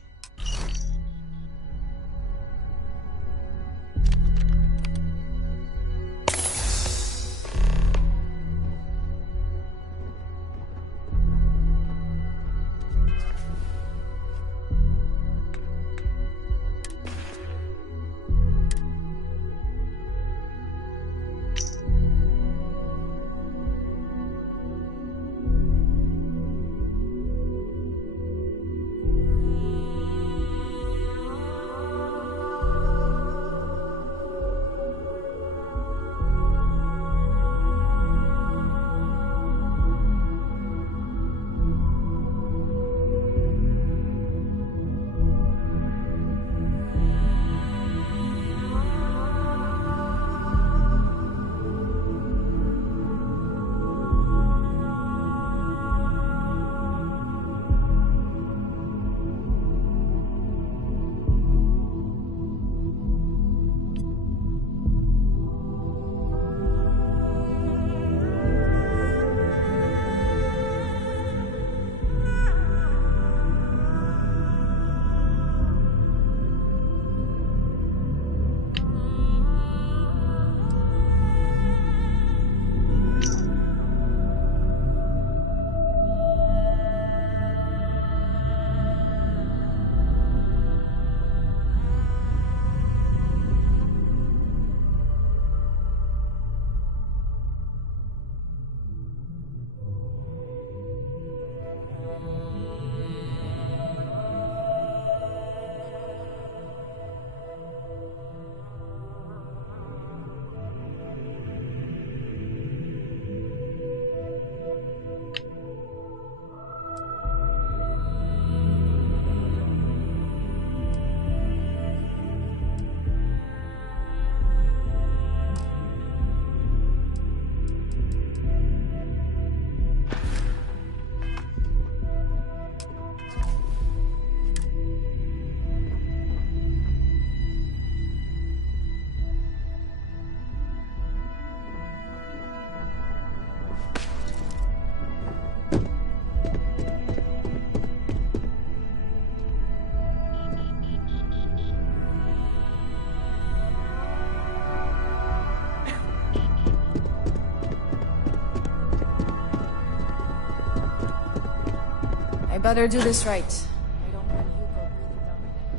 I better do this right. I don't want you go breathing down my neck.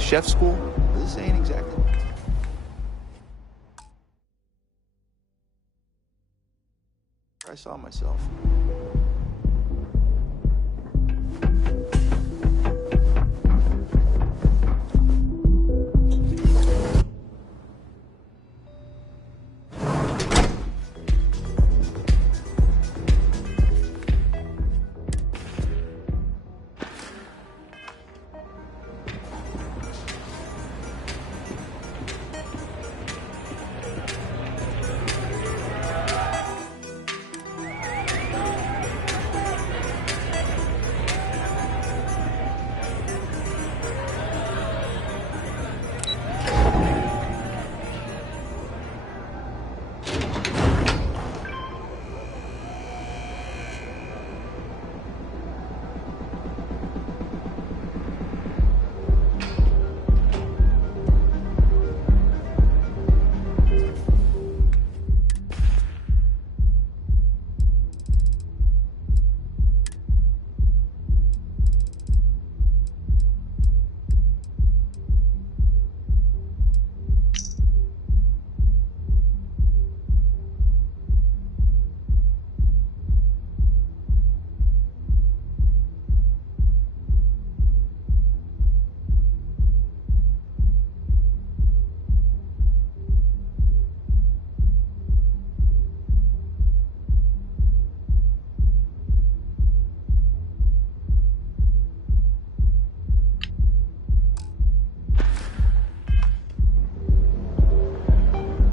Chef school? This ain't exactly. I saw myself.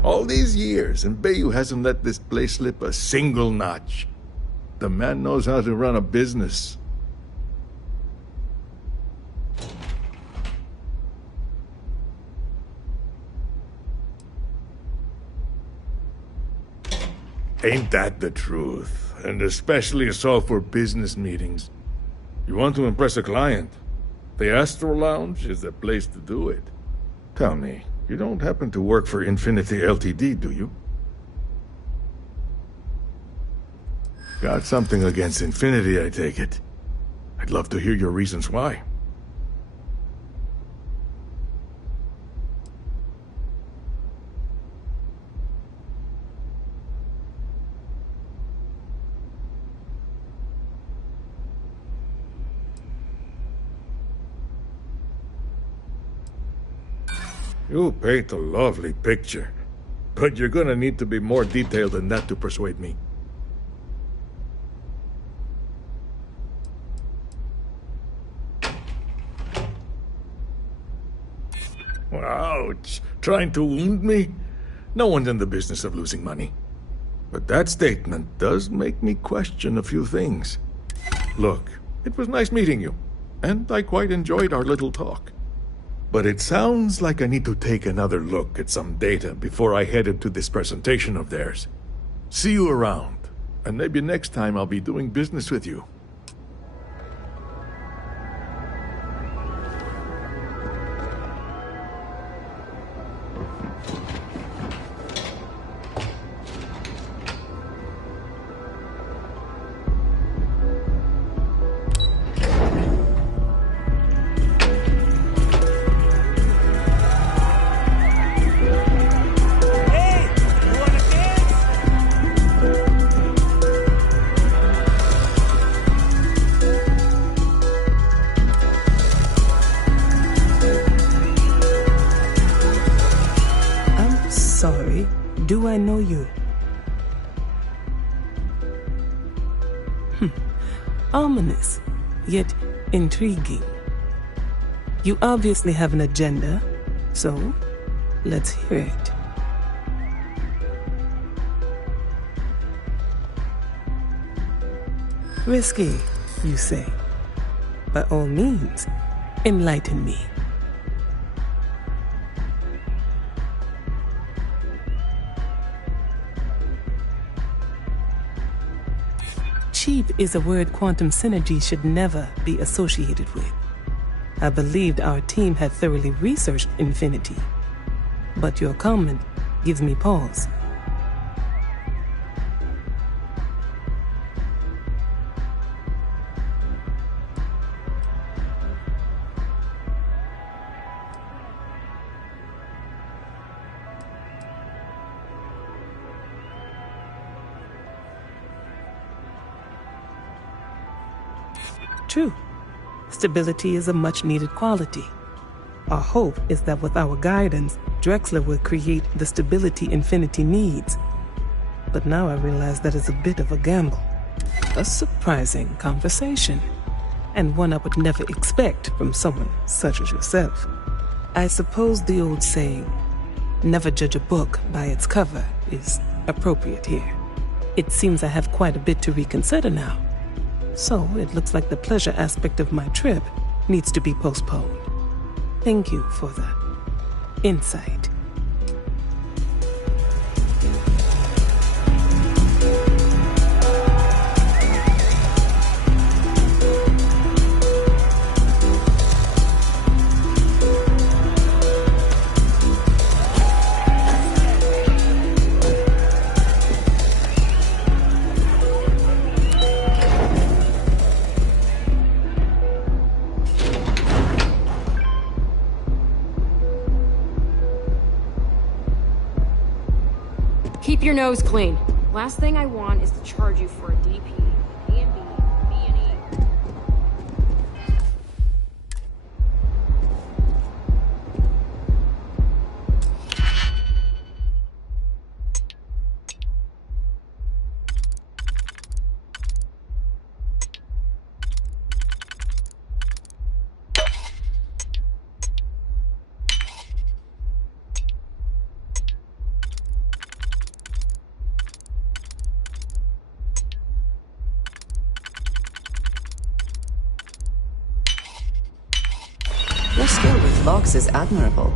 All these years, and Bayou hasn't let this place slip a single notch. The man knows how to run a business. Ain't that the truth? And especially so for business meetings. You want to impress a client? The Astro Lounge is the place to do it. Tell me, you don't happen to work for Infinity Ltd, do you? Got something against Infinity, I take it. I'd love to hear your reasons why. You paint a lovely picture, but you're gonna need to be more detailed than that to persuade me. Ouch! Trying to wound me? No one's in the business of losing money. But that statement does make me question a few things. Look, it was nice meeting you, and I quite enjoyed our little talk. But it sounds like I need to take another look at some data before I head into this presentation of theirs. See you around, and maybe next time I'll be doing business with you. sorry. Do I know you? Ominous, yet intriguing. You obviously have an agenda, so let's hear it. Risky, you say. By all means, enlighten me. Cheap is a word quantum synergy should never be associated with. I believed our team had thoroughly researched Infinity, but your comment gives me pause. True. Stability is a much-needed quality. Our hope is that with our guidance, Drexler will create the stability Infinity needs. But now I realize that is a bit of a gamble. A surprising conversation, and one I would never expect from someone such as yourself. I suppose the old saying, never judge a book by its cover, is appropriate here. It seems I have quite a bit to reconsider now. So it looks like the pleasure aspect of my trip needs to be postponed. Thank you for the insight. Keep your nose clean. Last thing I want is to charge you for a DP. A&B, B&E. Your skill with logs is admirable.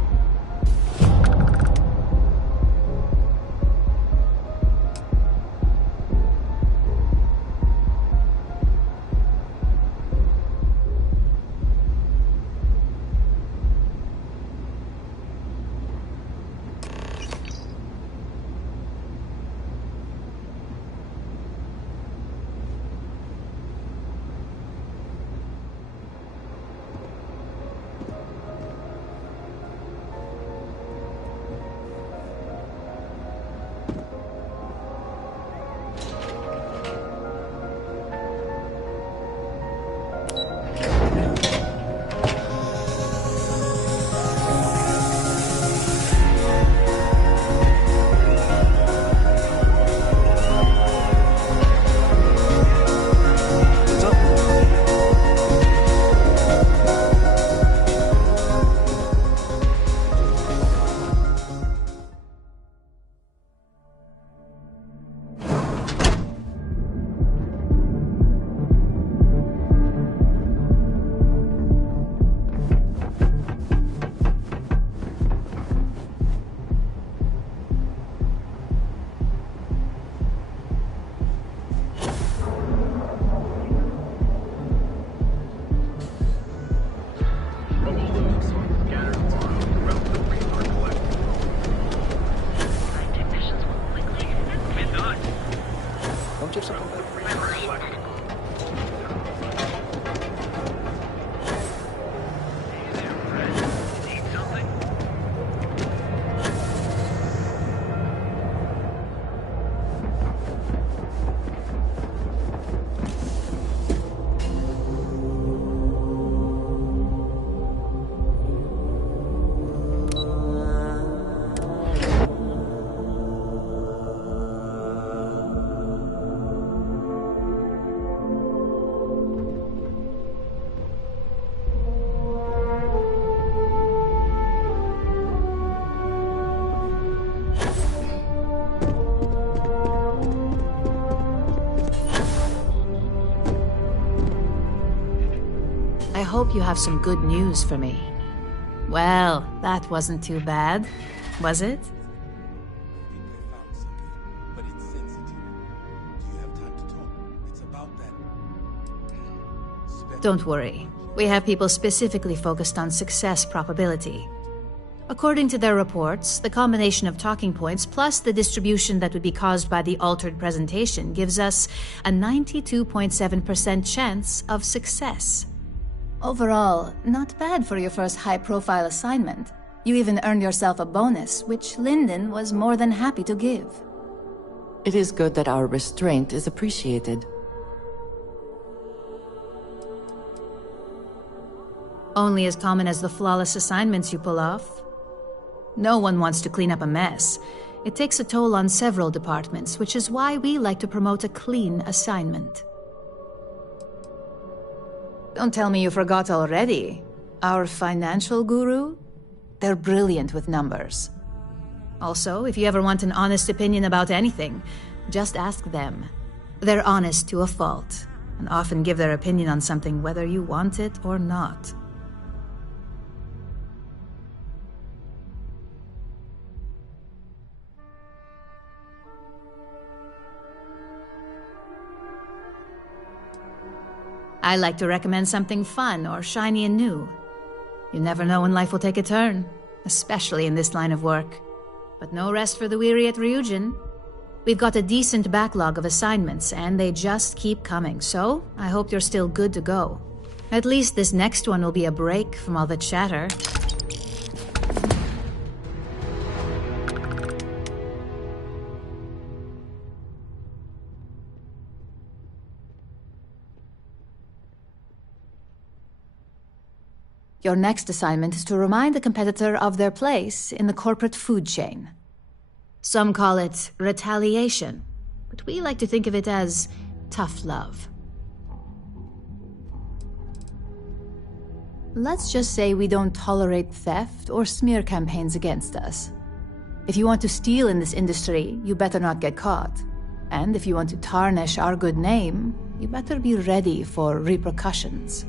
hope you have some good news for me. Well, that wasn't too bad, was it? Don't worry. We have people specifically focused on success probability. According to their reports, the combination of talking points plus the distribution that would be caused by the altered presentation gives us a 92.7% chance of success. Overall, not bad for your first high-profile assignment. You even earned yourself a bonus, which Lyndon was more than happy to give. It is good that our restraint is appreciated. Only as common as the flawless assignments you pull off. No one wants to clean up a mess. It takes a toll on several departments, which is why we like to promote a clean assignment. Don't tell me you forgot already. Our financial guru? They're brilliant with numbers. Also, if you ever want an honest opinion about anything, just ask them. They're honest to a fault, and often give their opinion on something whether you want it or not. I like to recommend something fun or shiny and new. You never know when life will take a turn, especially in this line of work. But no rest for the weary at Ryujin. We've got a decent backlog of assignments, and they just keep coming, so I hope you're still good to go. At least this next one will be a break from all the chatter. Your next assignment is to remind the competitor of their place in the corporate food chain. Some call it retaliation, but we like to think of it as tough love. Let's just say we don't tolerate theft or smear campaigns against us. If you want to steal in this industry, you better not get caught. And if you want to tarnish our good name, you better be ready for repercussions.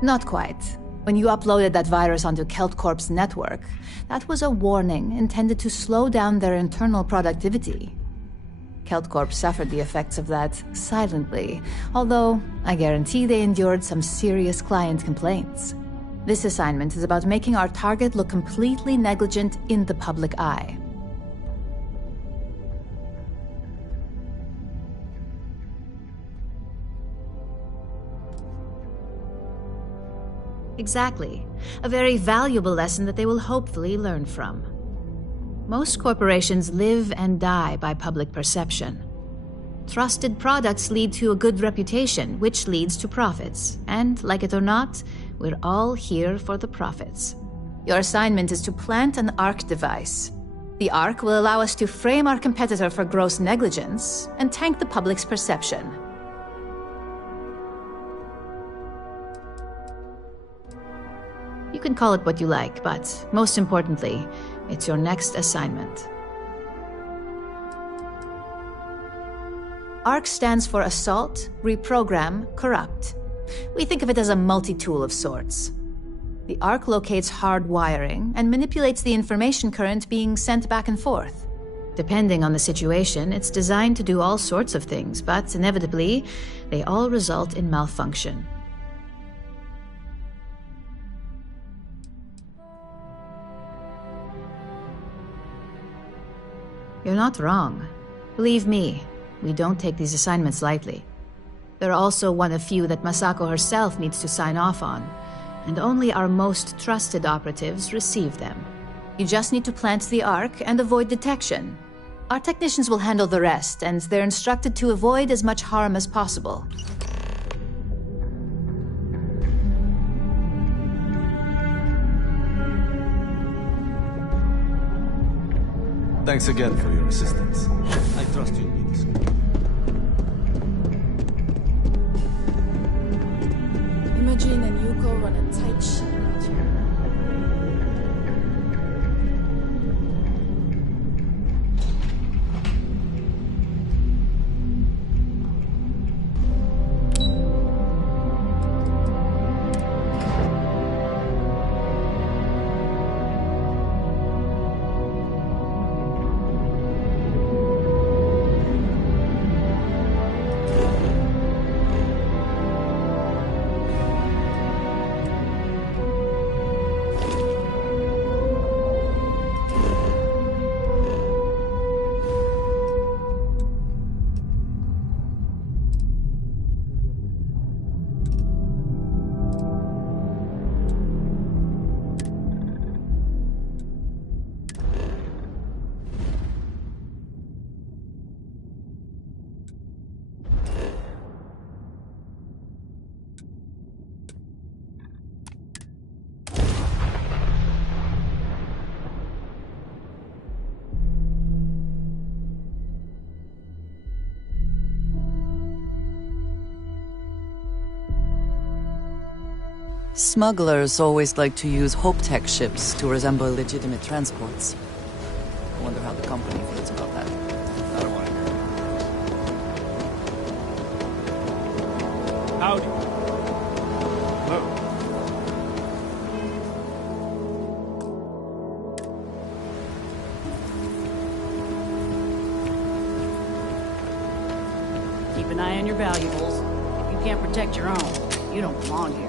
Not quite. When you uploaded that virus onto KeltCorp's network, that was a warning intended to slow down their internal productivity. KeltCorp suffered the effects of that silently, although I guarantee they endured some serious client complaints. This assignment is about making our target look completely negligent in the public eye. Exactly. A very valuable lesson that they will hopefully learn from. Most corporations live and die by public perception. Trusted products lead to a good reputation, which leads to profits. And, like it or not, we're all here for the profits. Your assignment is to plant an ARC device. The ARC will allow us to frame our competitor for gross negligence and tank the public's perception. You can call it what you like, but most importantly, it's your next assignment. ARC stands for Assault, Reprogram, Corrupt. We think of it as a multi-tool of sorts. The ARC locates hard wiring and manipulates the information current being sent back and forth. Depending on the situation, it's designed to do all sorts of things, but inevitably, they all result in malfunction. You're not wrong. Believe me, we don't take these assignments lightly. They're also one of few that Masako herself needs to sign off on, and only our most trusted operatives receive them. You just need to plant the ARC and avoid detection. Our technicians will handle the rest, and they're instructed to avoid as much harm as possible. Thanks again for your assistance. I trust you. Imogene and Yuko run a tight ship out here. Smugglers always like to use Hope Tech ships to resemble legitimate transports. I wonder how the company feels about that. I don't want to hear it. Howdy. Hello. Keep an eye on your valuables. If you can't protect your own, you don't belong here.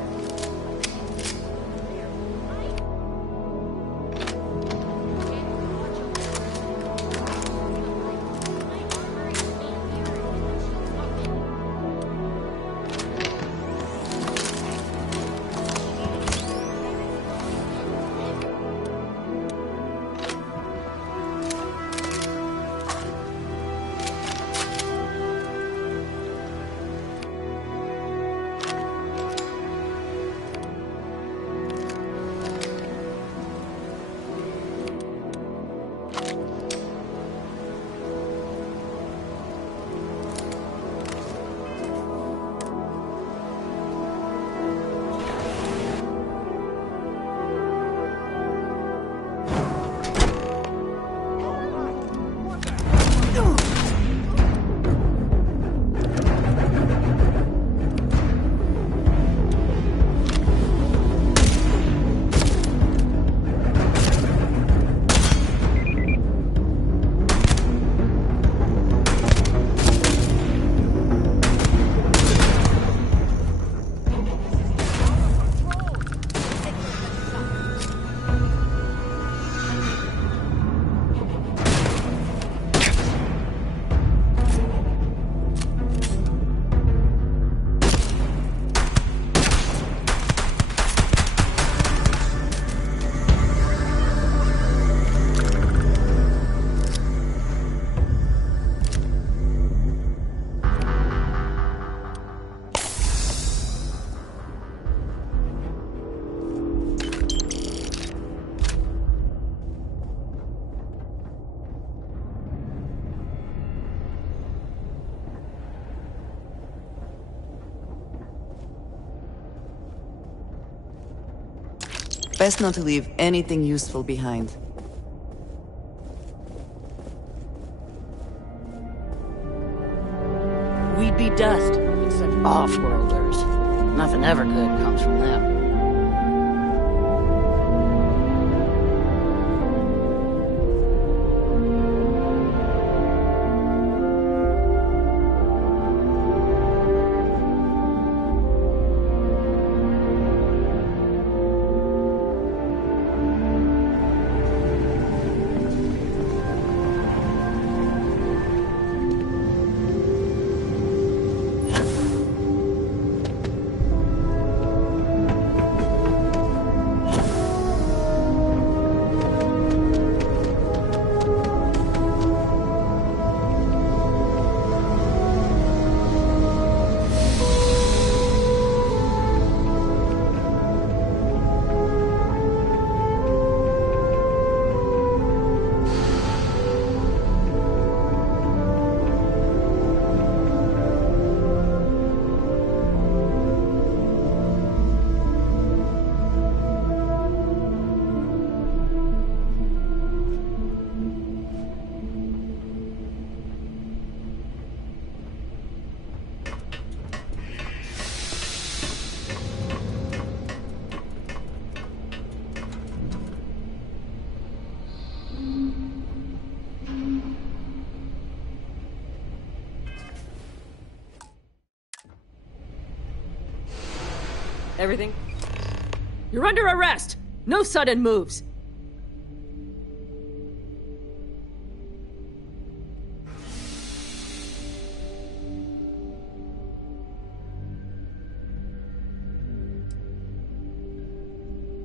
Best not to leave anything useful behind. We'd be dust, except off-worlders. Nothing ever good comes from them. Everything? You're under arrest! No sudden moves!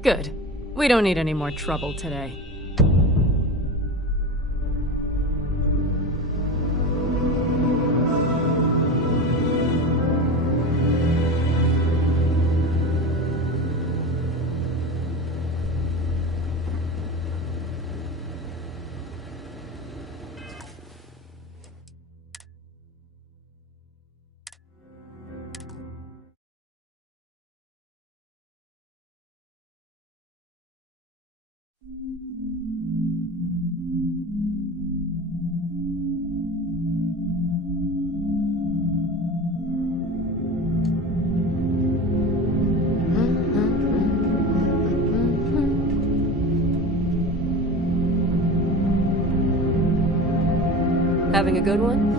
Good. We don't need any more trouble today. Having a good one?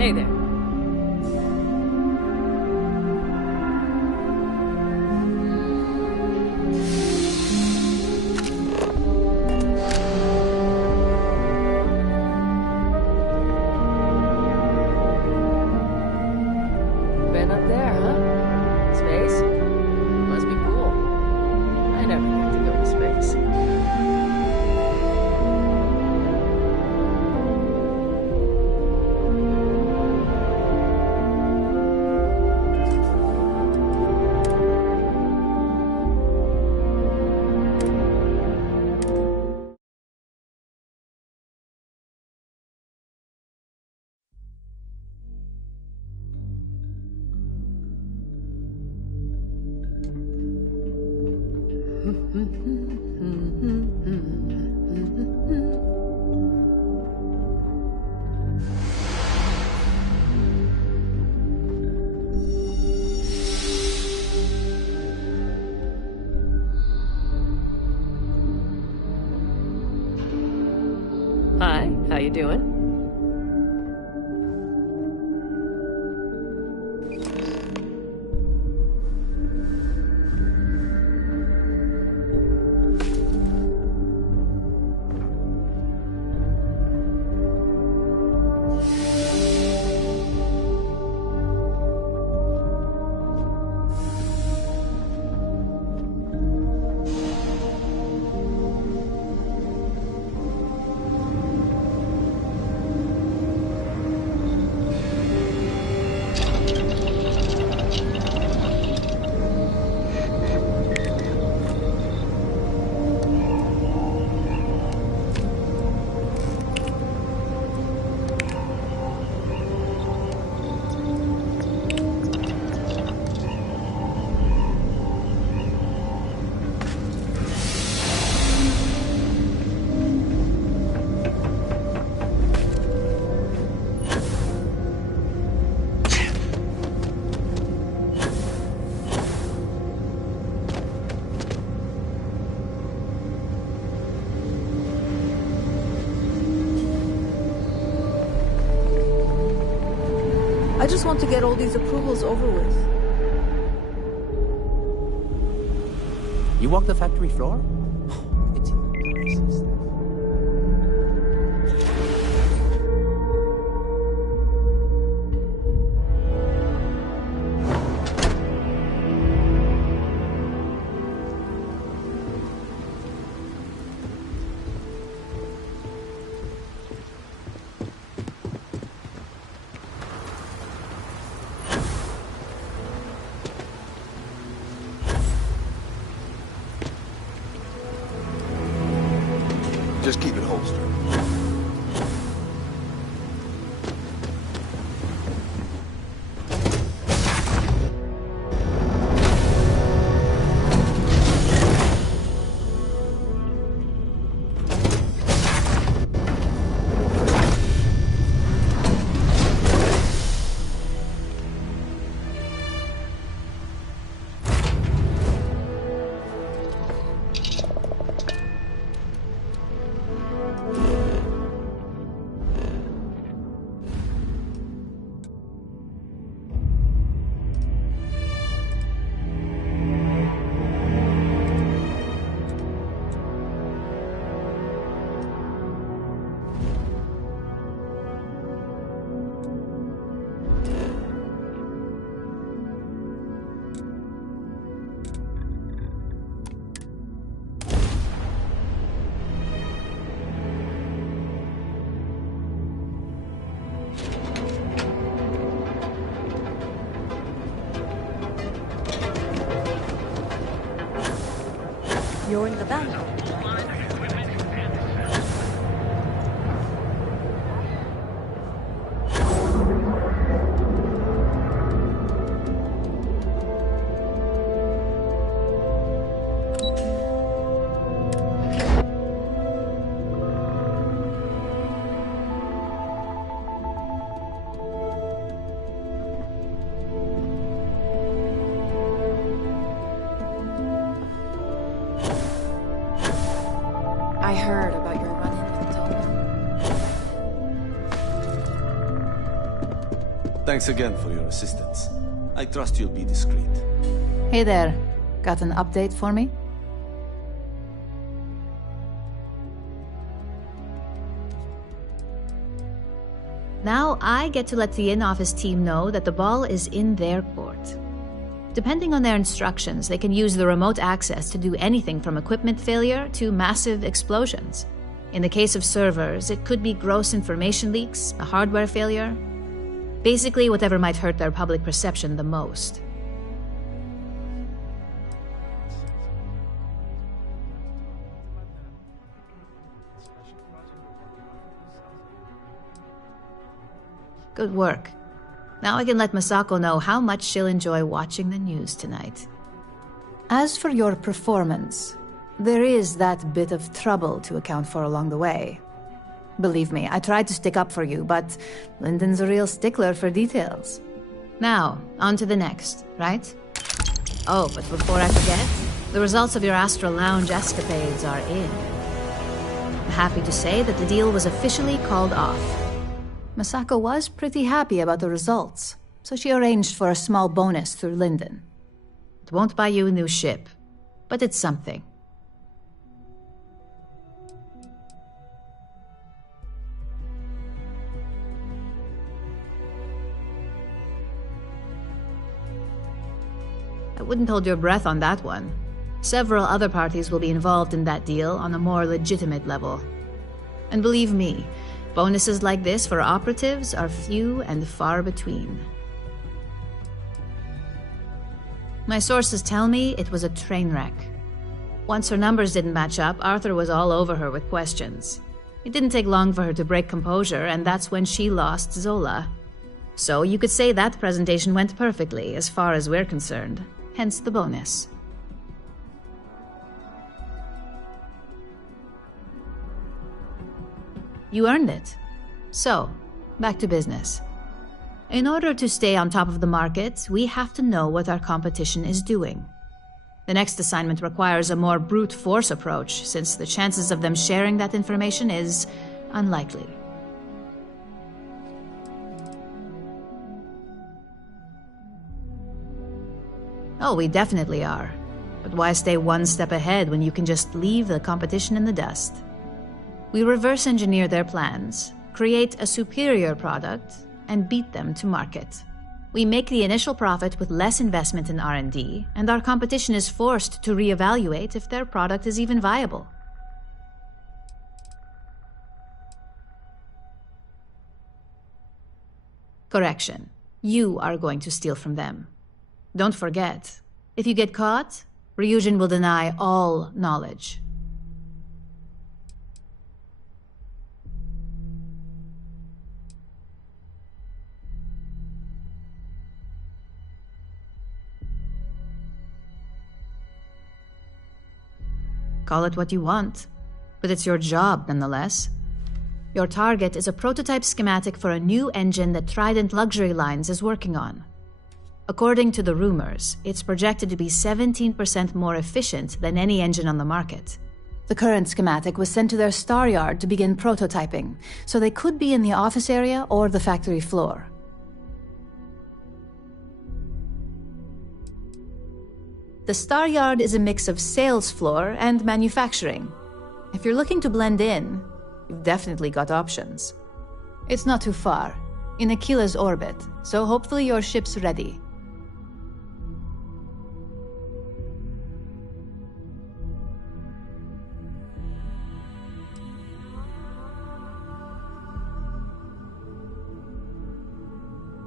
Hey there. Been up there, huh? Space? Must be cool. I never get to go to space. Hi, how you doing? I just want to get all these approvals over with. You walk the factory floor? It's You're in the back. I heard about your run-in with Toma. Thanks again for your assistance. I trust you'll be discreet. Hey there. Got an update for me? Now I get to let the in-office team know that the ball is in their court. Depending on their instructions, they can use the remote access to do anything from equipment failure to massive explosions. In the case of servers, it could be gross information leaks, a hardware failure. Basically, whatever might hurt their public perception the most. Good work. Now I can let Masako know how much she'll enjoy watching the news tonight. As for your performance, there is that bit of trouble to account for along the way. Believe me, I tried to stick up for you, but Lyndon's a real stickler for details. Now, on to the next, right? Oh, but before I forget, the results of your Astral Lounge escapades are in. I'm happy to say that the deal was officially called off. Masako was pretty happy about the results, so she arranged for a small bonus through Lyndon. It won't buy you a new ship, but it's something. I wouldn't hold your breath on that one. Several other parties will be involved in that deal on a more legitimate level. And believe me, bonuses like this for operatives are few and far between. My sources tell me it was a train wreck. Once her numbers didn't match up, Arthur was all over her with questions. It didn't take long for her to break composure, and that's when she lost Zola. So you could say that presentation went perfectly, as far as we're concerned. Hence the bonus. You earned it. So, back to business. In order to stay on top of the market, we have to know what our competition is doing. The next assignment requires a more brute force approach, since the chances of them sharing that information is unlikely. Oh, we definitely are. But why stay one step ahead when you can just leave the competition in the dust? We reverse engineer their plans, create a superior product, and beat them to market. We make the initial profit with less investment in R&D, and our competition is forced to reevaluate if their product is even viable. Correction. You are going to steal from them. Don't forget, if you get caught, Ryujin will deny all knowledge. Call it what you want, but it's your job nonetheless. Your target is a prototype schematic for a new engine that Trident Luxury Lines is working on. According to the rumors, it's projected to be 17% more efficient than any engine on the market. The current schematic was sent to their Star Yard to begin prototyping, so they could be in the office area or the factory floor. The Star Yard is a mix of sales floor and manufacturing. If you're looking to blend in, you've definitely got options. It's not too far, in Aquila's orbit, so hopefully your ship's ready.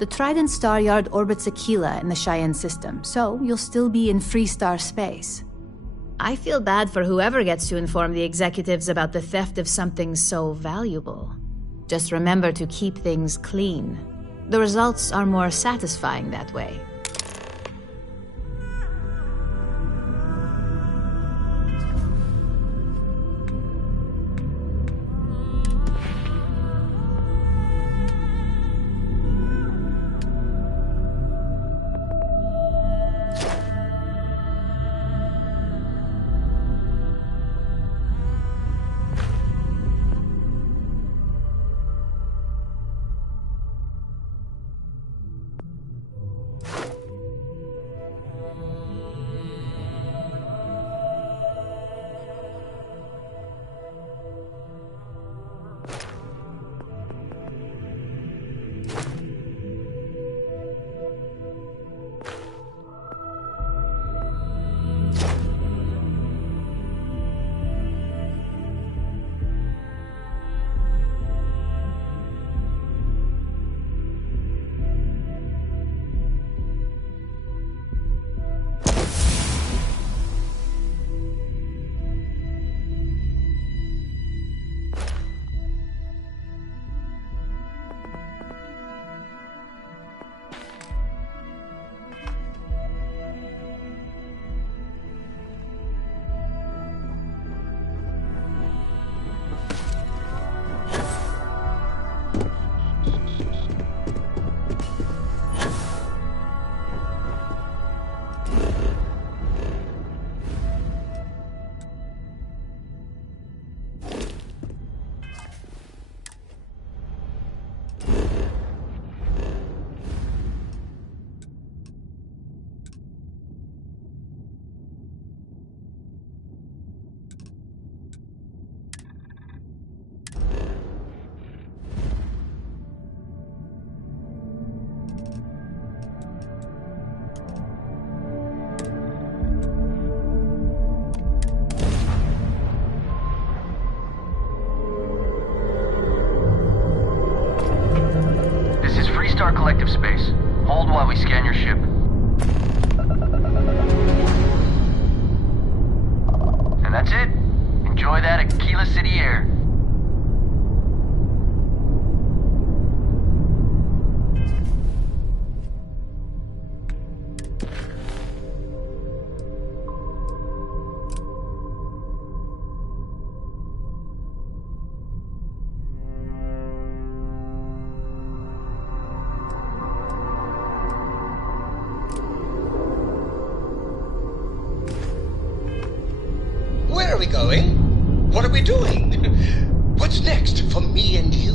The Trident Star Yard orbits Aquila in the Cheyenne system, so you'll still be in free star space. I feel bad for whoever gets to inform the executives about the theft of something so valuable. Just remember to keep things clean. The results are more satisfying that way. Collective space. Hold while we scan your ship. And that's it. Enjoy that Aquila City air. Where are we going? What are we doing? What's next for me and you?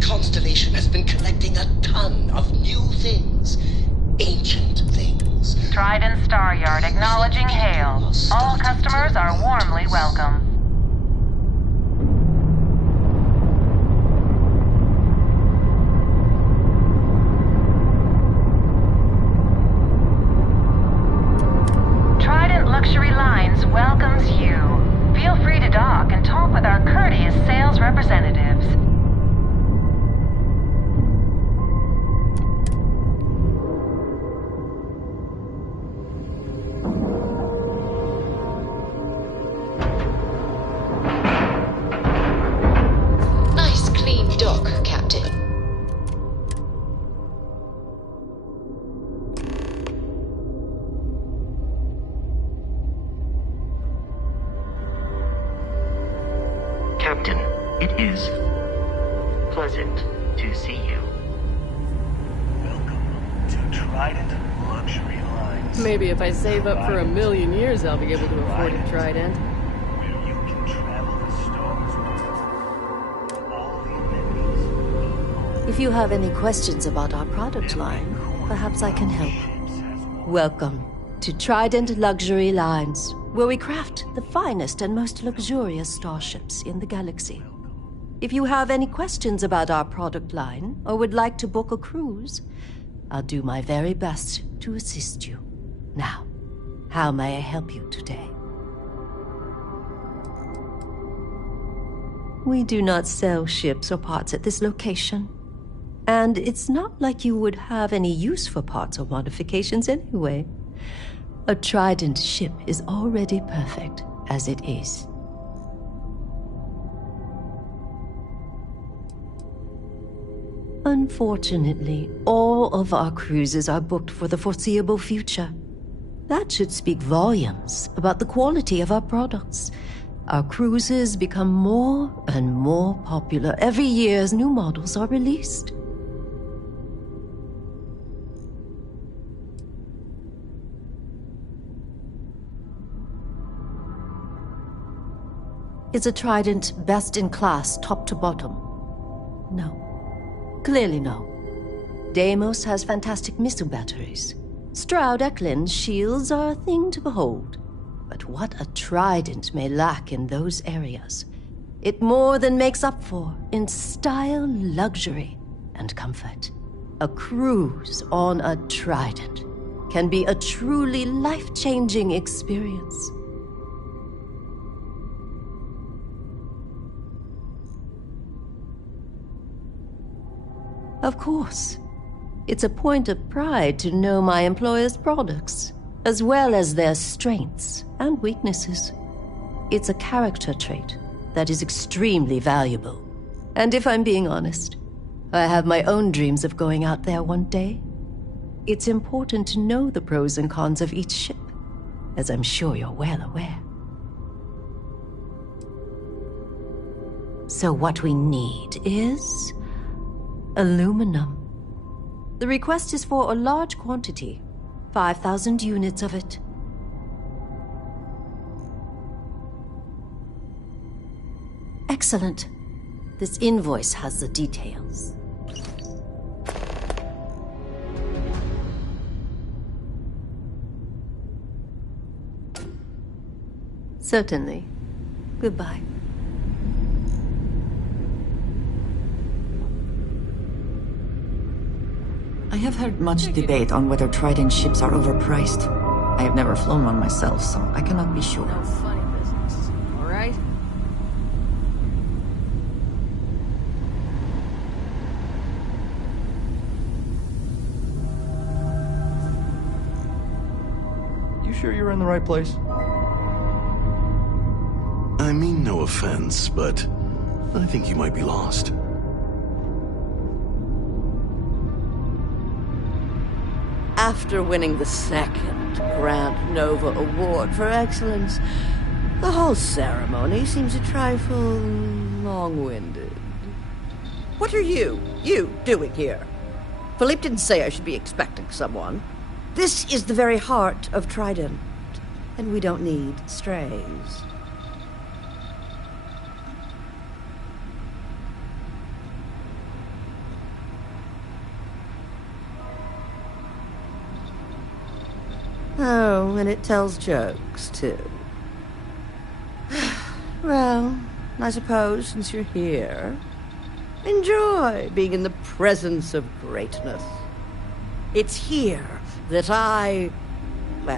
Constellation has been collecting a ton of new things. Ancient things. Trident Star Yard acknowledging hail. All customers are warmly welcome. Trident Luxury Lines welcomes you. Feel free to dock and talk with our courteous sales representatives. Captain, it is pleasant to see you. Welcome to Trident Luxury Lines. Maybe if I save up for 1,000,000 years, I'll be able to afford a Trident. Where you can travel the stars with all the amenities If you have any questions about our product line, perhaps I can help. Welcome to Trident Luxury Lines, where we craft the finest and most luxurious starships in the galaxy. If you have any questions about our product line or would like to book a cruise, I'll do my very best to assist you. Now, how may I help you today? We do not sell ships or parts at this location. And it's not like you would have any use for parts or modifications anyway. A Trident ship is already perfect as it is. Unfortunately, all of our cruises are booked for the foreseeable future. That should speak volumes about the quality of our products. Our cruises become more and more popular every year as new models are released. Is a Trident best in class, top to bottom? No. Clearly no. Deimos has fantastic missile batteries. Stroud Eklund's shields are a thing to behold. But what a Trident may lack in those areas, it more than makes up for in style, luxury, and comfort. A cruise on a Trident can be a truly life-changing experience. Of course. It's a point of pride to know my employer's products, as well as their strengths and weaknesses. It's a character trait that is extremely valuable. And if I'm being honest, I have my own dreams of going out there one day. It's important to know the pros and cons of each ship, as I'm sure you're well aware. So what we need is aluminum. The request is for a large quantity, 5,000 units of it. Excellent. This invoice has the details. Certainly. Goodbye. I have heard much debate on whether Trident ships are overpriced. I have never flown one myself, so I cannot be sure. No funny business, all right? You sure you're in the right place? I mean no offense, but I think you might be lost. After winning the second Grand Nova Award for Excellence, the whole ceremony seems a trifle long-winded. What are you doing here? Philippe didn't say I should be expecting someone. This is the very heart of Trident, and we don't need strays. Oh, and it tells jokes, too. Well, I suppose since you're here, enjoy being in the presence of greatness. It's here that we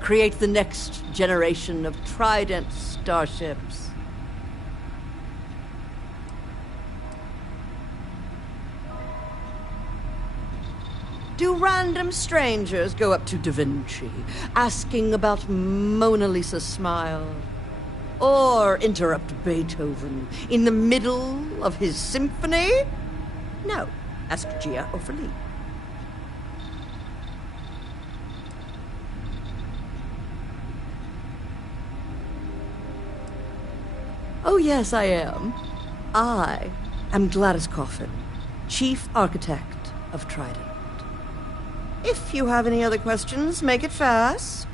create the next generation of Trident starships. Do random strangers go up to Da Vinci, asking about Mona Lisa's smile? Or interrupt Beethoven in the middle of his symphony? No, ask Gia or Philippe. Oh yes, I am. I am Gladys Coffin, Chief Architect of Trident. If you have any other questions, make it fast.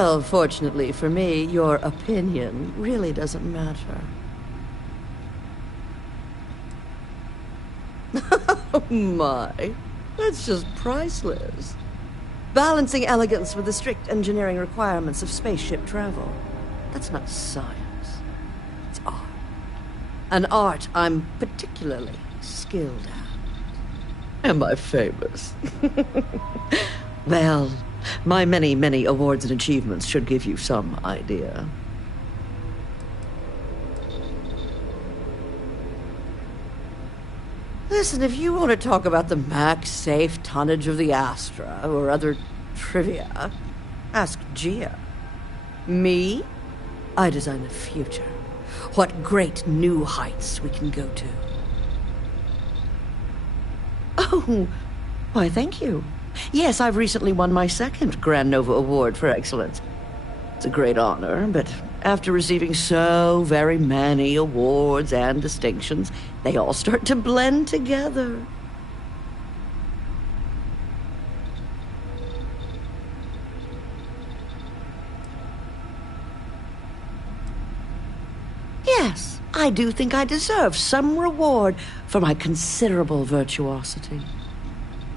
Well, fortunately for me, your opinion really doesn't matter. Oh my, that's just priceless. Balancing elegance with the strict engineering requirements of spaceship travel. That's not science. It's art. An art I'm particularly skilled at. Am I famous? Well, my many, many awards and achievements should give you some idea. Listen, if you want to talk about the max-safe tonnage of the Astra or other trivia, ask Gia. Me? I design the future. What great new heights we can go to. Oh, why, thank you. Yes, I've recently won my second Grand Nova Award for excellence. It's a great honor, but after receiving so very many awards and distinctions, they all start to blend together. Yes, I do think I deserve some reward for my considerable virtuosity.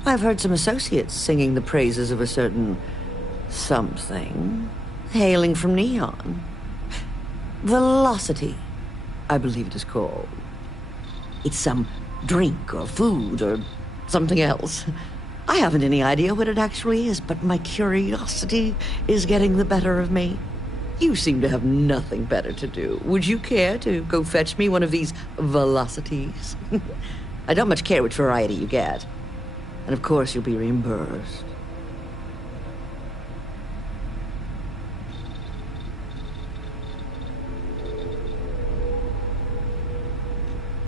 I've heard some associates singing the praises of a certain something, hailing from Neon. Velocity, I believe it is called. It's some drink or food or something else. I haven't any idea what it actually is, but my curiosity is getting the better of me. You seem to have nothing better to do. Would you care to go fetch me one of these velocities? I don't much care which variety you get. And of course you'll be reimbursed.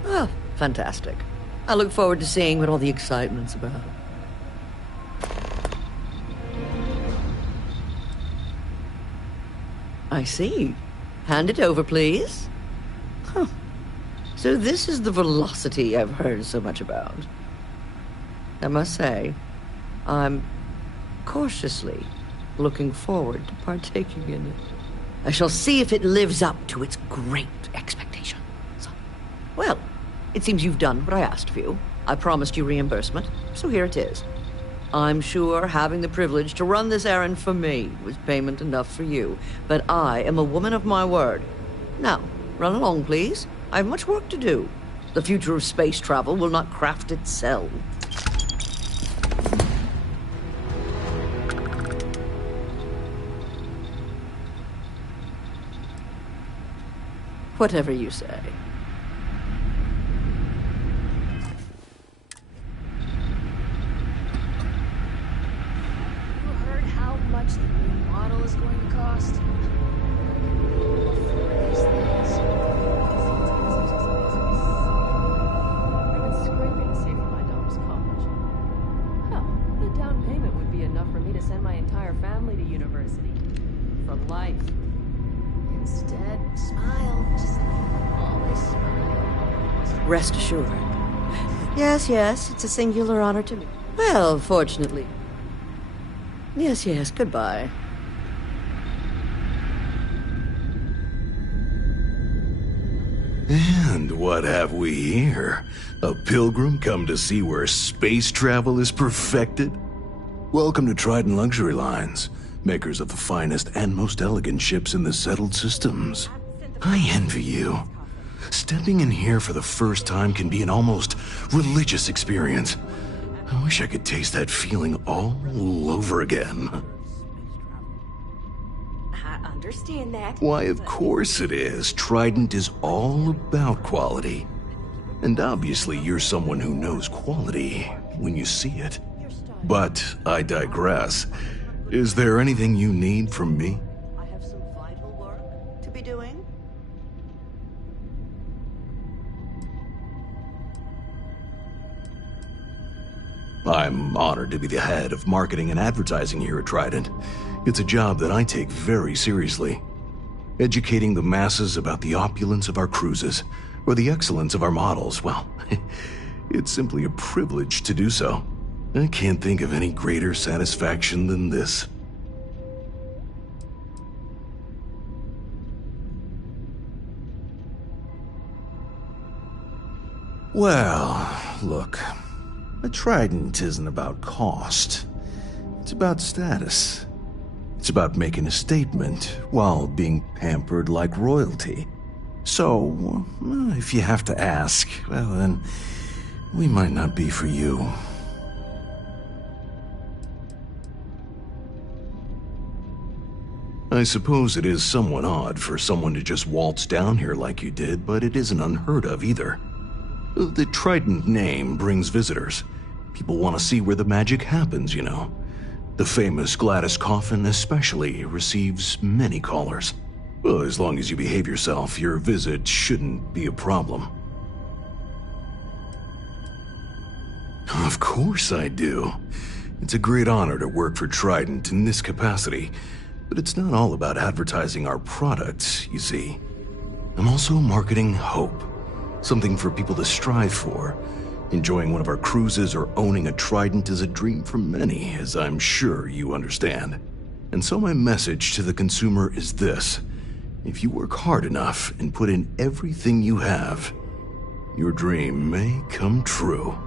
Oh, fantastic. I look forward to seeing what all the excitement's about. I see. Hand it over, please. Huh. So this is the velocity I've heard so much about. I must say, I'm cautiously looking forward to partaking in it. I shall see if it lives up to its great expectations. Well, it seems you've done what I asked of you. I promised you reimbursement, so here it is. I'm sure having the privilege to run this errand for me was payment enough for you, but I am a woman of my word. Now, run along, please. I have much work to do. The future of space travel will not craft itself. Whatever you say. You heard how much the new model is going to cost? I've been scraping to save for my daughter's college. Hell, the down payment would be enough for me to send my entire family to university. For life. Instead, smile. Just always smile. Rest assured. Yes, yes, it's a singular honor to me. Well, fortunately. Yes, yes, goodbye. And what have we here? A pilgrim come to see where space travel is perfected? Welcome to Trident Luxury Lines, makers of the finest and most elegant ships in the settled systems. I envy you. Stepping in here for the first time can be an almost religious experience. I wish I could taste that feeling all over again. I understand that. Why, of course it is. Trident is all about quality. And obviously you're someone who knows quality when you see it. But I digress. Is there anything you need from me? I have some vital work to be doing. I'm honored to be the head of marketing and advertising here at Trident. It's a job that I take very seriously. Educating the masses about the opulence of our cruises, or the excellence of our models, well, it's simply a privilege to do so. I can't think of any greater satisfaction than this. Well, look, a trident isn't about cost. It's about status. It's about making a statement while being pampered like royalty. So, if you have to ask, well then, we might not be for you. I suppose it is somewhat odd for someone to just waltz down here like you did, but it isn't unheard of either. The Trident name brings visitors. People want to see where the magic happens, you know. The famous Gladys Coffin especially receives many callers. Well, as long as you behave yourself, your visit shouldn't be a problem. Of course I do. It's a great honor to work for Trident in this capacity. But it's not all about advertising our products, you see. I'm also marketing hope. Something for people to strive for. Enjoying one of our cruises or owning a Trident is a dream for many, as I'm sure you understand. And so my message to the consumer is this. If you work hard enough and put in everything you have, your dream may come true.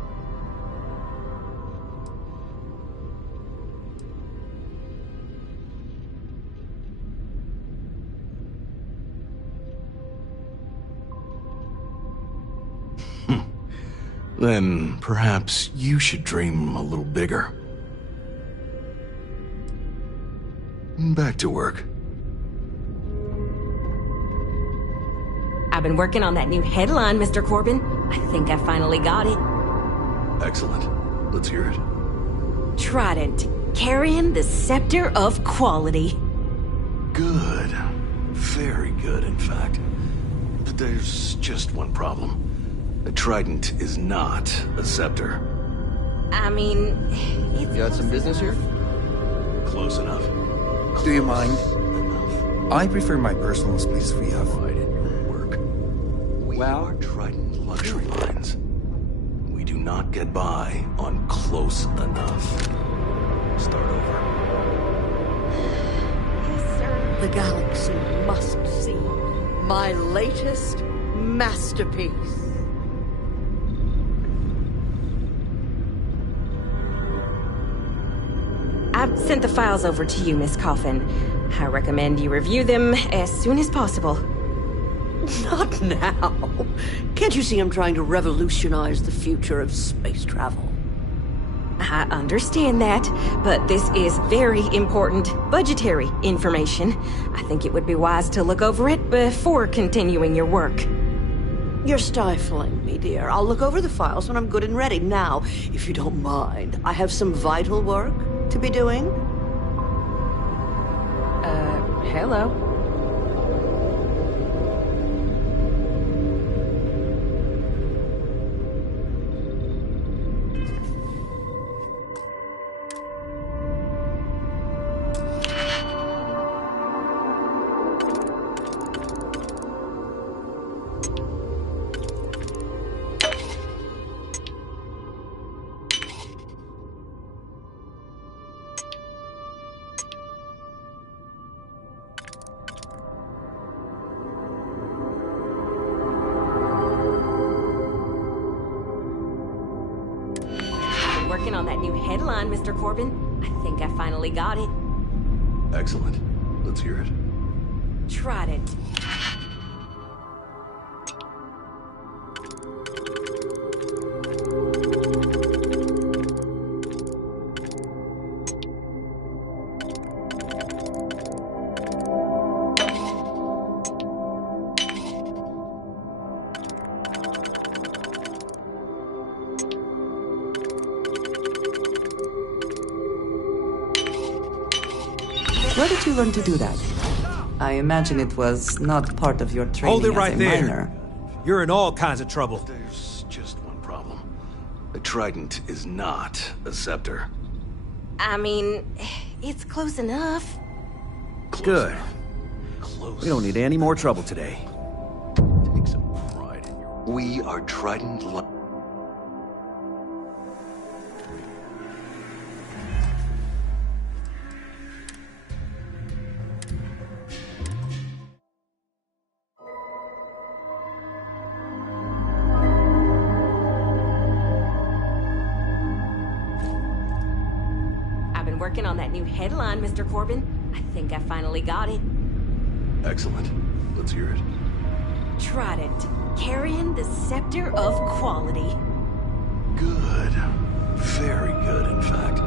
Then perhaps you should dream a little bigger. Back to work. I've been working on that new headline, Mr. Corbin. I think I finally got it. Excellent. Let's hear it. Trident, carrying the scepter of quality. Good. Very good, in fact. But there's just one problem. A trident is not a scepter. I mean, it's... You got some business here? Close enough. Do you mind? I prefer my personal space free of. We are Trident Luxury Lines. We do not get by on close enough. Start over. The galaxy must see my latest masterpiece. I've sent the files over to you, Miss Coffin. I recommend you review them as soon as possible. Not now. Can't you see I'm trying to revolutionize the future of space travel? I understand that, but this is very important budgetary information. I think it would be wise to look over it before continuing your work. You're stifling me, dear. I'll look over the files when I'm good and ready. Now, if you don't mind, I have some vital work to be doing. Hello? Working on that new headline, Mr. Corbin. I think I finally got it. Excellent. Let's hear it. Trident. Where did you learn to do that? I imagine it was not part of your training. Hold it right as a there. miner. You're in all kinds of trouble. There's just one problem. A trident is not a scepter. I mean, it's close enough. Good. We don't need any more trouble today. Take some pride in your... We are Trident I'm working on that new headline, Mr. Corbin. I think I finally got it. Excellent. Let's hear it. Trident, carrying the scepter of quality. Good. Very good, in fact.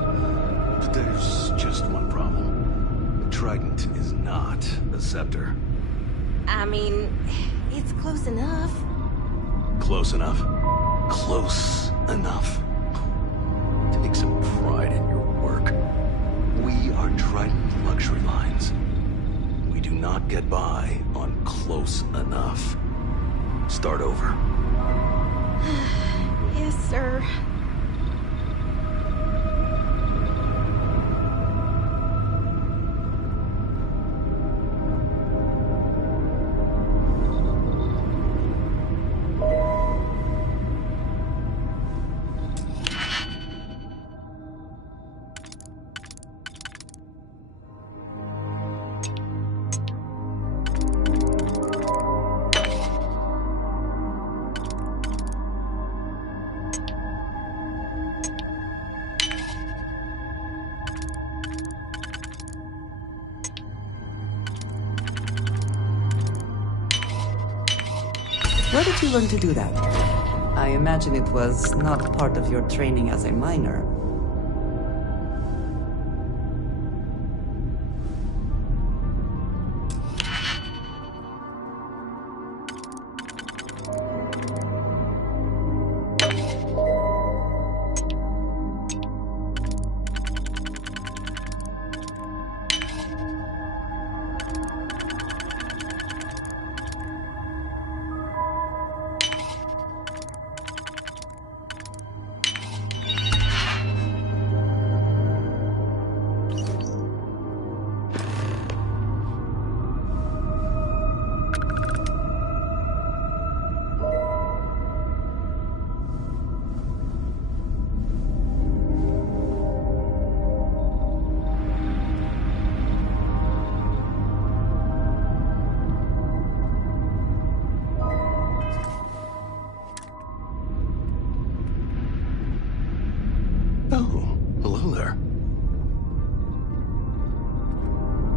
But there's just one problem. The Trident is not a scepter. I mean, it's close enough. Close enough? Close enough. Take some pride in your work. We are Trident Luxury Lines. We do not get by on close enough. Start over. Yes, sir. Where did you learn to do that? I imagine it was not part of your training as a miner. Oh, hello there.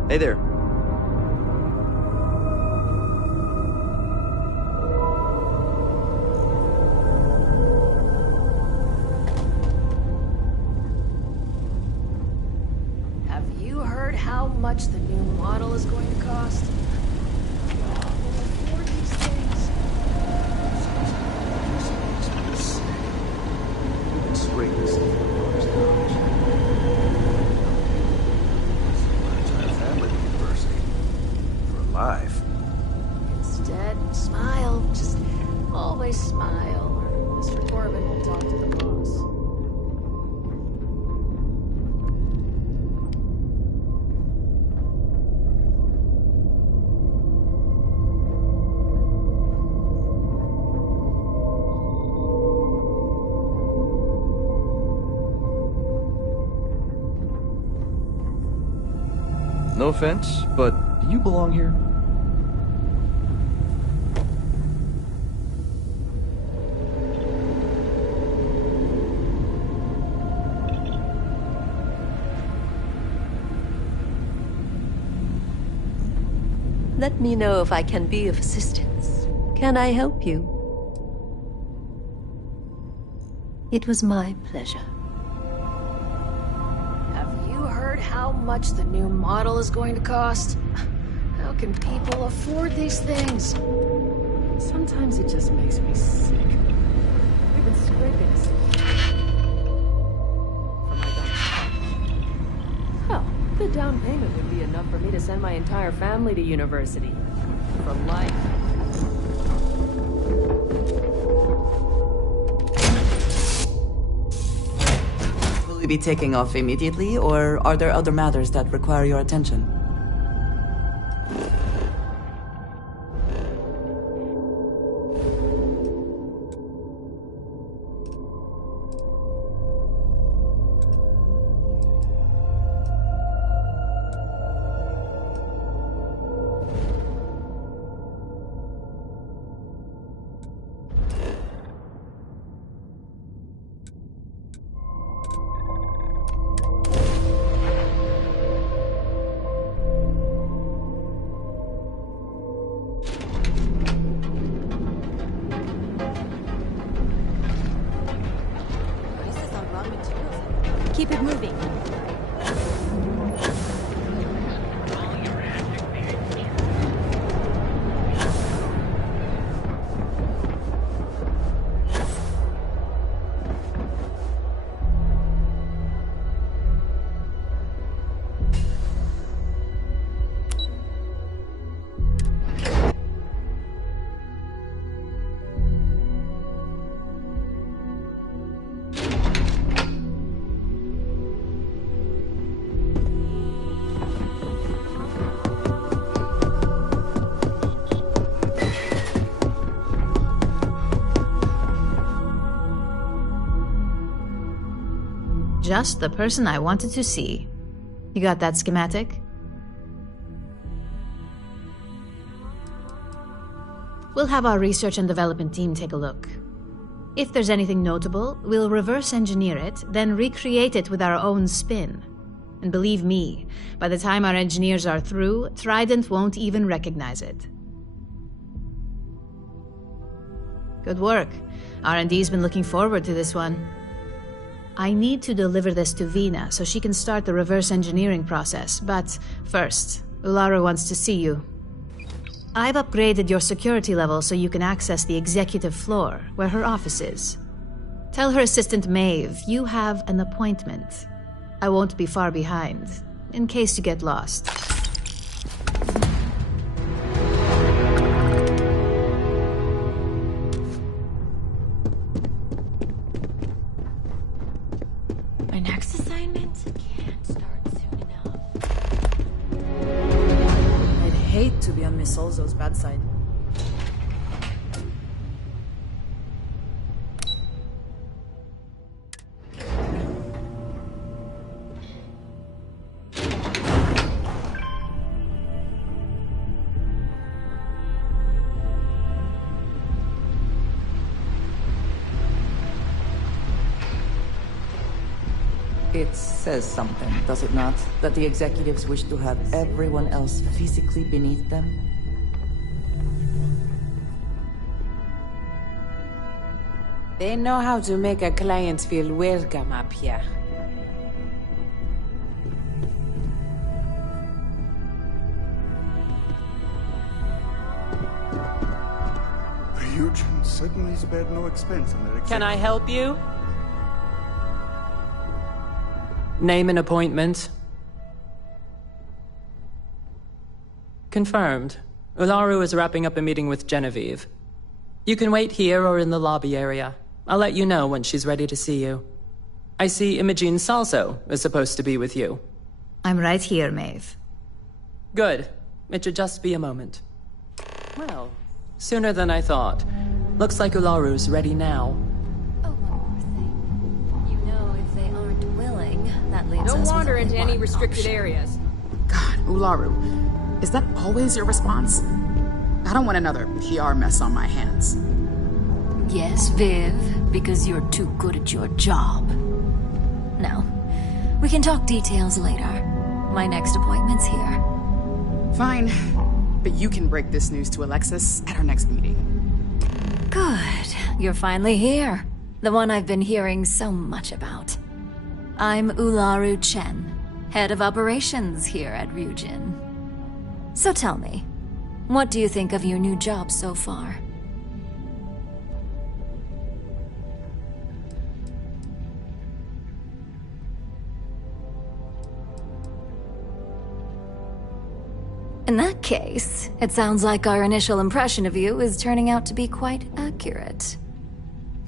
Hey there. Have you heard how much the new model is going to cost? For these things. Straight this $4 college. Family university. For life. Instead, smile. Just always smile. Or Mr. Corbin will talk to the boss. No offense, but do you belong here? Let me know if I can be of assistance. Can I help you? It was my pleasure. Have you heard how much the new model is going to cost? How can people afford these things? Sometimes it just makes me sick. We've been scraping this for my daughter's college. Hell, the down payment would be enough for me to send my entire family to university. For life. Will you be taking off immediately, or are there other matters that require your attention? Keep it moving. Just the person I wanted to see. You got that schematic? We'll have our research and development team take a look. If there's anything notable, we'll reverse engineer it, then recreate it with our own spin. And believe me, by the time our engineers are through, Trident won't even recognize it. Good work. R&D's been looking forward to this one. I need to deliver this to Vina so she can start the reverse engineering process, but first, Ularu wants to see you. I've upgraded your security level so you can access the executive floor, where her office is. Tell her assistant Maeve you have an appointment. I won't be far behind, in case you get lost. My next assignment can't start soon enough. I'd hate to be on Miss Olzo's bad side. It says something, does it not? That the executives wish to have everyone else physically beneath them? They know how to make a client feel welcome up here. Eugene certainly spared no expense on that. Can I help you? Name and appointment. Confirmed. Ularu is wrapping up a meeting with Genevieve. You can wait here or in the lobby area. I'll let you know when she's ready to see you. I see Imogene Salso is supposed to be with you. I'm right here, Maeve. Good. It should just be a moment. Well, sooner than I thought. Looks like Ularu's ready now. Don't wander into any restricted areas. God, Ularu, is that always your response? I don't want another PR mess on my hands. Yes, Viv, because you're too good at your job. No, we can talk details later. My next appointment's here. Fine, but you can break this news to Alexis at our next meeting. Good, you're finally here. The one I've been hearing so much about. I'm Ularu Chen, head of operations here at Ryujin. So tell me, what do you think of your new job so far? In that case, it sounds like our initial impression of you is turning out to be quite accurate.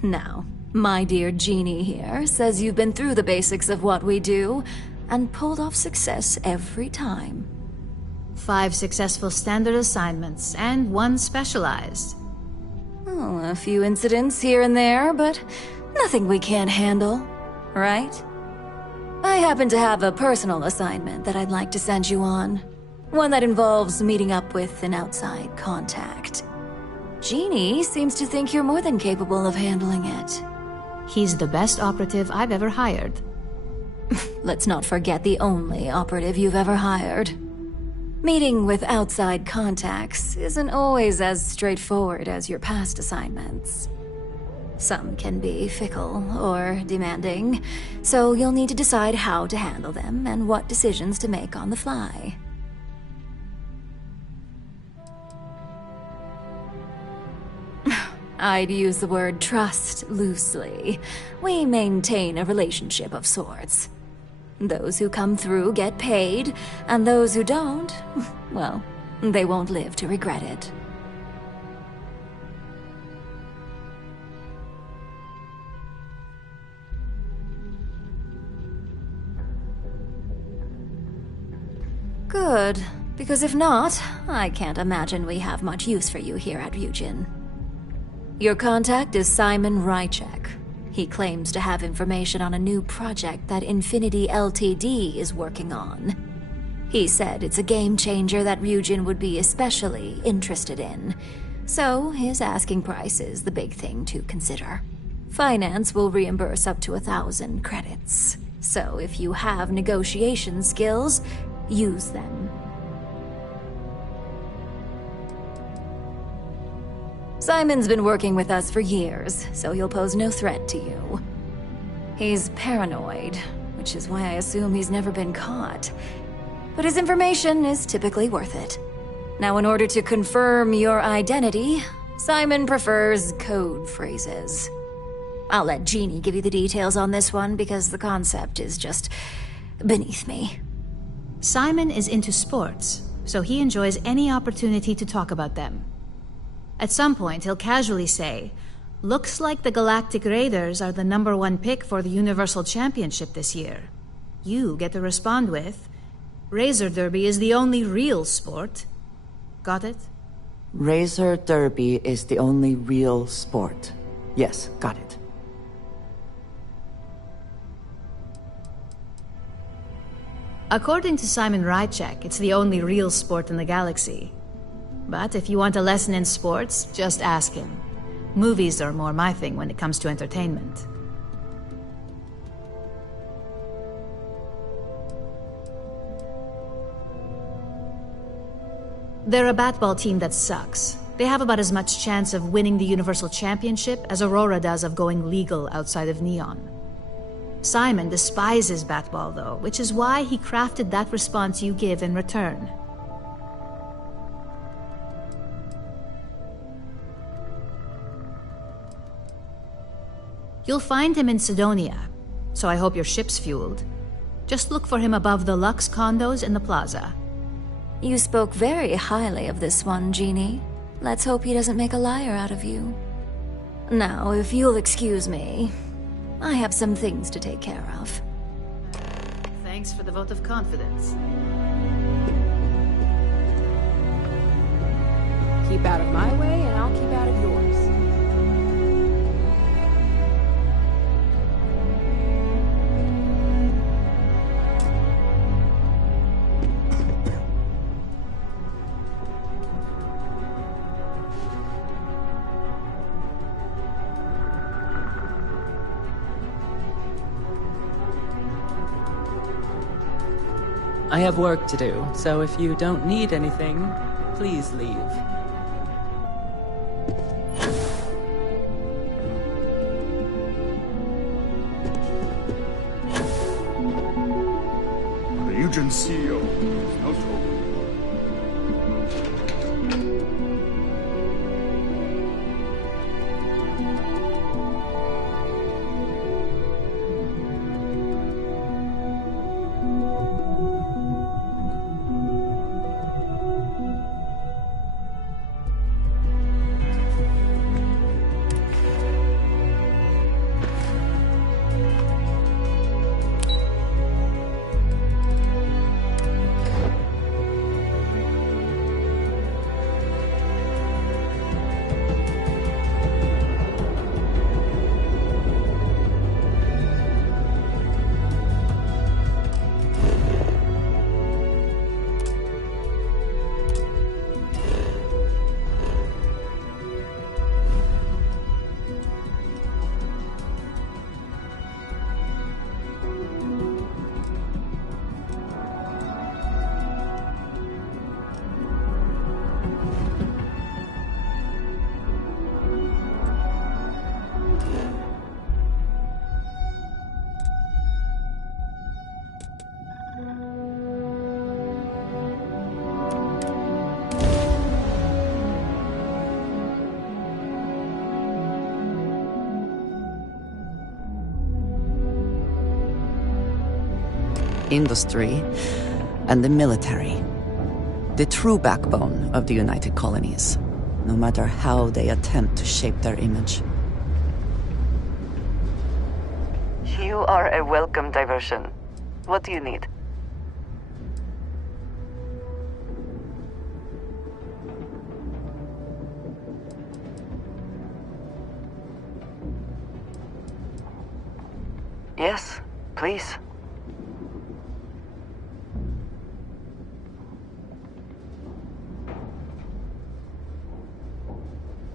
Now, my dear Jeannie here says you've been through the basics of what we do and pulled off success every time. 5 successful standard assignments and 1 specialized. Oh, a few incidents here and there, but nothing we can't handle, right? I happen to have a personal assignment that I'd like to send you on. One that involves meeting up with an outside contact. Jeannie seems to think you're more than capable of handling it. He's the best operative I've ever hired. Let's not forget the only operative you've ever hired. Meeting with outside contacts isn't always as straightforward as your past assignments. Some can be fickle or demanding, so you'll need to decide how to handle them and what decisions to make on the fly. I'd use the word trust loosely. We maintain a relationship of sorts. Those who come through get paid, and those who don't, well, they won't live to regret it. Good, because if not, I can't imagine we have much use for you here at Ryujin. Your contact is Simon Rychek. He claims to have information on a new project that Infinity Ltd is working on. He said it's a game changer that Ryujin would be especially interested in. So his asking price is the big thing to consider. Finance will reimburse up to 1,000 credits. So if you have negotiation skills, use them. Simon's been working with us for years, so he'll pose no threat to you. He's paranoid, which is why I assume he's never been caught. But his information is typically worth it. Now, in order to confirm your identity, Simon prefers code phrases. I'll let Jeannie give you the details on this one because the concept is just beneath me. Simon is into sports, so he enjoys any opportunity to talk about them. At some point, he'll casually say, "Looks like the Galactic Raiders are the #1 pick for the Universal Championship this year." You get to respond with, "Razor Derby is the only real sport." Got it? Razor Derby is the only real sport. Yes, got it. According to Simon Rychek, it's the only real sport in the galaxy. But if you want a lesson in sports, just ask him. Movies are more my thing when it comes to entertainment. They're a batball team that sucks. They have about as much chance of winning the Universal Championship as Aurora does of going legal outside of Neon. Simon despises batball, though, which is why he crafted that response you give in return. You'll find him in Sidonia, so I hope your ship's fueled. Just look for him above the Lux condos in the plaza. You spoke very highly of this one, Jeannie. Let's hope he doesn't make a liar out of you. Now, if you'll excuse me, I have some things to take care of. Thanks for the vote of confidence. Keep out of my way, and I'll keep out of yours. I have work to do, so if you don't need anything, please leave. Ryujin CEO is no trouble. industry, and the military. The true backbone of the United Colonies, no matter how they attempt to shape their image. You are a welcome diversion. What do you need? Yes, please.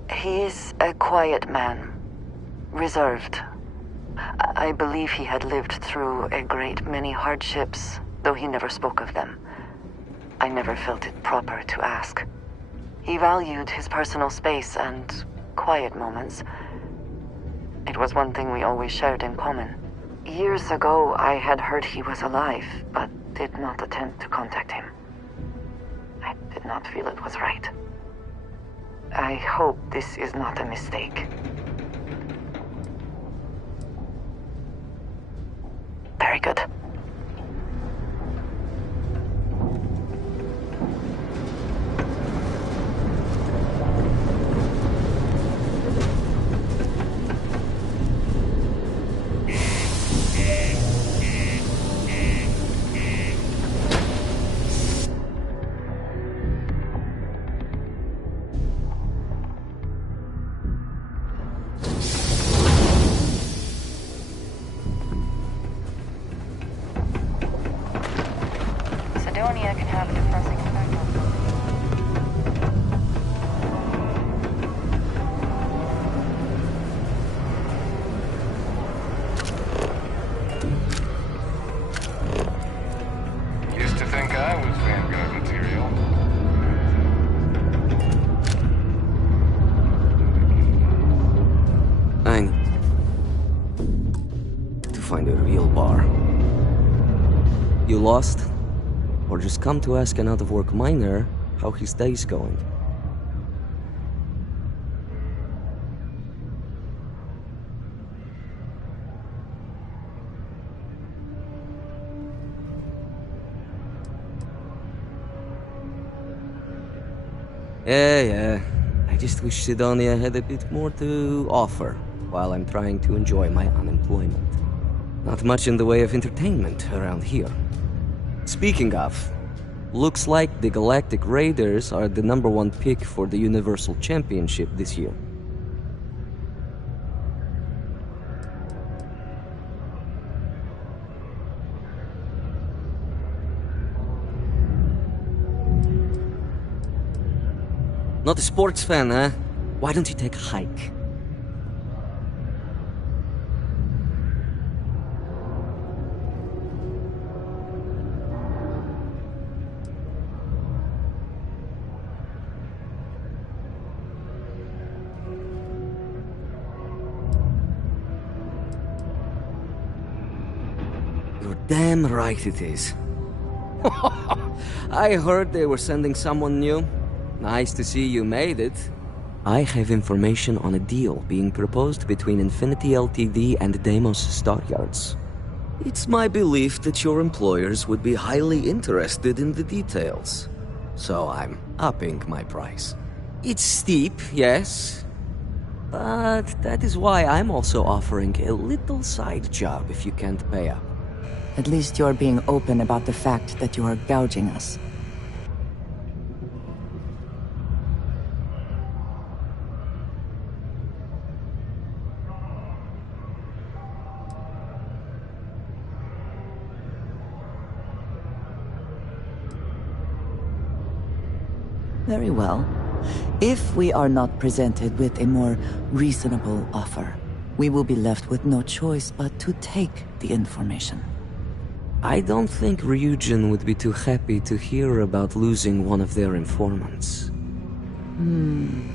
He is a quiet man, reserved. I believe he had lived through a great many hardships, though he never spoke of them. I never felt it proper to ask. He valued his personal space and quiet moments. It was one thing we always shared in common. Years ago, I had heard he was alive, but did not attempt to contact him. I did not feel it was right. I hope this is not a mistake. Very good. Sidonia can have a depressing effect on folks. Used to think I was Vanguard material. I need to find a real bar. You lost? Or just come to ask an out-of-work miner how his day's going? Yeah. I just wish Sidonia had a bit more to offer while I'm trying to enjoy my unemployment. Not much in the way of entertainment around here. Speaking of, looks like the Galactic Raiders are the #1 pick for the Universal Championship this year. Not a sports fan, huh? Why don't you take a hike? You're damn right it is. I heard they were sending someone new. Nice to see you made it. I have information on a deal being proposed between Infinity Ltd and Deimos Stockyards. It's my belief that your employers would be highly interested in the details. So I'm upping my price. It's steep, yes. But that is why I'm also offering a little side job if you can't pay up. At least you're being open about the fact that you are gouging us. Very well. If we are not presented with a more reasonable offer, we will be left with no choice but to take the information. I don't think Ryujin would be too happy to hear about losing one of their informants.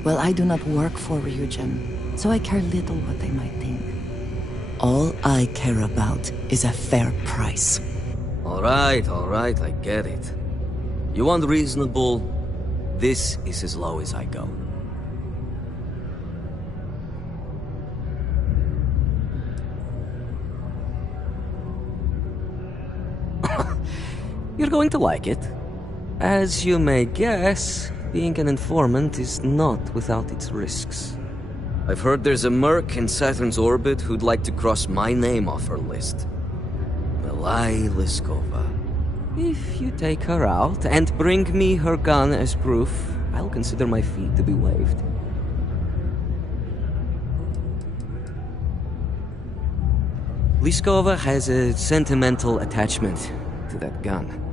Well, I do not work for Ryujin, so I care little what they might think. All I care about is a fair price. All right, I get it. You want reasonable? This is as low as I go. You're going to like it. As you may guess, being an informant is not without its risks. I've heard there's a merc in Saturn's orbit who'd like to cross my name off her list. Milai Liskova. If you take her out and bring me her gun as proof, I'll consider my fee to be waived. Liskova has a sentimental attachment to that gun.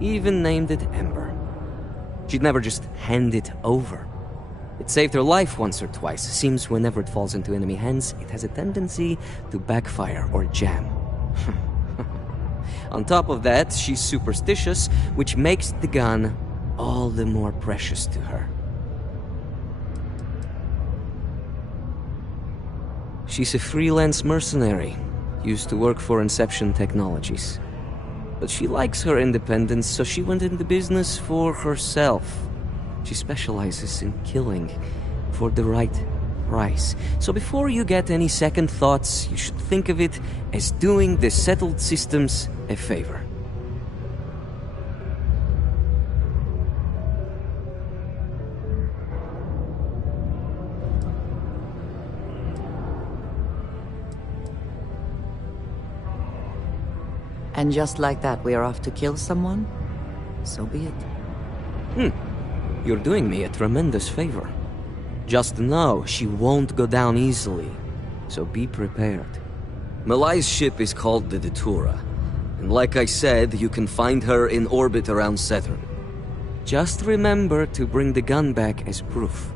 Even named it Ember. She'd never just hand it over. It saved her life once or twice. Seems whenever it falls into enemy hands, it has a tendency to backfire or jam. On top of that, she's superstitious, which makes the gun all the more precious to her. She's a freelance mercenary, used to work for Inception Technologies. But she likes her independence, so she went into business for herself. She specializes in killing for the right price. So before you get any second thoughts, you should think of it as doing the settled systems a favor. And just like that, we are off to kill someone? So be it. You're doing me a tremendous favor. Just know she won't go down easily, so be prepared. Malai's ship is called the Datura, and like I said, you can find her in orbit around Saturn. Just remember to bring the gun back as proof.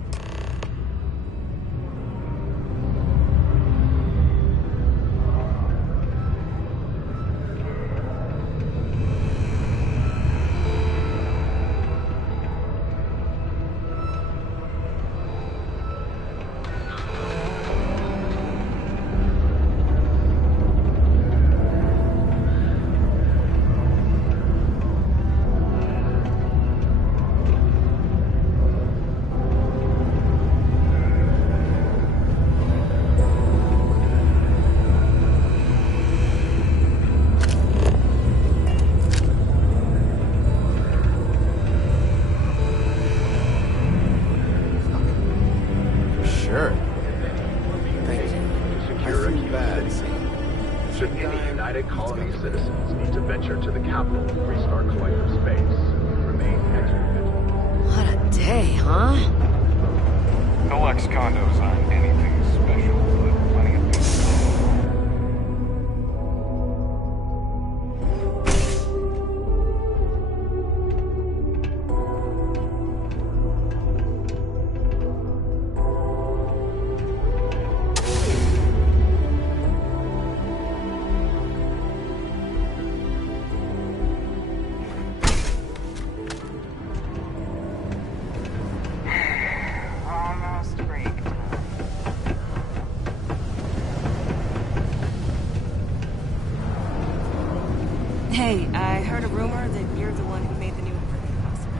Hey, I heard a rumor that you're the one who made the new improvement possible.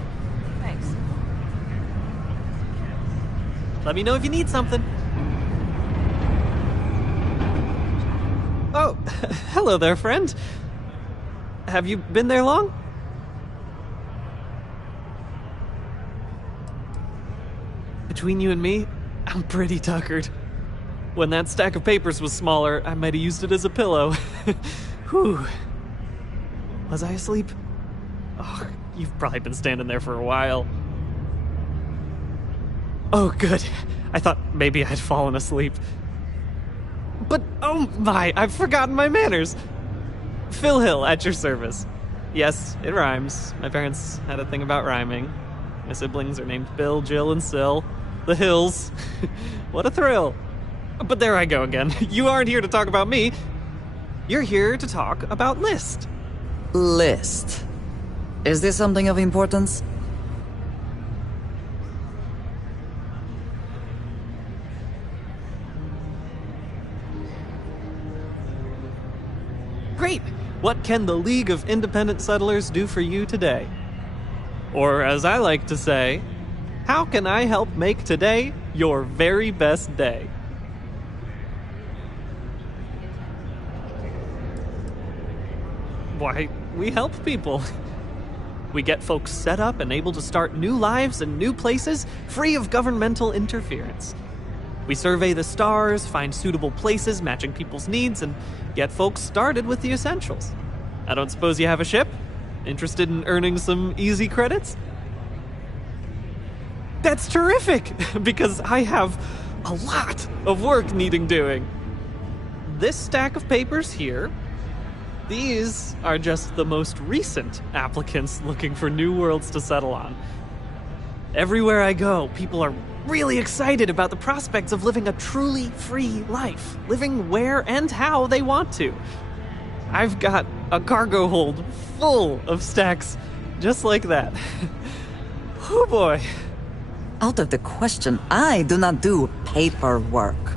Thanks. Let me know if you need something. Oh, hello there, friend. Have you been there long? Between you and me, I'm pretty tuckered. When that stack of papers was smaller, I might have used it as a pillow. Whew. Was I asleep? Oh, you've probably been standing there for a while. Oh, good. I thought maybe I'd fallen asleep. But, oh my, I've forgotten my manners. Phil Hill, at your service. Yes, it rhymes. My parents had a thing about rhyming. My siblings are named Bill, Jill, and Sil. The Hills. What a thrill. But there I go again. You aren't here to talk about me. You're here to talk about List. List. Is this something of importance? Great! What can the League of Independent Settlers do for you today? Or as I like to say, how can I help make today your very best day? why, we help people. We get folks set up and able to start new lives in new places, free of governmental interference. We survey the stars, find suitable places matching people's needs, and get folks started with the essentials. I don't suppose you have a ship? Interested in earning some easy credits? That's terrific, because I have a lot of work needing doing. This stack of papers here, these are just the most recent applicants looking for new worlds to settle on. Everywhere I go, people are really excited about the prospects of living a truly free life, living where and how they want to. I've got a cargo hold full of stacks just like that. Oh boy. Out of the question, I do not do paperwork.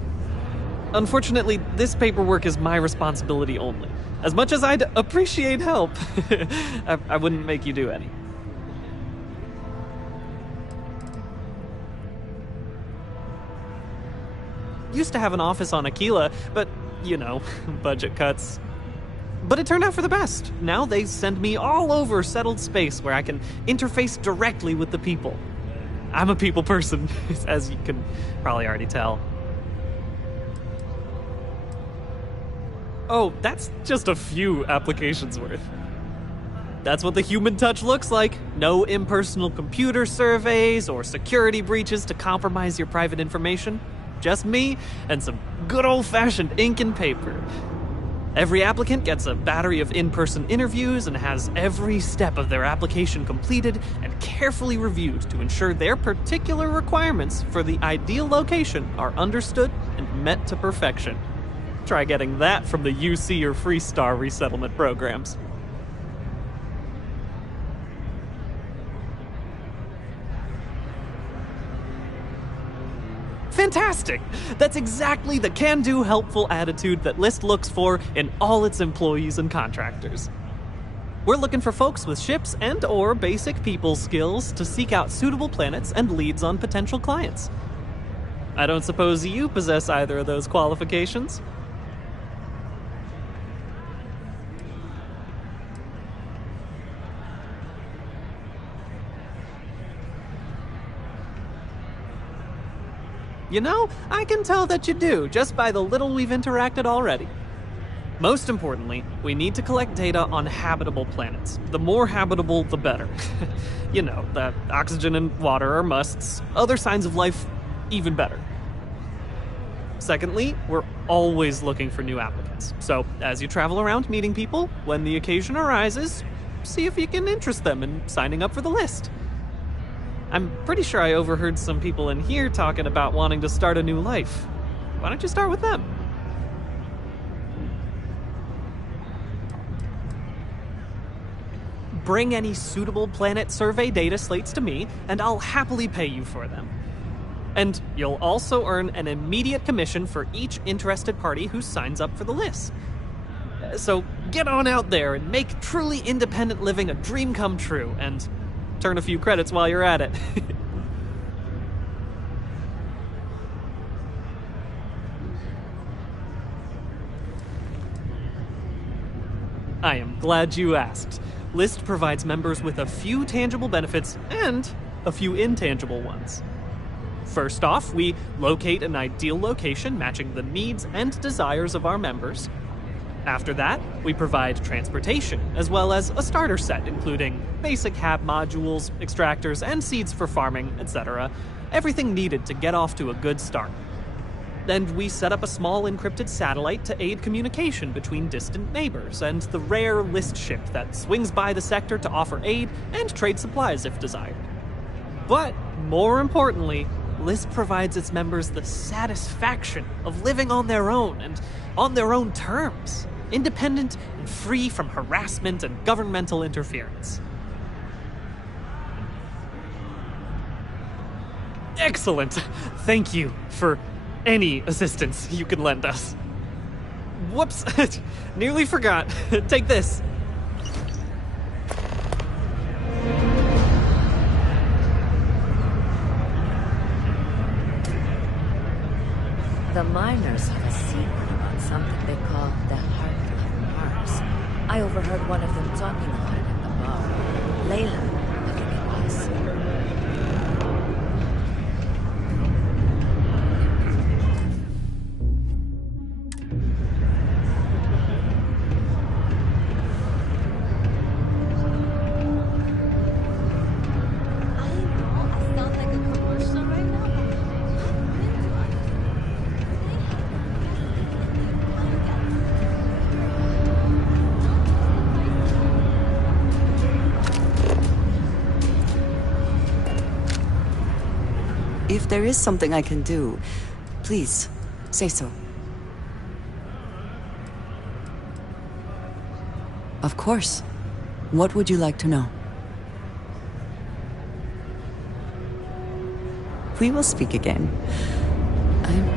Unfortunately, this paperwork is my responsibility only. As much as I'd appreciate help, I wouldn't make you do any. Used to have an office on Aquila, but, you know, budget cuts. But it turned out for the best. Now they send me all over settled space where I can interface directly with the people. I'm a people person, as you can probably already tell. Oh, that's just a few applications worth. That's what the human touch looks like. No impersonal computer surveys or security breaches to compromise your private information. Just me and some good old-fashioned ink and paper. Every applicant gets a battery of in-person interviews and has every step of their application completed and carefully reviewed to ensure their particular requirements for the ideal location are understood and met to perfection. Try getting that from the UC or Freestar resettlement programs. Fantastic! That's exactly the can-do, helpful attitude that List looks for in all its employees and contractors. We're looking for folks with ships and/or basic people skills to seek out suitable planets and leads on potential clients. I don't suppose you possess either of those qualifications? You know, I can tell that you do, just by the little we've interacted already. Most importantly, we need to collect data on habitable planets. The more habitable, the better. You know, the oxygen and water are musts. Other signs of life, even better. Secondly, we're always looking for new applicants. So, as you travel around meeting people, when the occasion arises, see if you can interest them in signing up for the list. I'm pretty sure I overheard some people in here talking about wanting to start a new life. Why don't you start with them? Bring any suitable planet survey data slates to me, and I'll happily pay you for them. And you'll also earn an immediate commission for each interested party who signs up for the list. So get on out there and make truly independent living a dream come true, and turn a few credits while you're at it. I am glad you asked. List provides members with a few tangible benefits and a few intangible ones. First off, we locate an ideal location matching the needs and desires of our members. After that, we provide transportation, as well as a starter set, including basic hab modules, extractors, and seeds for farming, etc. Everything needed to get off to a good start. Then we set up a small encrypted satellite to aid communication between distant neighbors, and the rare List ship that swings by the sector to offer aid and trade supplies if desired. But, more importantly, List provides its members the satisfaction of living on their own and on their own terms. Independent and free from harassment and governmental interference. Excellent! Thank you for any assistance you can lend us. Whoops! Nearly forgot. Take this. The miners have a secret about something they call the Heart of Mars. others. I overheard one of them talking about it at the bar. Layla, I think it was. If there is something I can do, please, say so. Of course. What would you like to know? We will speak again. I'm